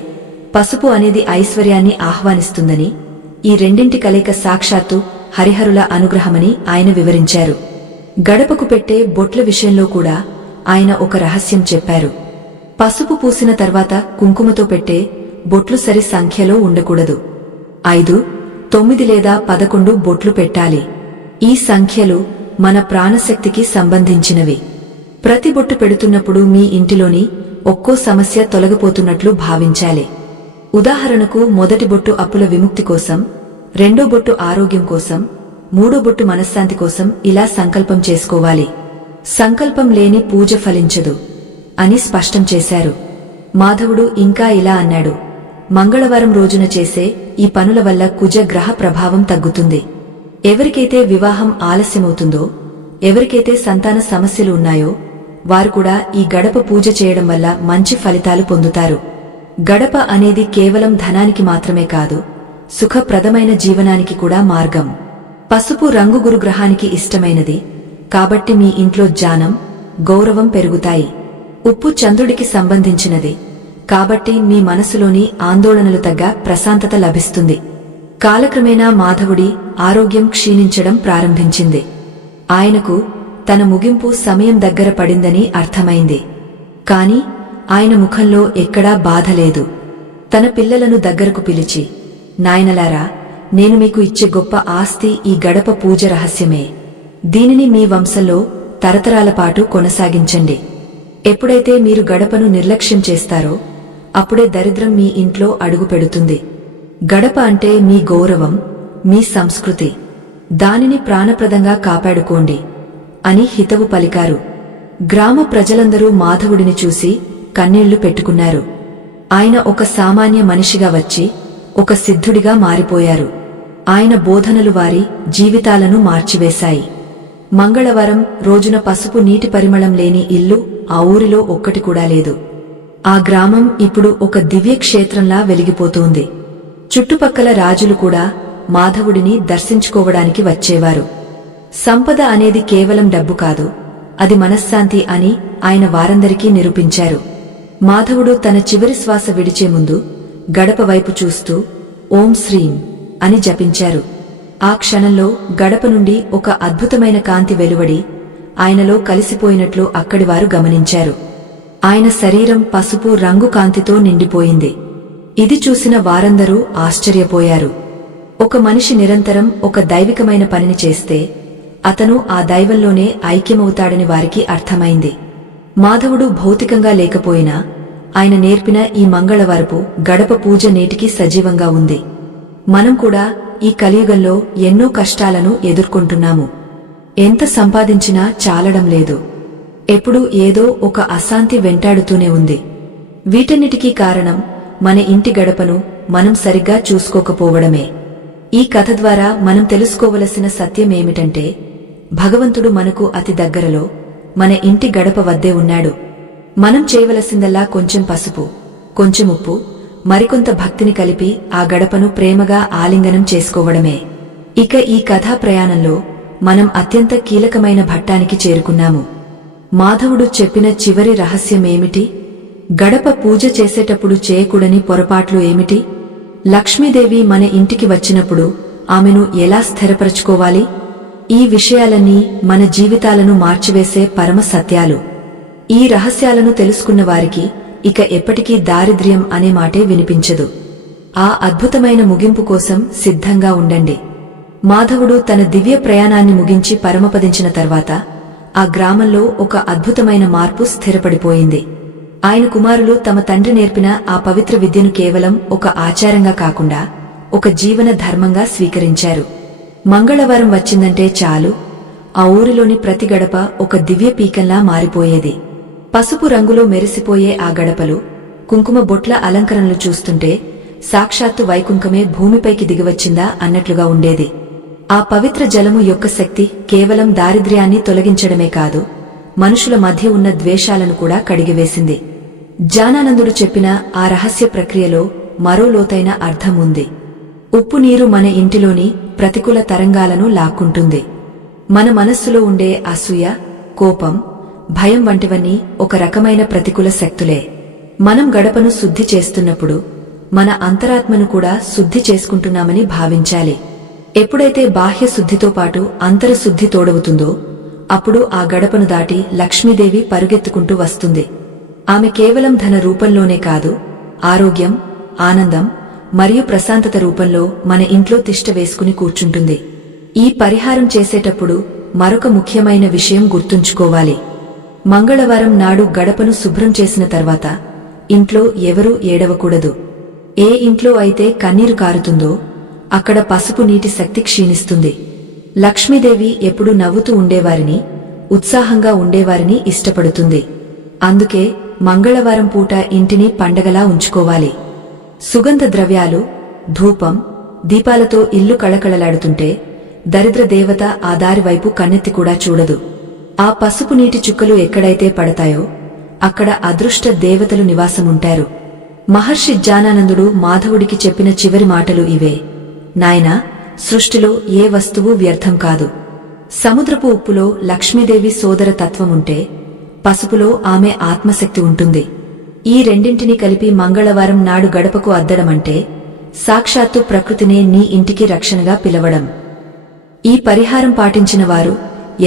పసుపు అనేది ఐశ్వర్యాన్ని ఆహ్వానిస్తుందని, ఈ రెండింటి కలయిక సాక్షాత్తు హరిహరుల అనుగ్రహమని ఆయన వివరించారు. గడపకు పెట్టే బొట్ల విషయంలో కూడా ఆయన ఒక రహస్యం చెప్పారు. పసుపు పూసిన తర్వాత కుంకుమతో పెట్టే బొట్లు సరి సంఖ్యలో ఉండకూడదు. 5, 9 లేదా 11 బొట్లు పెట్టాలి. ఈ సంఖ్యలు మన ప్రాణశక్తికి సంబంధించినవి. ప్రతి బొట్టు పెడుతున్నప్పుడు మీ ఇంటిలోని ఒక్కో సమస్య తొలగిపోతున్నట్లు భావించాలి. ఉదాహరణకు మొదటి బొట్టు అప్పుల విముక్తి కోసం, రెండో బొట్టు ఆరోగ్యం కోసం, మూడో బొట్టు మనశ్శాంతి కోసం ఇలా సంకల్పం చేసుకోవాలి. సంకల్పం లేని పూజ ఫలించదు అని స్పష్టం చేశారు. మాధవుడు ఇంకా ఇలా అన్నాడు, మంగళవారం రోజున చేసే ఈ పనుల వల్ల కుజ గ్రహ ప్రభావం తగ్గుతుంది. ఎవరికైతే వివాహం ఆలస్యమవుతుందో, ఎవరికైతే సంతాన సమస్యలు ఉన్నాయో వారు కూడా ఈ గడప పూజ చేయడం వల్ల మంచి ఫలితాలు పొందుతారు. గడప అనేది కేవలం ధనానికి మాత్రమే కాదు, సుఖప్రదమైన జీవనానికి కూడా మార్గం. పసుపు రంగు గురుగ్రహానికి ఇష్టమైనది కాబట్టి మీ ఇంట్లో జ్ఞానం, గౌరవం పెరుగుతాయి. ఉప్పు చంద్రుడికి సంబంధించినది కాబట్టి మీ మనసులోని ఆందోళనలు తగ్గ ప్రశాంతత లభిస్తుంది. కాలక్రమేణా మాధవుడి ఆరోగ్యం క్షీణించడం ప్రారంభించింది. ఆయనకు తన ముగింపు సమయం దగ్గర పడిందని అర్థమైంది. కాని ఆయన ముఖంలో ఎక్కడా బాధ లేదు. తన పిల్లలను దగ్గరకు పిలిచి, నాయనలారా, నేను మీకు ఇచ్చే గొప్ప ఆస్తి ఈ గడప పూజ రహస్యమే. దీనిని మీ వంశంలో తరతరాల పాటు కొనసాగించండి. ఎప్పుడైతే మీరు గడపను నిర్లక్ష్యం చేస్తారో అప్పుడే దరిద్రం మీ ఇంట్లో అడుగు పెడుతుంది. గడప అంటే మీ గౌరవం, మీ సంస్కృతి. దానిని ప్రాణప్రదంగా కాపాడుకోండి అని హితవు పలికారు. గ్రామ ప్రజలందరూ మాధవుడిని చూసి కన్నీళ్లు పెట్టుకున్నారు. ఆయన ఒక సామాన్య మనిషిగా వచ్చి ఒక సిద్ధుడిగా మారిపోయారు. ఆయన బోధనలు వారి జీవితాలను మార్చివేశాయి. మంగళవారం రోజున పసుపు నీటి పరిమళం లేని ఇల్లు ఆ ఊరిలో ఒక్కటి కూడా లేదు. ఆ గ్రామం ఇప్పుడు ఒక దివ్యక్షేత్రంలా వెలిగిపోతోంది. చుట్టుపక్కల రాజులు కూడా మాధవుడిని దర్శించుకోవడానికి వచ్చేవారు. సంపద అనేది కేవలం డబ్బు కాదు, అది మనశ్శాంతి అని ఆయన వారందరికీ నిరూపించారు. మాధవుడు తన చివరి శ్వాస విడిచే ముందు గడప వైపు చూస్తూ ఓం శ్రీం అని జపించారు. ఆ క్షణంలో గడప నుండి ఒక అద్భుతమైన కాంతి వెలువడి ఆయనలో కలిసిపోయినట్లు అక్కడివారు గమనించారు. ఆయన శరీరం పసుపు రంగు కాంతితో నిండిపోయింది. ఇది చూసిన వారందరూ ఆశ్చర్యపోయారు. ఒక మనిషి నిరంతరం ఒక దైవికమైన పనిని చేస్తే అతను ఆ దైవంలోనే ఐక్యమవుతాడని వారికి అర్థమైంది. మాధవుడు భౌతికంగా లేకపోయినా ఆయన నేర్పిన ఈ మంగళవారపు గడప పూజ నేటికి సజీవంగా ఉంది. మనం కూడా ఈ కలియుగంలో ఎన్నో కష్టాలను ఎదుర్కొంటున్నాము. ఎంత సంపాదించినా చాలడం లేదు. ఎప్పుడూ ఏదో ఒక అశాంతి వెంటాడుతూనే ఉంది. వీటన్నిటికీ కారణం మన ఇంటి గడపను మనం సరిగ్గా చూసుకోకపోవడమే. ఈ కథ ద్వారా మనం తెలుసుకోవలసిన సత్యమేమిటంటే, భగవంతుడు మనకు అతి దగ్గరలో మన ఇంటి గడప వద్దే ఉన్నాడు. మనం చేయవలసిందల్లా కొంచెం పసుపు, కొంచెం ఉప్పు, మరికొంత భక్తిని కలిపి ఆ గడపను ప్రేమగా ఆలింగనం చేసుకోవడమే. ఇక ఈ కథా ప్రయాణంలో మనం అత్యంత కీలకమైన ఘట్టానికి చేరుకున్నాము. మాధవుడు చెప్పిన చివరి రహస్యమేమిటి? గడప పూజ చేసేటప్పుడు చేయకూడని పొరపాట్లు ఏమిటి? లక్ష్మీదేవి మన ఇంటికి వచ్చినప్పుడు ఆమెను ఎలా స్థిరపరచుకోవాలి? ఈ విషయాలన్నీ మన జీవితాలను మార్చివేసే పరమ సత్యాలు. ఈ రహస్యాలను తెలుసుకున్న వారికి ఇక ఎప్పటికీ దారిద్ర్యం అనే మాటే వినిపించదు. ఆ అద్భుతమైన ముగింపు కోసం సిద్ధంగా ఉండండి. మాధవుడు తన దివ్య ప్రయాణాన్ని ముగించి పరమపదించిన తర్వాత ఆ గ్రామంలో ఒక అద్భుతమైన మార్పు స్థిరపడిపోయింది. ఆయన కుమారులు తమ తండ్రి నేర్పిన ఆ పవిత్ర విద్యను కేవలం ఒక ఆచారంగా కాకుండా ఒక జీవన ధర్మంగా స్వీకరించారు. మంగళవారం వచ్చిందంటే చాలు, ఆ ఊరిలోని ప్రతి గడప ఒక దివ్య పీకంలా మారిపోయేది. పసుపు రంగులో మెరిసిపోయే ఆ గడపలు, కుంకుమ బొట్ల అలంకరణలు చూస్తుంటే సాక్షాత్తు వైకుంఠమే భూమిపైకి దిగివచ్చిందా అన్నట్లుగా ఉండేది. ఆ పవిత్ర జలము యొక్క శక్తి కేవలం దారిద్ర్యాన్ని తొలగించడమే కాదు, మనుషుల మధ్య ఉన్న ద్వేషాలను కూడా కడిగివేసింది. జానానందుడు చెప్పిన ఆ రహస్య ప్రక్రియలో మరో లోతైన అర్థం ఉంది. ఉప్పు నీరు మన ఇంటిలోని ప్రతికూల తరంగాలను లాక్కుంటుంది. మన మనస్సులో ఉండే అసూయ, కోపం, భయం వంటివన్నీ ఒక రకమైన ప్రతికూల శక్తులే. మనం గడపను శుద్ధి చేస్తున్నప్పుడు మన అంతరాత్మను కూడా శుద్ధి చేసుకుంటున్నామని భావించాలి. ఎప్పుడైతే బాహ్య శుద్ధితో పాటు అంతరశుద్ధి తోడవుతుందో అప్పుడు ఆ గడపను దాటి లక్ష్మీదేవి పరుగెత్తుకుంటూ వస్తుంది. ఆమె కేవలం ధన రూపంలోనే కాదు, ఆరోగ్యం, ఆనందం మరియు ప్రశాంతత రూపంలో మన ఇంట్లో తిష్ట వేసుకుని కూర్చుంటుంది. ఈ పరిహారం చేసేటప్పుడు మరొక ముఖ్యమైన విషయం గుర్తుంచుకోవాలి. మంగళవారం నాడు గడపను శుభ్రం చేసిన తర్వాత ఇంట్లో ఎవరూ ఏడవకూడదు. ఏ ఇంట్లో అయితే కన్నీరు కారుతుందో అక్కడ పసుపు నీటి శక్తి క్షీణిస్తుంది. లక్ష్మీదేవి ఎప్పుడూ నవ్వుతూ ఉండేవారిని, ఉత్సాహంగా ఉండేవారిని ఇష్టపడుతుంది. అందుకే మంగళవారం పూట ఇంటిని పండగలా ఉంచుకోవాలి. సుగంధ ద్రవ్యాలు, ధూపం, దీపాలతో ఇల్లు కళకళలాడుతుంటే దరిద్ర దేవత ఆ దారివైపు కన్నెత్తి కూడా చూడదు. ఆ పసుపు నీటి చుక్కలు ఎక్కడైతే పడతాయో అక్కడ అదృష్ట దేవతలు నివాసముంటారు. మహర్షి జానానందుడు మాధవుడికి చెప్పిన చివరి మాటలు ఇవే: నాయనా, సృష్టిలో ఏ వస్తువు వ్యర్థం కాదు. సముద్రపు ఉప్పులో లక్ష్మీదేవి సోదర తత్వముంటే పసుపులో ఆమె ఆత్మశక్తి ఉంటుంది. ఈ రెండింటినీ కలిపి మంగళవారం నాడు గడపకు అద్దడమంటే సాక్షాత్తు ప్రకృతినే నీ ఇంటికి రక్షణగా పిలవడం. ఈ పరిహారం పాటించిన వారు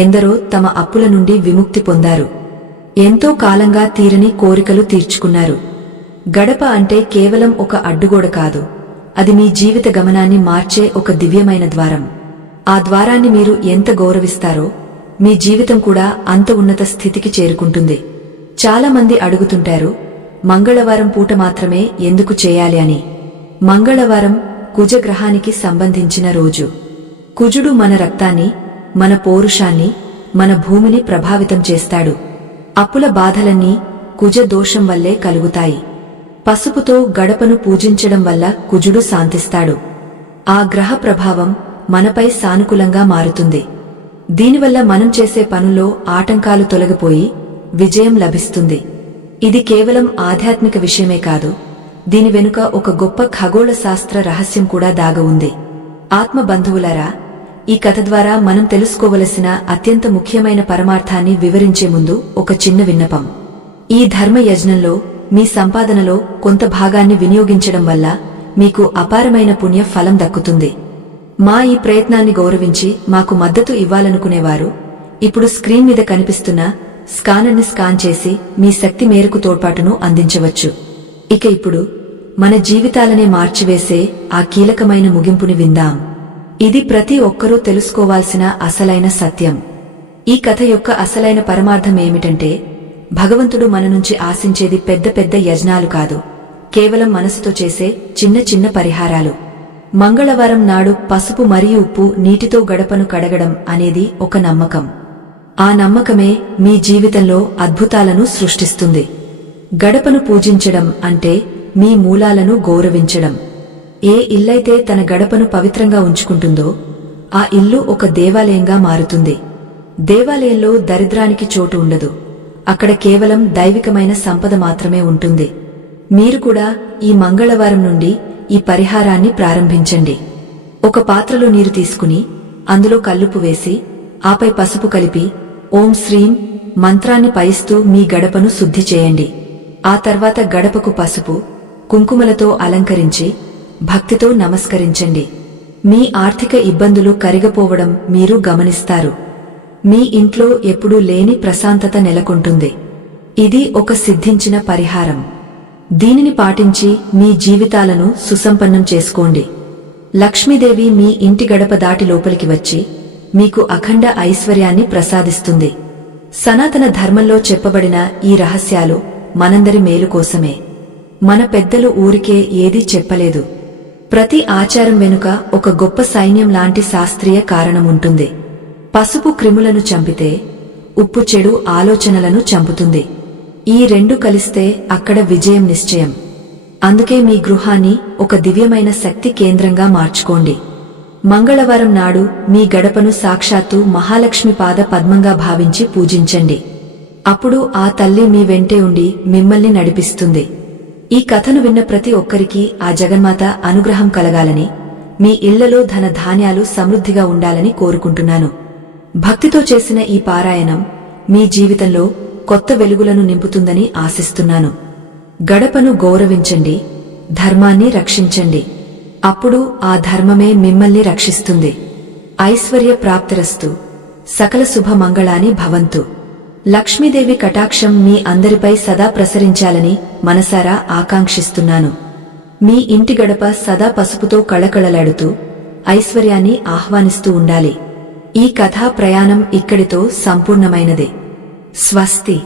ఎందరో తమ అప్పుల నుండి విముక్తి పొందారు. ఎంతో కాలంగా తీరని కోరికలు తీర్చుకున్నారు. గడప అంటే కేవలం ఒక అడ్డుగోడ కాదు, అది మీ జీవిత గమనాన్ని మార్చే ఒక దివ్యమైన ద్వారం. ఆ ద్వారాన్ని మీరు ఎంత గౌరవిస్తారో మీ జీవితం కూడా అంత ఉన్నత స్థితికి చేరుకుంటుంది. చాలా మంది అడుగుతుంటారు, మంగళవారం పూట మాత్రమే ఎందుకు చేయాలి అని. మంగళవారం కుజగ్రహానికి సంబంధించిన రోజు. కుజుడు మన రక్తాన్ని, మన పౌరుషాన్ని, మన భూమిని ప్రభావితం చేస్తాడు. అప్పుల బాధలన్నీ కుజ దోషం వల్లే కలుగుతాయి. పసుపుతో గడపను పూజించడం వల్ల కుజుడు శాంతిస్తాడు. ఆ గ్రహ ప్రభావం మనపై సానుకూలంగా మారుతుంది. దీనివల్ల మనం చేసే పనుల్లో ఆటంకాలు తొలగిపోయి విజయం లభిస్తుంది. ఇది కేవలం ఆధ్యాత్మిక విషయమే కాదు, దీని వెనుక ఒక గొప్ప ఖగోళ శాస్త్ర రహస్యం కూడా దాగి ఉంది. ఆత్మ బంధువులారా, ఈ కథ ద్వారా మనం తెలుసుకోవలసిన అత్యంత ముఖ్యమైన పరమార్థాన్ని వివరించే ముందు ఒక చిన్న విన్నపం. ఈ ధర్మ యజ్ఞంలో మీ సంపాదనలో కొంత భాగాన్ని వినియోగించడం వల్ల మీకు అపారమైన పుణ్య ఫలం దక్కుతుంది. మా ఈ ప్రయత్నాన్ని గౌరవించి మాకు మద్దతు ఇవ్వాలనుకునేవారు ఇప్పుడు స్క్రీన్ మీద కనిపిస్తున్న స్కానర్ని స్కాన్ చేసి మీ శక్తి మేరకు తోడ్పాటును అందించవచ్చు. ఇక ఇప్పుడు మన జీవితాలనే మార్చివేసే ఆ కీలకమైన ముగింపుని విందాం. ఇది ప్రతి ఒక్కరూ తెలుసుకోవాల్సిన అసలైన సత్యం. ఈ కథ యొక్క అసలైన పరమార్థం ఏమిటంటే, భగవంతుడు మన నుంచి ఆశించేది పెద్ద పెద్ద యజ్ఞాలు కాదు, కేవలం మనసుతో చేసే చిన్న చిన్న పరిహారాలు. మంగళవారం నాడు పసుపు మరియు ఉప్పు నీటితో గడపను కడగడం అనేది ఒక నమ్మకం. ఆ నమ్మకమే మీ జీవితంలో అద్భుతాలను సృష్టిస్తుంది. గడపను పూజించడం అంటే మీ మూలాలను గౌరవించడం. ఏ ఇల్లైతే తన గడపను పవిత్రంగా ఉంచుకుంటుందో ఆ ఇల్లు ఒక దేవాలయంగా మారుతుంది. దేవాలయంలో దరిద్రానికి చోటు ఉండదు, అక్కడ కేవలం దైవికమైన సంపద మాత్రమే ఉంటుంది. మీరు కూడా ఈ మంగళవారం నుండి ఈ పరిహారాన్ని ప్రారంభించండి. ఒక పాత్రలో నీరు తీసుకుని అందులో కల్లుపు వేసి ఆపై పసుపు కలిపి ఓం శ్రీం మంత్రాన్ని పయిస్తూ మీ గడపను శుద్ధి చేయండి. ఆ తర్వాత గడపకు పసుపు, కుంకుమలతో అలంకరించి భక్తితో నమస్కరించండి. మీ ఆర్థిక ఇబ్బందులు కరిగిపోవడం మీరు గమనిస్తారు. మీ ఇంట్లో ఎప్పుడూ లేని ప్రశాంతత నెలకొంటుంది. ఇది ఒక సిద్ధించిన పరిహారం. దీనిని పాటించి మీ జీవితాలను సుసంపన్నం చేసుకోండి. లక్ష్మీదేవి మీ ఇంటి గడప దాటి లోపలికి వచ్చి మీకు అఖండ ఐశ్వర్యాన్ని ప్రసాదిస్తుంది. సనాతన ధర్మంలో చెప్పబడిన ఈ రహస్యాలు మనందరి మేలు కోసమే. మన పెద్దలు ఊరికే ఏదీ చెప్పలేదు. ప్రతి ఆచారం వెనుక ఒక గొప్ప సైన్యం లాంటి శాస్త్రీయ కారణముంటుంది. పసుపు క్రిములను చంపితే ఉప్పు చెడు ఆలోచనలను చంపుతుంది. ఈ రెండు కలిస్తే అక్కడ విజయం నిశ్చయం. అందుకే మీ గృహాన్ని ఒక దివ్యమైన శక్తి కేంద్రంగా మార్చుకోండి. మంగళవారం నాడు మీ గడపను సాక్షాత్తు మహాలక్ష్మి పాద పద్మంగా భావించి పూజించండి. అప్పుడు ఆ తల్లి మీ వెంటే ఉండి మిమ్మల్ని నడిపిస్తుంది. ఈ కథను విన్న ప్రతి ఒక్కరికీ ఆ జగన్మాత అనుగ్రహం కలగాలని, మీ ఇళ్లలో ధన ధాన్యాలు సమృద్ధిగా ఉండాలని కోరుకుంటున్నాను. భక్తితో చేసిన ఈ పారాయణం మీ జీవితంలో కొత్త వెలుగులను నింపుతుందని ఆశిస్తున్నాను. గడపను గౌరవించండి, ధర్మాన్ని రక్షించండి. అప్పుడు ఆ ధర్మమే మిమ్మల్ని రక్షిస్తుంది. ఐశ్వర్య ప్రాప్తిరస్తు. సకల శుభ మంగళాని భవంతు. లక్ష్మీదేవి కటాక్షం మీ అందరిపై సదా ప్రసరించాలని మనసారా ఆకాంక్షిస్తున్నాను. మీ ఇంటి గడప సదా పసుపుతో కళకళలాడుతూ ఐశ్వర్యాన్ని ఆహ్వానిస్తూ ఉండాలి. ఈ కథా ప్రయాణం ఇక్కడితో సంపూర్ణమైనదే. స్వస్తి.